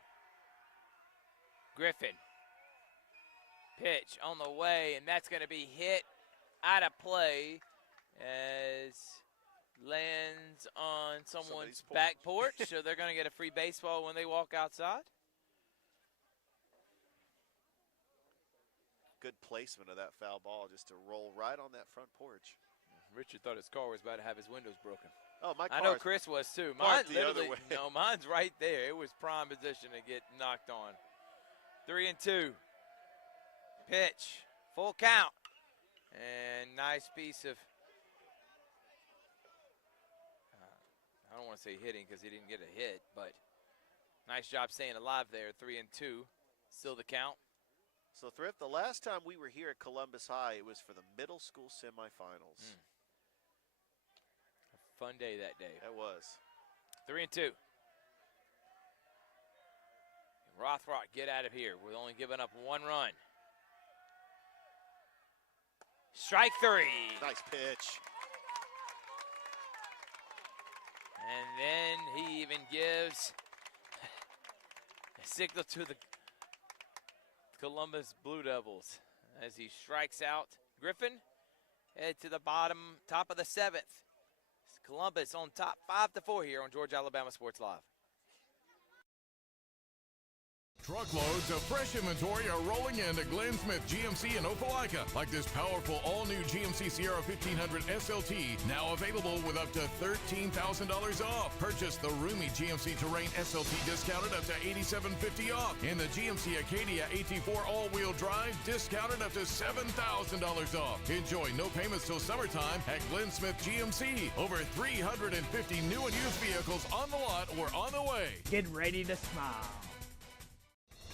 Griffin. Pitch on the way, and that's going to be hit out of play as lands on someone's back porch. So they're going to get a free baseball when they walk outside. Good placement of that foul ball just to roll right on that front porch. Richard thought his car was about to have his windows broken. Oh, my car. I know Chris was too. Mine literally, no, mine's right there. It was prime position to get knocked on. 3-2. Pitch. Full count. And nice piece of, I don't want to say hitting because he didn't get a hit, but nice job staying alive there. 3-2. Still the count. So, Thrift, the last time we were here at Columbus High, it was for the middle school semifinals. A fun day that day. That was. 3-2. Rothrock, get out of here. We're only giving up 1 run. Strike 3. Nice pitch. And then he even gives a signal to the Columbus Blue Devils as he strikes out Griffin. Head to the top of the 7th. Columbus on top 5-4 here on Georgia Alabama Sports Live. Truckloads of fresh inventory are rolling into Glenn Smith GMC in Opelika, like this powerful all-new GMC Sierra 1500 SLT, now available with up to $13,000 off. Purchase the roomy GMC Terrain SLT discounted up to $8,750 off. And the GMC Acadia AT4 all-wheel drive discounted up to $7,000 off. Enjoy no payments till summertime at Glenn Smith GMC. Over 350 new and used vehicles on the lot or on the way. Get ready to smile.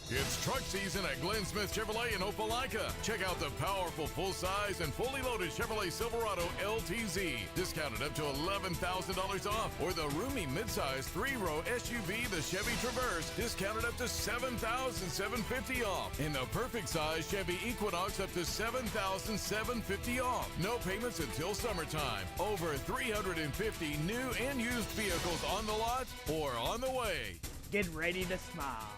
It's truck season at Glenn Smith Chevrolet in Opelika. Check out the powerful full-size and fully loaded Chevrolet Silverado LTZ, discounted up to $11,000 off. Or the roomy midsize 3-row SUV, the Chevy Traverse, discounted up to $7,750 off. And the perfect size Chevy Equinox up to $7,750 off. No payments until summertime. Over 350 new and used vehicles on the lot or on the way. Get ready to smile.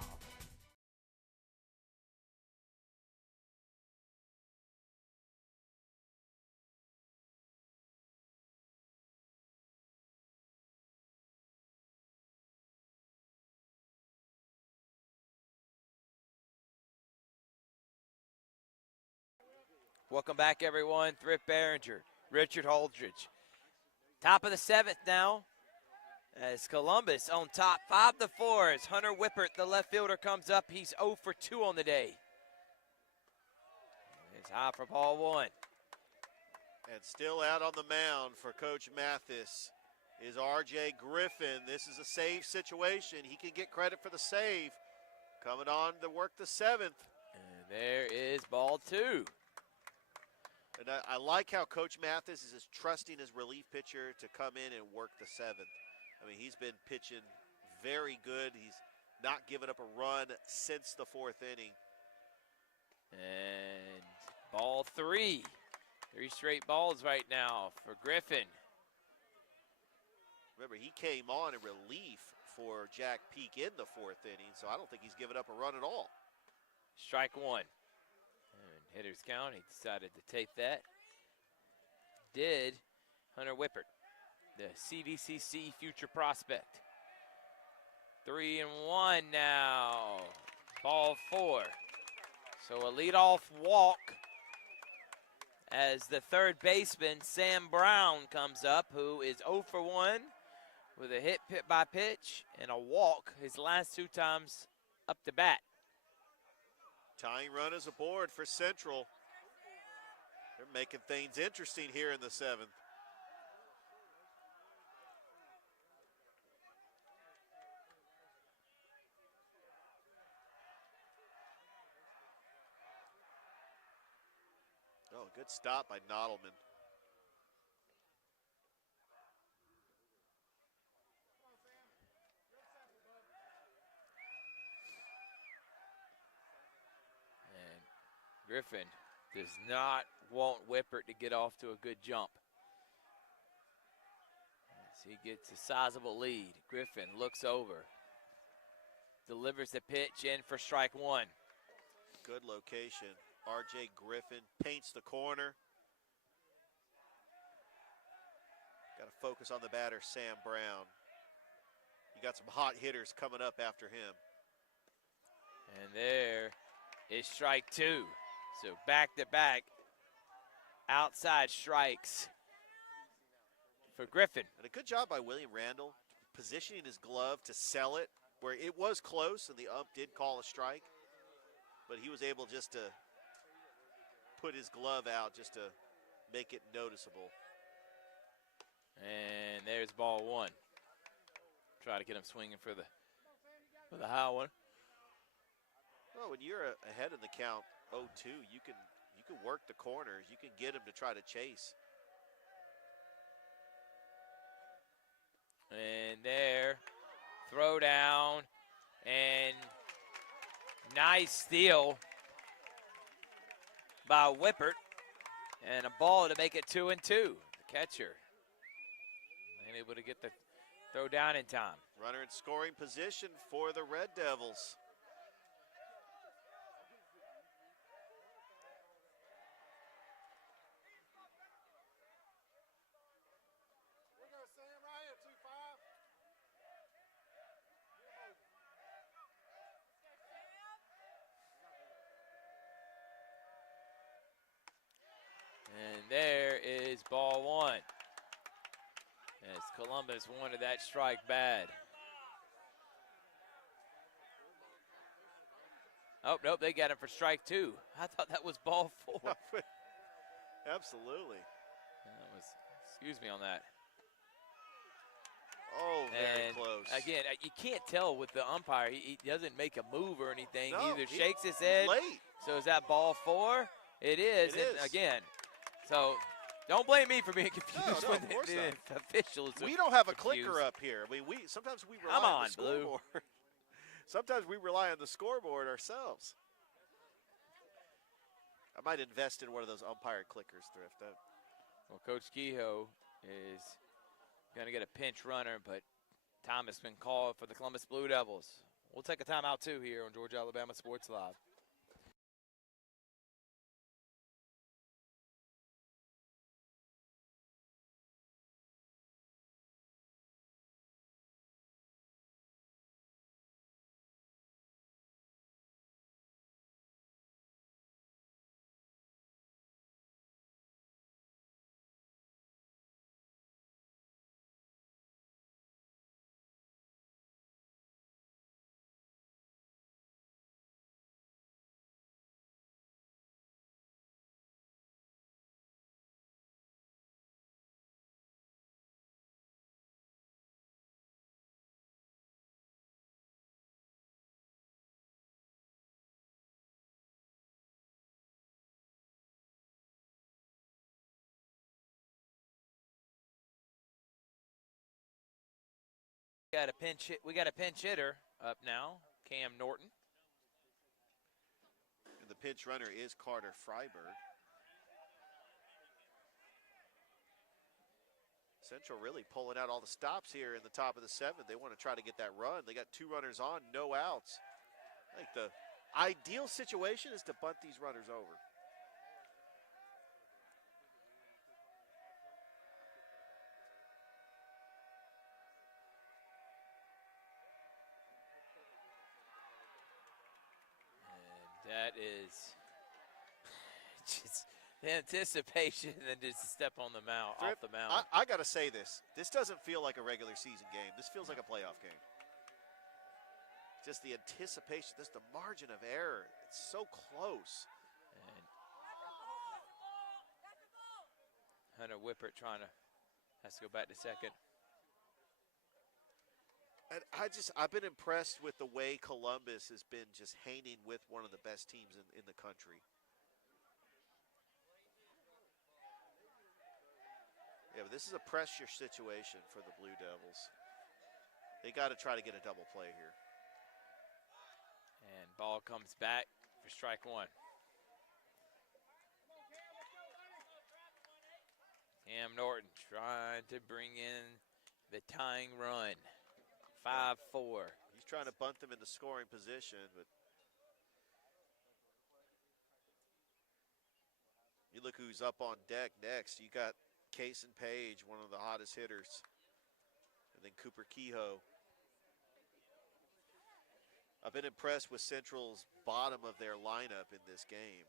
Welcome back, everyone. Thrift Behringer, Richard Holdridge. Top of the 7th now as Columbus on top 5-4 as Hunter Whippert, the left fielder, comes up. He's 0 for 2 on the day. It's high for ball 1. And still out on the mound for Coach Mathis is R.J. Griffin. This is a save situation. He can get credit for the save. Coming on to work the 7th. And there is ball 2. And I like how Coach Mathis is trusting his relief pitcher to come in and work the 7th. I mean, he's been pitching very good. He's not given up a run since the 4th inning. And ball 3. 3 straight balls right now for Griffin. Remember, he came on in relief for Jack Peak in the 4th inning, so I don't think he's given up a run at all. Strike 1. And hitter's count, he decided to take that. Did Hunter Whippert, the CVCC future prospect. 3-1 now. Ball 4. So a leadoff walk as the third baseman, Sam Brown, comes up, who is 0 for 1 with a hit by pitch and a walk his last 2 times up to bat. Tying run is aboard for Central. They're making things interesting here in the 7th. Oh, good stop by Nodelman. Griffin does not want Whippert to get off to a good jump. As he gets a sizable lead. Griffin looks over. Delivers the pitch in for strike 1. Good location. R.J. Griffin paints the corner. Got to focus on the batter, Sam Brown. You got some hot hitters coming up after him. And there is strike 2. So back-to-back outside strikes for Griffin. And a good job by William Randall positioning his glove to sell it where it was close and the ump did call a strike. But he was able just to put his glove out just to make it noticeable. And there's ball 1. Try to get him swinging for the high one. Well, when you're ahead in the count 0-2, you can work the corners. You can get him to try to chase. And there, throw down, and Nice steal by Whippert. And a ball to make it 2-2. The catcher ain't able to get the throw down in time. Runner in scoring position for the Red Devils. And there is ball one. As Columbus wanted that strike bad. Oh, nope, they got him for strike two. I thought that was ball four. Absolutely. That was, excuse me on that. Oh, very And close. again, you can't tell with the umpire. He doesn't make a move or anything. No, He either he- shakes his head. Late. So is that ball four? It is. It And is. again, so don't blame me for being confused No, when of course the officials are We don't have a confused. clicker up here. I mean, sometimes we rely Come on on, the Blue. scoreboard. Sometimes we rely on the scoreboard ourselves. I might invest in one of those umpire clickers, Thrift. Well, Coach Kehoe is going to get a pinch runner, but time has been called for the Columbus Blue Devils. We'll take a timeout, too, here on Georgia Alabama Sports Live. We got a pinch hitter up now, Cam Norton. And the pinch runner is Carter Freiberg. Central really pulling out all the stops here in the top of the seventh. They want to try to get that run. They got two runners on, no outs. I think the ideal situation is to bunt these runners over. And that is just the anticipation and just a step on the mound, off the mound. I got to say this. This doesn't feel like a regular season game. This feels like a playoff game. Just the anticipation, just the margin of error. It's so close. And Hunter Whippert has to go back to second. And I've been impressed with the way Columbus has been just hanging with one of the best teams in the country. Yeah, but this is a pressure situation for the Blue Devils. They got to try to get a double play here. And ball comes back for strike one. Cam Norton trying to bring in the tying run. 5-4. He's trying to bunt them into scoring position, but you look who's up on deck next. You got Kason Page, one of the hottest hitters, and then Cooper Kehoe. I've been impressed with Central's bottom of their lineup in this game.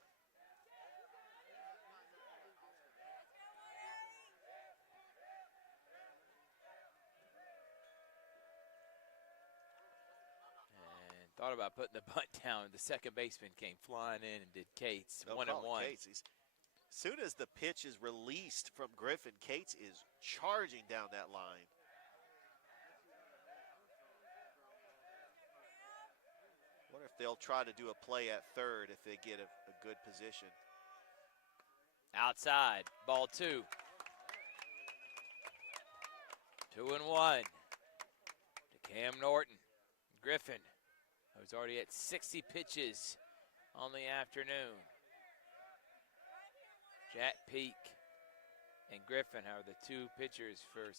And thought about putting the bunt down. The second baseman came flying in and did Cates. No 1-1. problem, Cates. As soon as the pitch is released from Griffin, Cates is charging down that line. Wonder if they'll try to do a play at third if they get a good position. Outside, ball two. 2-1 to Cam Norton. Griffin Who's already at 60 pitches on the afternoon. Jack Peak and Griffin are the two pitchers for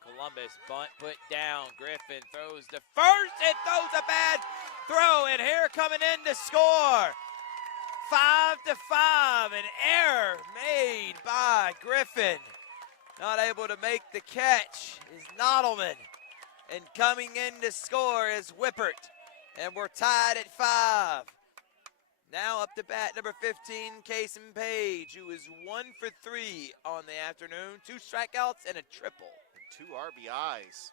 Columbus. Bunt put down. Griffin throws to first and throws a bad throw. And here coming in to score. 5-5. An error made by Griffin. Not able to make the catch is Nodelman. And coming in to score is Whippert. And we're tied at 5. Now up to bat, number 15, Kason Page, who is 1 for 3 on the afternoon. 2 strikeouts and a triple. And 2 RBIs.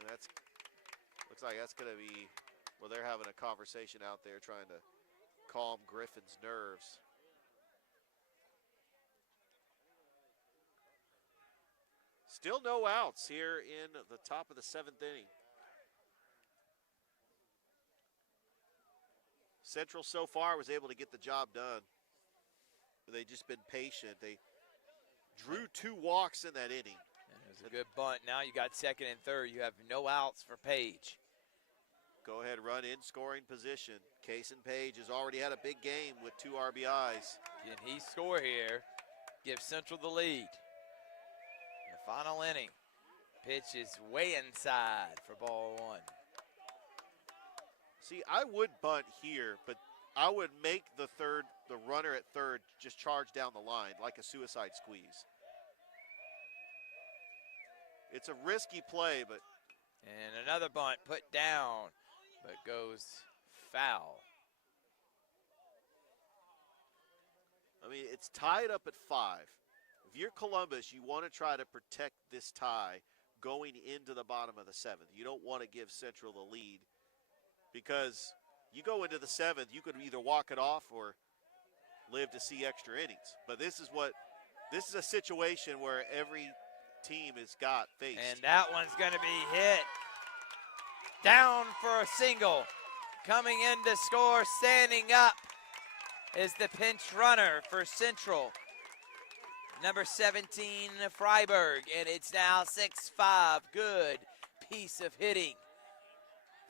And that's, looks like that's going to be, well, they're having a conversation out there trying to calm Griffin's nerves. Still no outs here in the top of the 7th inning. Central so far was able to get the job done. They've just been patient. They drew 2 walks in that inning. And it was a good bunt. Now you got second and third. You have no outs for Page. Go ahead, run in scoring position. Kason Page has already had a big game with 2 RBIs. Can he score here? Give Central the lead. The final inning. Pitch is way inside for ball 1. See, I would bunt here, but I would make the runner at third just charge down the line like a suicide squeeze. It's a risky play, but. And another bunt put down, but goes foul. I mean, it's tied up at 5. If you're Columbus, you want to try to protect this tie going into the bottom of the 7th. You don't want to give Central the lead. Because you go into the 7th, you could either walk it off or live to see extra innings. But this is a situation where every team has got faced. And that one's going to be hit. Down for a single. Coming in to score, standing up, is the pinch runner for Central. Number 17, Freiberg. And it's now 6-5. Good piece of hitting.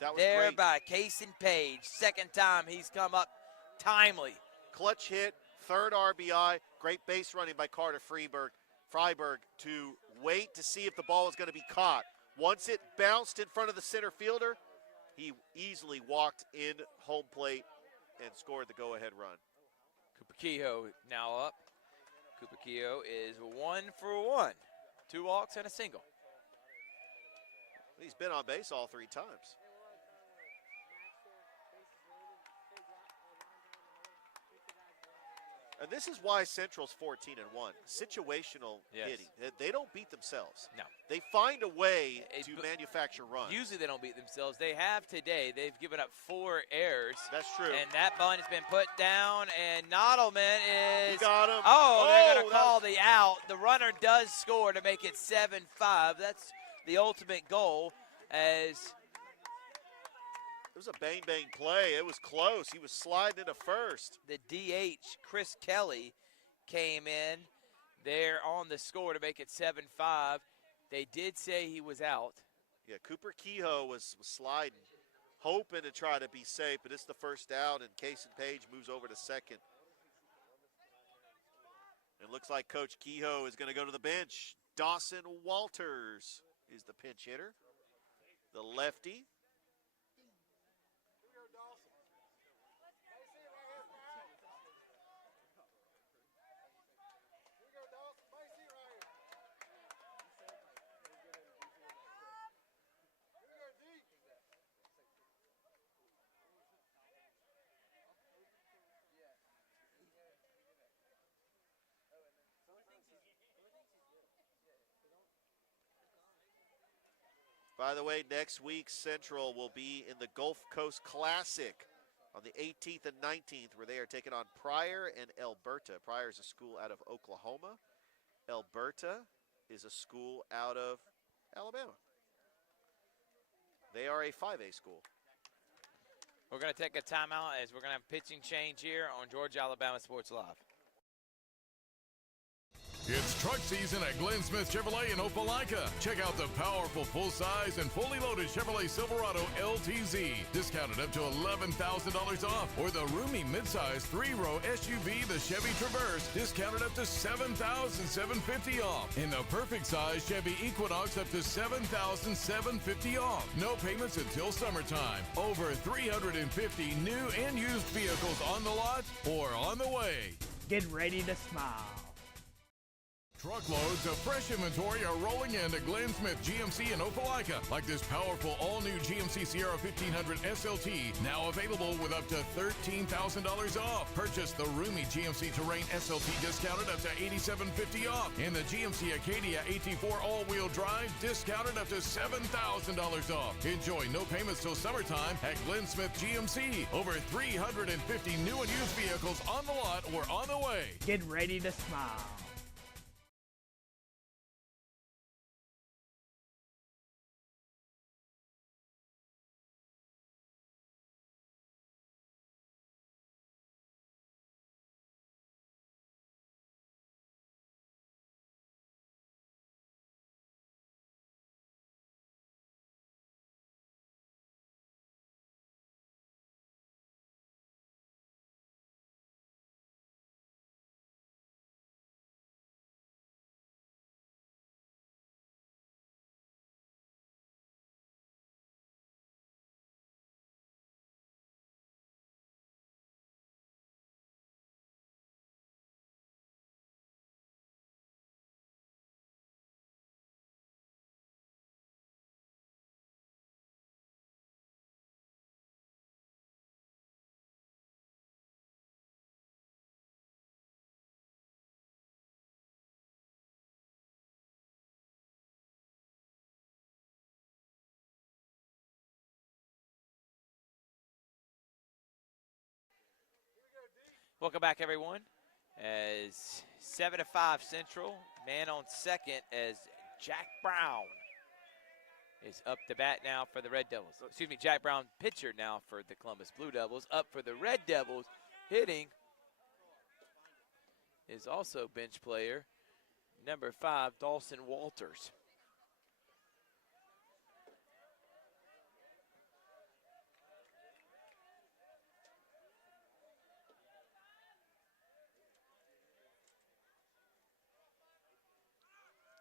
That was there great. By Kason Page. Second time he's come up timely. Clutch hit, 3rd RBI. Great base running by Carter Freiberg to wait to see if the ball was going to be caught. Once it bounced in front of the center fielder, he easily walked in home plate and scored the go-ahead run. Cooper Kehoe now up. Cooper Kehoe is 1 for 1. 2 walks and a single. He's been on base all 3 times. And this is why Central's 14-1. Situational hitting. They don't beat themselves. No. They find a way to manufacture runs. Usually they don't beat themselves. They have today. They've given up 4 errors. That's true. And that bunt has been put down, and Nodelman is. He got him. They're going to call the out. The runner does score to make it 7-5. That's the ultimate goal as. It was a bang-bang play. It was close. He was sliding into first. The DH, Chris Kelly, came in there on the score to make it 7-5. They did say he was out. Yeah, Cooper Kehoe was sliding, hoping to try to be safe, but it's the first out, and Kason Page moves over to second. It looks like Coach Kehoe is going to go to the bench. Dawson Walters is the pinch hitter, the lefty. By the way, next week, Central will be in the Gulf Coast Classic on the 18th and 19th, where they are taking on Pryor and Alberta. Pryor is a school out of Oklahoma. Alberta is a school out of Alabama. They are a 5A school. We're going to take a timeout as we're going to have pitching change here on Georgia Alabama Sports Live. It's truck season at Glenn Smith Chevrolet in Opelika. Check out the powerful full-size and fully loaded Chevrolet Silverado LTZ, discounted up to $11,000 off, or the roomy midsize 3-row SUV, the Chevy Traverse, discounted up to $7,750 off, and the perfect size Chevy Equinox up to $7,750 off. No payments until summertime. Over 350 new and used vehicles on the lot or on the way. Get ready to smile. Truckloads of fresh inventory are rolling into Glenn Smith GMC in Opelika, like this powerful all-new GMC Sierra 1500 SLT, now available with up to $13,000 off. Purchase the roomy GMC Terrain SLT discounted up to $8,750 off, and the GMC Acadia AT4 all-wheel drive discounted up to $7,000 off. Enjoy no payments till summertime at Glenn Smith GMC. Over 350 new and used vehicles on the lot or on the way. Get ready to smile. Welcome back, everyone. As 7-5 Central, man on second as Jack Brown is up to bat now for the Red Devils. Excuse me, Jack Brown, pitcher now for the Columbus Blue Devils. Up for the Red Devils, hitting is also bench player, number 5, Dawson Walters.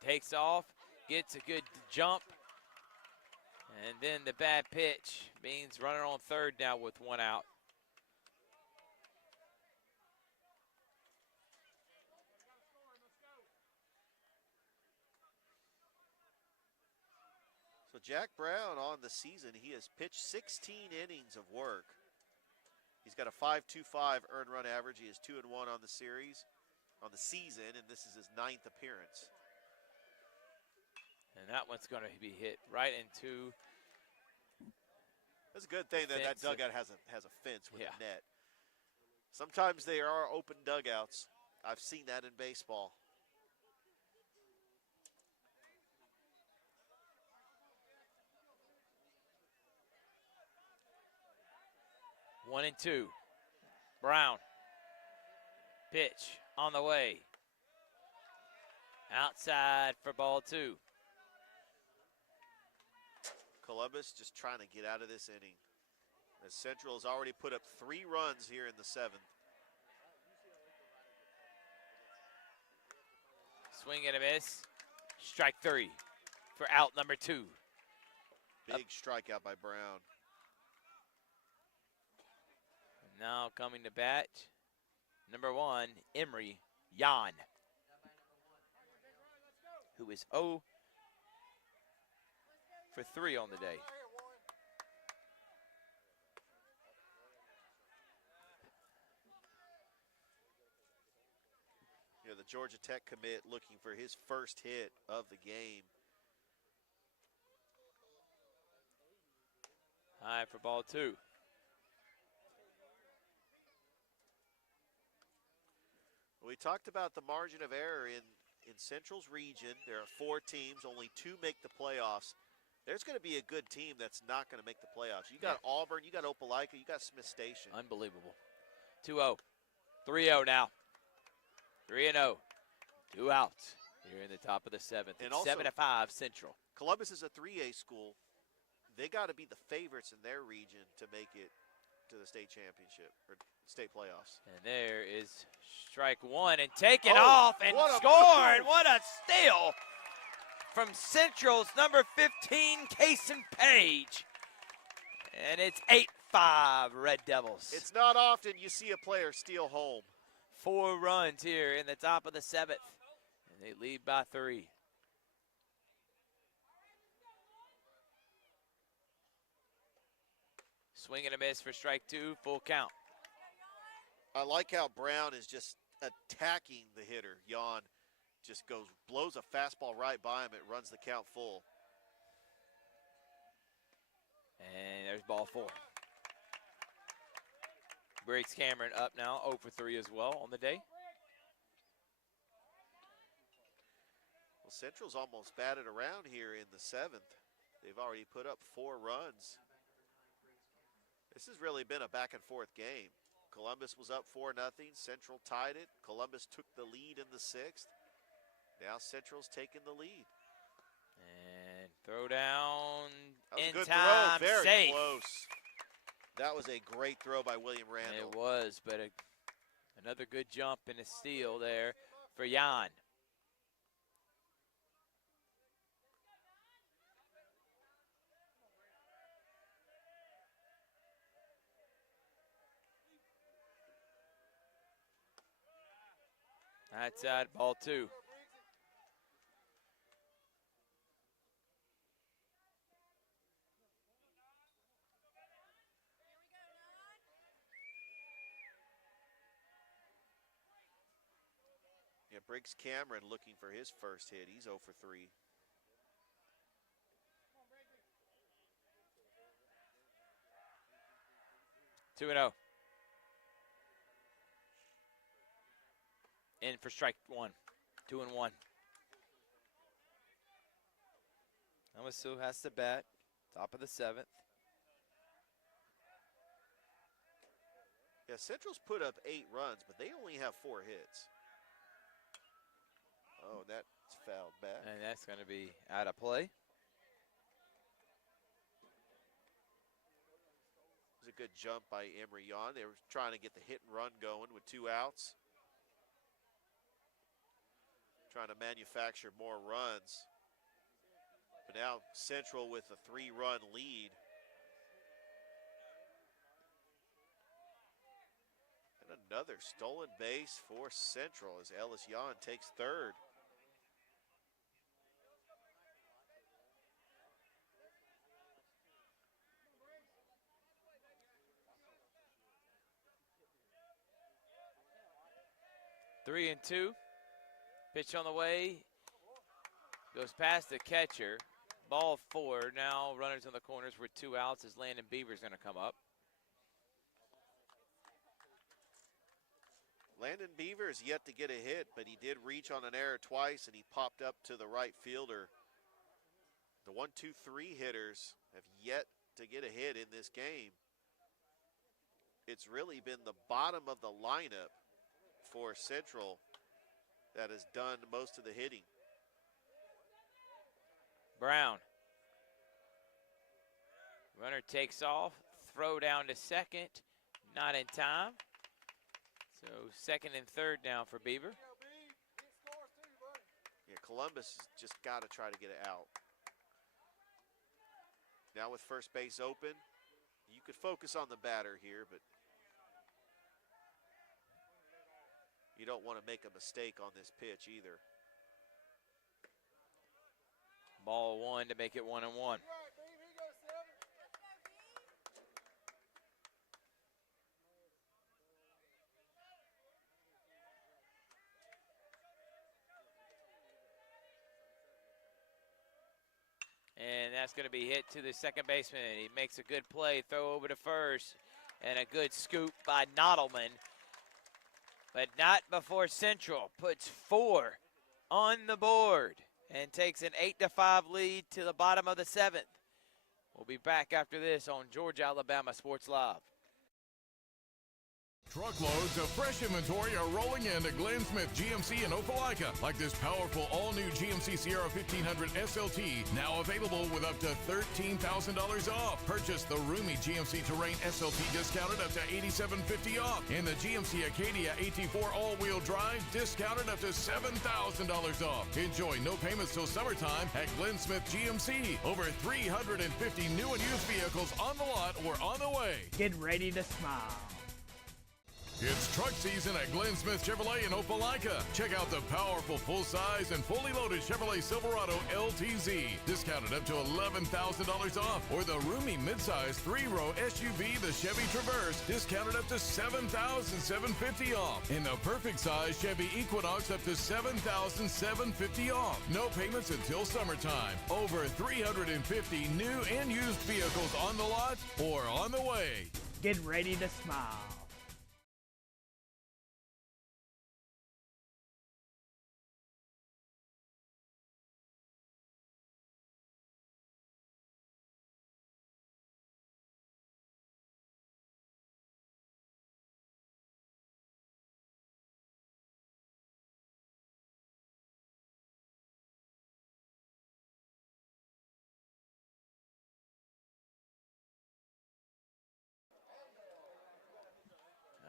Takes off, gets a good jump, and then the bad pitch means runner on third now with one out. So Jack Brown on the season, he has pitched 16 innings of work. He's got a 5.25 earned run average. He is 2-1 on the season, and this is his 9th appearance. And that one's going to be hit right into. That's a good thing that fence. dugout has a fence with Yeah. a net. Sometimes there are open dugouts. I've seen that in baseball. One and two. Brown. Pitch on the way. Outside for ball 2. Columbus just trying to get out of this inning, as Central has already put up 3 runs here in the 7th. Swing and a miss. Strike 3 for out number 2. Big strikeout by Brown. Now coming to bat, number 1, Emery Jan, who is 0 for 3 on the day. You know, the Georgia Tech commit looking for his first hit of the game. High for ball 2. We talked about the margin of error in Central's region. There are 4 teams, only 2 make the playoffs. There's going to be a good team that's not going to make the playoffs. You got Auburn, you got Opelika, you got Smith Station. Unbelievable. 2-0. 3-0 now. 3-0. 2 outs here in the top of the 7th. And It's also- 7-5 Central. Columbus is a 3A school. They got to be the favorites in their region to make it to the state championship or state playoffs. And there is strike 1 and take it Oh, off and what a score. move. And what a steal from Central's number 15, Kason Page. And it's 8-5 Red Devils. It's not often you see a player steal home. 4 runs here in the top of the 7th. And they lead by 3. Swing and a miss for strike 2, full count. I like how Brown is just attacking the hitter. Jan just blows a fastball right by him. It runs the count full. And there's ball 4. Briggs Cameron up now, 0 for 3 as well on the day. Well, Central's almost batted around here in the 7th. They've already put up 4 runs. This has really been a back and forth game. Columbus was up 4-0. Central tied it. Columbus took the lead in the 6th. Now Central's taking the lead. And throw down That was in a good time, throw. Very safe. close. That was a great throw by William Randall. It was, but another good jump and a steal there for Jan. That's at ball 2. Yeah, Briggs Cameron looking for his first hit. He's 0 for 3. Two and 0. In for strike 1. 2-1. Hamasu has to bat. Top of the 7th. Yeah, Central's put up 8 runs, but they only have 4 hits. Oh, that's fouled back. And that's going to be out of play. It was a good jump by Emery Jan. They were trying to get the hit and run going with 2 outs. Trying to manufacture more runs. But now Central with a 3-run lead. And another stolen base for Central as Ellis Jan takes third. Three and 2. Pitch on the way. Goes past the catcher. Ball 4. Now runners in the corners with 2 outs as Landon Beaver's going to come up. Landon Beaver is yet to get a hit, but he did reach on an error twice, and he popped up to the right fielder. The 1-2-3 hitters have yet to get a hit in this game. It's really been the bottom of the lineup for Central that has done most of the hitting. Brown. Runner takes off. Throw down to second. Not in time. So second and third now for Beaver. Yeah, Columbus has just got to try to get it out. Now with first base open, you could focus on the batter here, but you don't want to make a mistake on this pitch either. Ball 1 to make it 1-1. And that's going to be hit to the second baseman. He makes a good play, throw over to first, and a good scoop by Nodelman. But not before Central puts 4 on the board and takes an 8-5 lead to the bottom of the 7th. We'll be back after this on Georgia Alabama Sports Live. Truckloads of fresh inventory are rolling into Glenn Smith GMC in Opelika, like this powerful all-new GMC Sierra 1500 SLT, now available with up to $13,000 off. Purchase the roomy GMC Terrain SLT discounted up to $8,750 off, and the GMC Acadia AT4 all-wheel drive discounted up to $7,000 off. Enjoy no payments till summertime at Glenn Smith GMC. Over 350 new and used vehicles on the lot or on the way. Get ready to smile. It's truck season at Glenn Smith Chevrolet in Opelika. Check out the powerful full-size and fully loaded Chevrolet Silverado LTZ, discounted up to $11,000 off, or the roomy midsize 3-row SUV, the Chevy Traverse, discounted up to $7,750 off, and the perfect size Chevy Equinox up to $7,750 off. No payments until summertime. Over 350 new and used vehicles on the lot or on the way. Get ready to smile.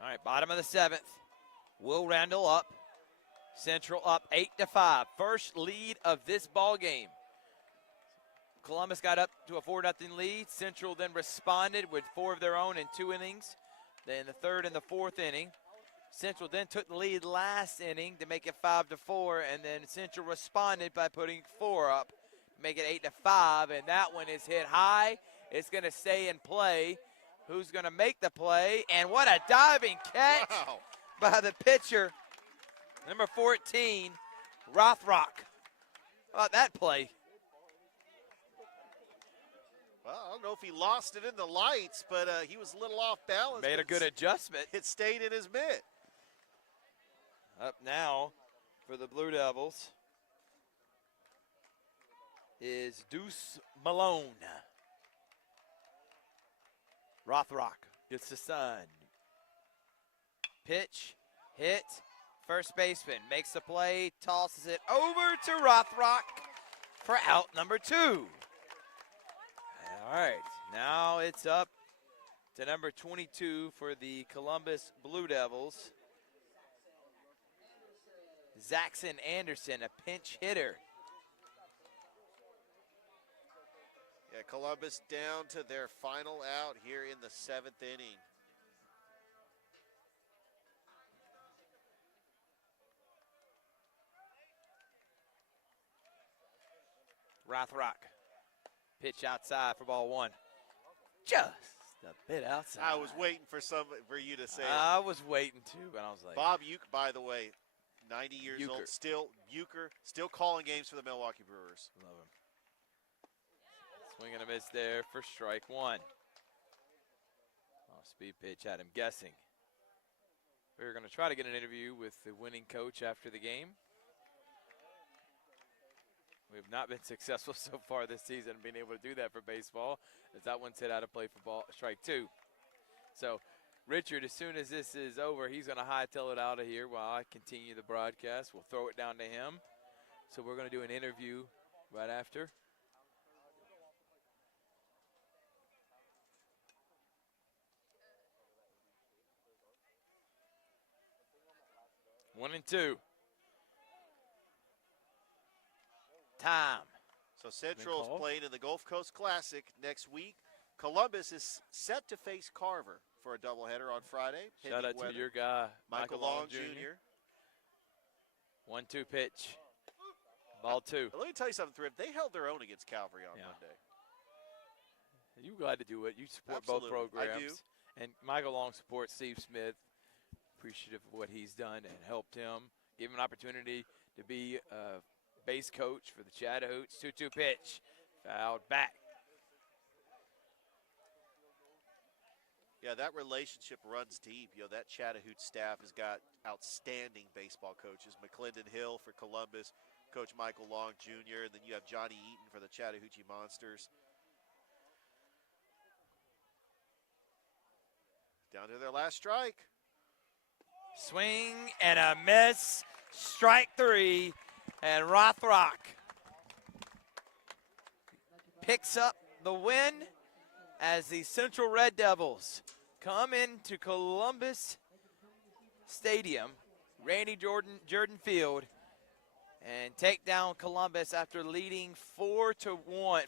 All right, bottom of the 7th. Will Randall up. Central up 8-5. First lead of this ball game. Columbus got up to a 4-0 lead. Central then responded with 4 of their own in 2 innings. Then the 3rd and the 4th inning. Central then took the lead last inning to make it 5-4, and then Central responded by putting 4 up to make it 8-5, and that one is hit high. It's going to stay in play. Who's going to make the play? And what a diving catch by the pitcher, number 14, Rothrock. How about that play? Well, I don't know if he lost it in the lights, but he was a little off balance. Made a good adjustment. It stayed in his mitt. Up now for the Blue Devils is Deuce Malone. Rothrock gets the sun. Pitch, hit, first baseman makes the play, tosses it over to Rothrock for out number 2. All right, now it's up to number 22 for the Columbus Blue Devils. Zaxon Anderson, a pinch hitter. Yeah, Columbus down to their final out here in the 7th inning. Rothrock, pitch outside for ball 1. Just a bit outside. I was waiting for you to say it. I was waiting too, but I was like. Bob Uecker, by the way, 90 years Uecker. old, still calling games for the Milwaukee Brewers. Love him. Swing and a miss there for strike 1. Speed pitch had him guessing. We're going to try to get an interview with the winning coach after the game. We have not been successful so far this season being able to do that for baseball, as that one's hit out of play for strike 2. So, Richard, as soon as this is over, he's going to hightail it out of here while I continue the broadcast. We'll throw it down to him. So we're going to do an interview right after. One and 2. Time. So Central's playing in the Gulf Coast Classic next week. Columbus is set to face Carver for a doubleheader on Friday. Shout out to your guy, Michael Long Jr. 1-2 pitch. Ball 2. But let me tell you something, Thrift. They held their own against Calvary on Monday. You glad to do it. You support Absolutely. both programs. I do. And Michael Long supports Steve Smith. Appreciative of what he's done and helped him. Give him an opportunity to be a base coach for the Chattahoochee. 2-2 pitch. Fouled back. Yeah, that relationship runs deep. You know, that Chattahoochee staff has got outstanding baseball coaches. McClendon Hill for Columbus, Coach Michael Long Jr., and then you have Johnny Eaton for the Chattahoochee Monsters. Down to their last strike. Swing and a miss. Strike three. And Rothrock picks up the win as the Central Red Devils come into Columbus Stadium, Randy Jordan Field, and take down Columbus after leading 4-0 at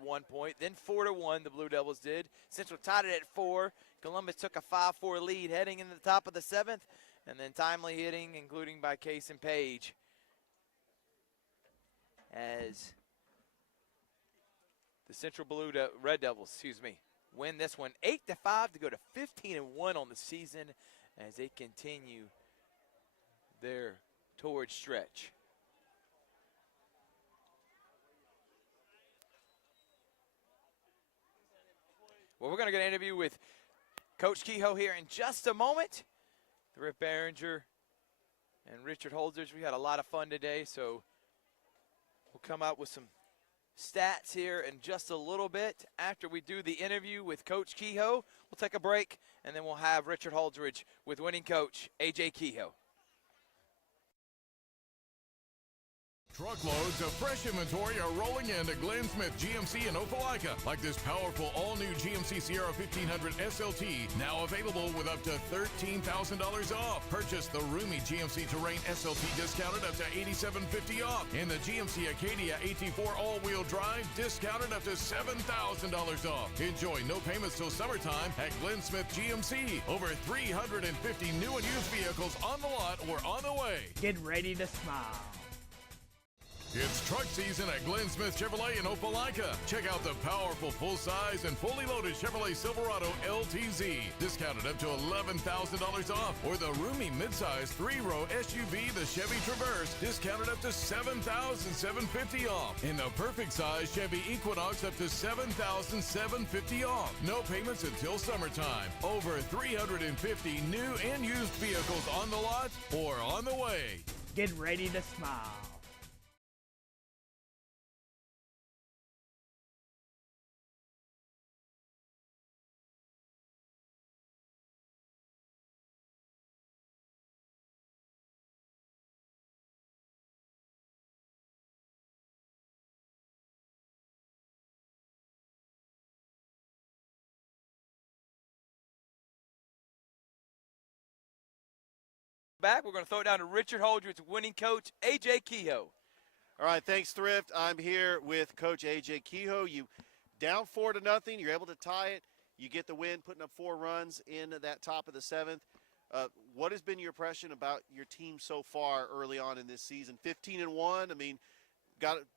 one point, then 4-1 the Blue Devils did. Central tied it at 4. Columbus took a 5-4 lead heading into the top of the 7th, and then timely hitting, including by Case and Page, as the Central Red Devils, win this one 8-5 to go to 15-1 on the season as they continue their torrid stretch. Well, we're going to get an interview with Coach Kehoe here in just a moment. Thrift Behringer and Richard Holdridge. We had a lot of fun today, so we'll come out with some stats here in just a little bit. After we do the interview with Coach Kehoe, we'll take a break, and then we'll have Richard Holdridge with winning coach A.J. Kehoe. Truckloads of fresh inventory are rolling into Glenn Smith GMC in Opelika, like this powerful all-new GMC Sierra 1500 SLT, now available with up to $13,000 off. Purchase the roomy GMC Terrain SLT discounted up to $8,750 off, and the GMC Acadia AT4 all-wheel drive discounted up to $7,000 off. Enjoy no payments till summertime at Glenn Smith GMC. Over 350 new and used vehicles on the lot or on the way. Get ready to smile. It's truck season at Glenn Smith Chevrolet in Opelika. Check out the powerful full-size and fully loaded Chevrolet Silverado LTZ, discounted up to $11,000 off, or the roomy midsize 3-row SUV, the Chevy Traverse, discounted up to $7,750 off, and the perfect size Chevy Equinox up to $7,750 off. No payments until summertime. Over 350 new and used vehicles on the lot or on the way. Get ready to smile. Back, we're going to throw it down to Richard Holdridge, winning coach A.J. Kehoe. All right, thanks, Thrift. I'm here with Coach A.J. Kehoe. You down 4-0. You're able to tie it. You get the win, putting up 4 runs in that top of the 7th. What has been your impression about your team so far early on in this season? 15-1. I mean,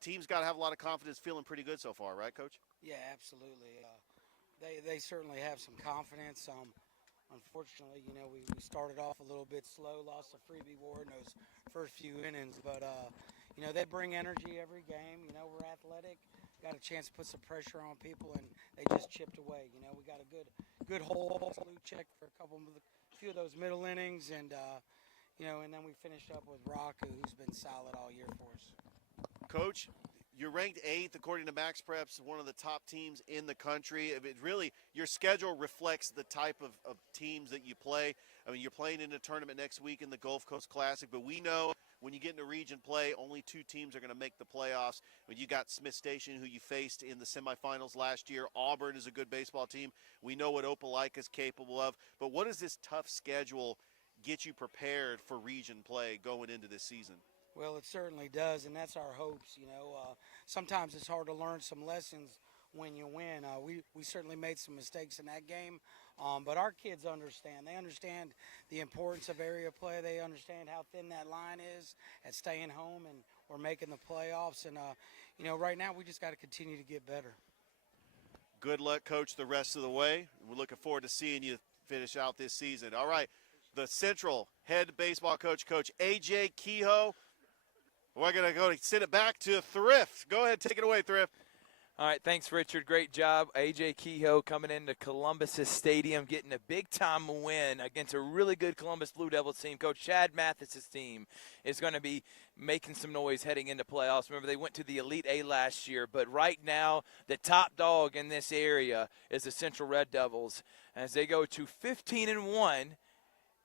team's got to have a lot of confidence, feeling pretty good so far, right, Coach? Yeah, absolutely. They certainly have some confidence. Unfortunately, we started off a little bit slow, lost a freebie war in those first few innings. But, they bring energy every game. We're athletic, got a chance to put some pressure on people, and they just chipped away. We got a good hold, check for a few of those middle innings. And, and then we finished up with Rocco, who's been solid all year for us. Coach, you're ranked 8th according to Max Preps, one of the top teams in the country. Your schedule reflects the type of teams that you play. I mean, you're playing in a tournament next week in the Gulf Coast Classic, but we know when you get into region play, only 2 teams are going to make the playoffs. When you got Smith Station, who you faced in the semifinals last year. Auburn is a good baseball team. We know what Opelika is capable of. But what does this tough schedule get you prepared for region play going into this season? Well, it certainly does, and that's our hopes. Sometimes it's hard to learn some lessons when you win. We certainly made some mistakes in that game, but our kids understand. They understand the importance of area play. They understand how thin that line is at staying home and or making the playoffs. And, right now we just got to continue to get better. Good luck, Coach, the rest of the way. We're looking forward to seeing you finish out this season. All right, the Central head baseball coach, Coach A.J. Kehoe. We're going to send it back to Thrift. Go ahead, take it away, Thrift. All right, thanks, Richard. Great job. A.J. Kehoe coming into Columbus Stadium, getting a big-time win against a really good Columbus Blue Devils team. Coach Chad Mathis's team is going to be making some noise heading into playoffs. Remember, they went to the Elite A last year, but right now the top dog in this area is the Central Red Devils as they go to 15-1.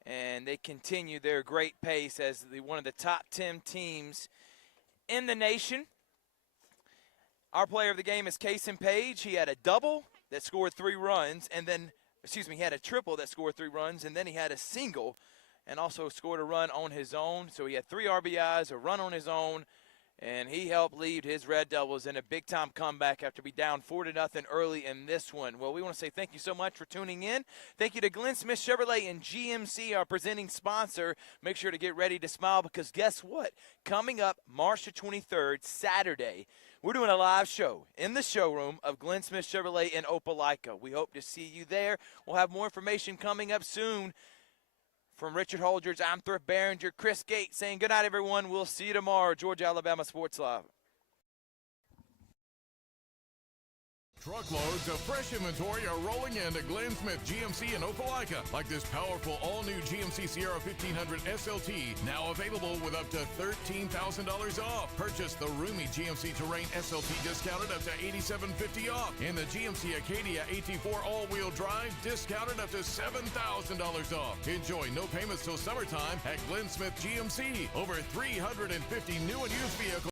and they continue their great pace as one of the top 10 teams in the nation. Our player of the game is Kason Page. He had a double that scored 3 runs, and then, he had a triple that scored 3 runs, and then he had a single and also scored a run on his own. So he had 3 RBIs, a run on his own, and he helped lead his Red Devils in a big-time comeback after being down 4-0 early in this one. Well, we want to say thank you so much for tuning in. Thank you to Glenn Smith Chevrolet and GMC, our presenting sponsor. Make sure to get ready to smile because guess what? Coming up March the 23rd, Saturday, we're doing a live show in the showroom of Glenn Smith Chevrolet in Opelika. We hope to see you there. We'll have more information coming up soon. From Richard Holdridge, I'm Thrift Behringer, Chris Gates saying good night, everyone. We'll see you tomorrow. Georgia, Alabama Sports Live. Truckloads of fresh inventory are rolling into Glenn Smith GMC in Opelika, like this powerful all-new GMC Sierra 1500 SLT, now available with up to $13,000 off. Purchase the roomy GMC Terrain SLT discounted up to $8,750 off. In the GMC Acadia AT4 all-wheel drive, discounted up to $7,000 off. Enjoy no payments till summertime at Glenn Smith GMC. Over 350 new and used vehicles.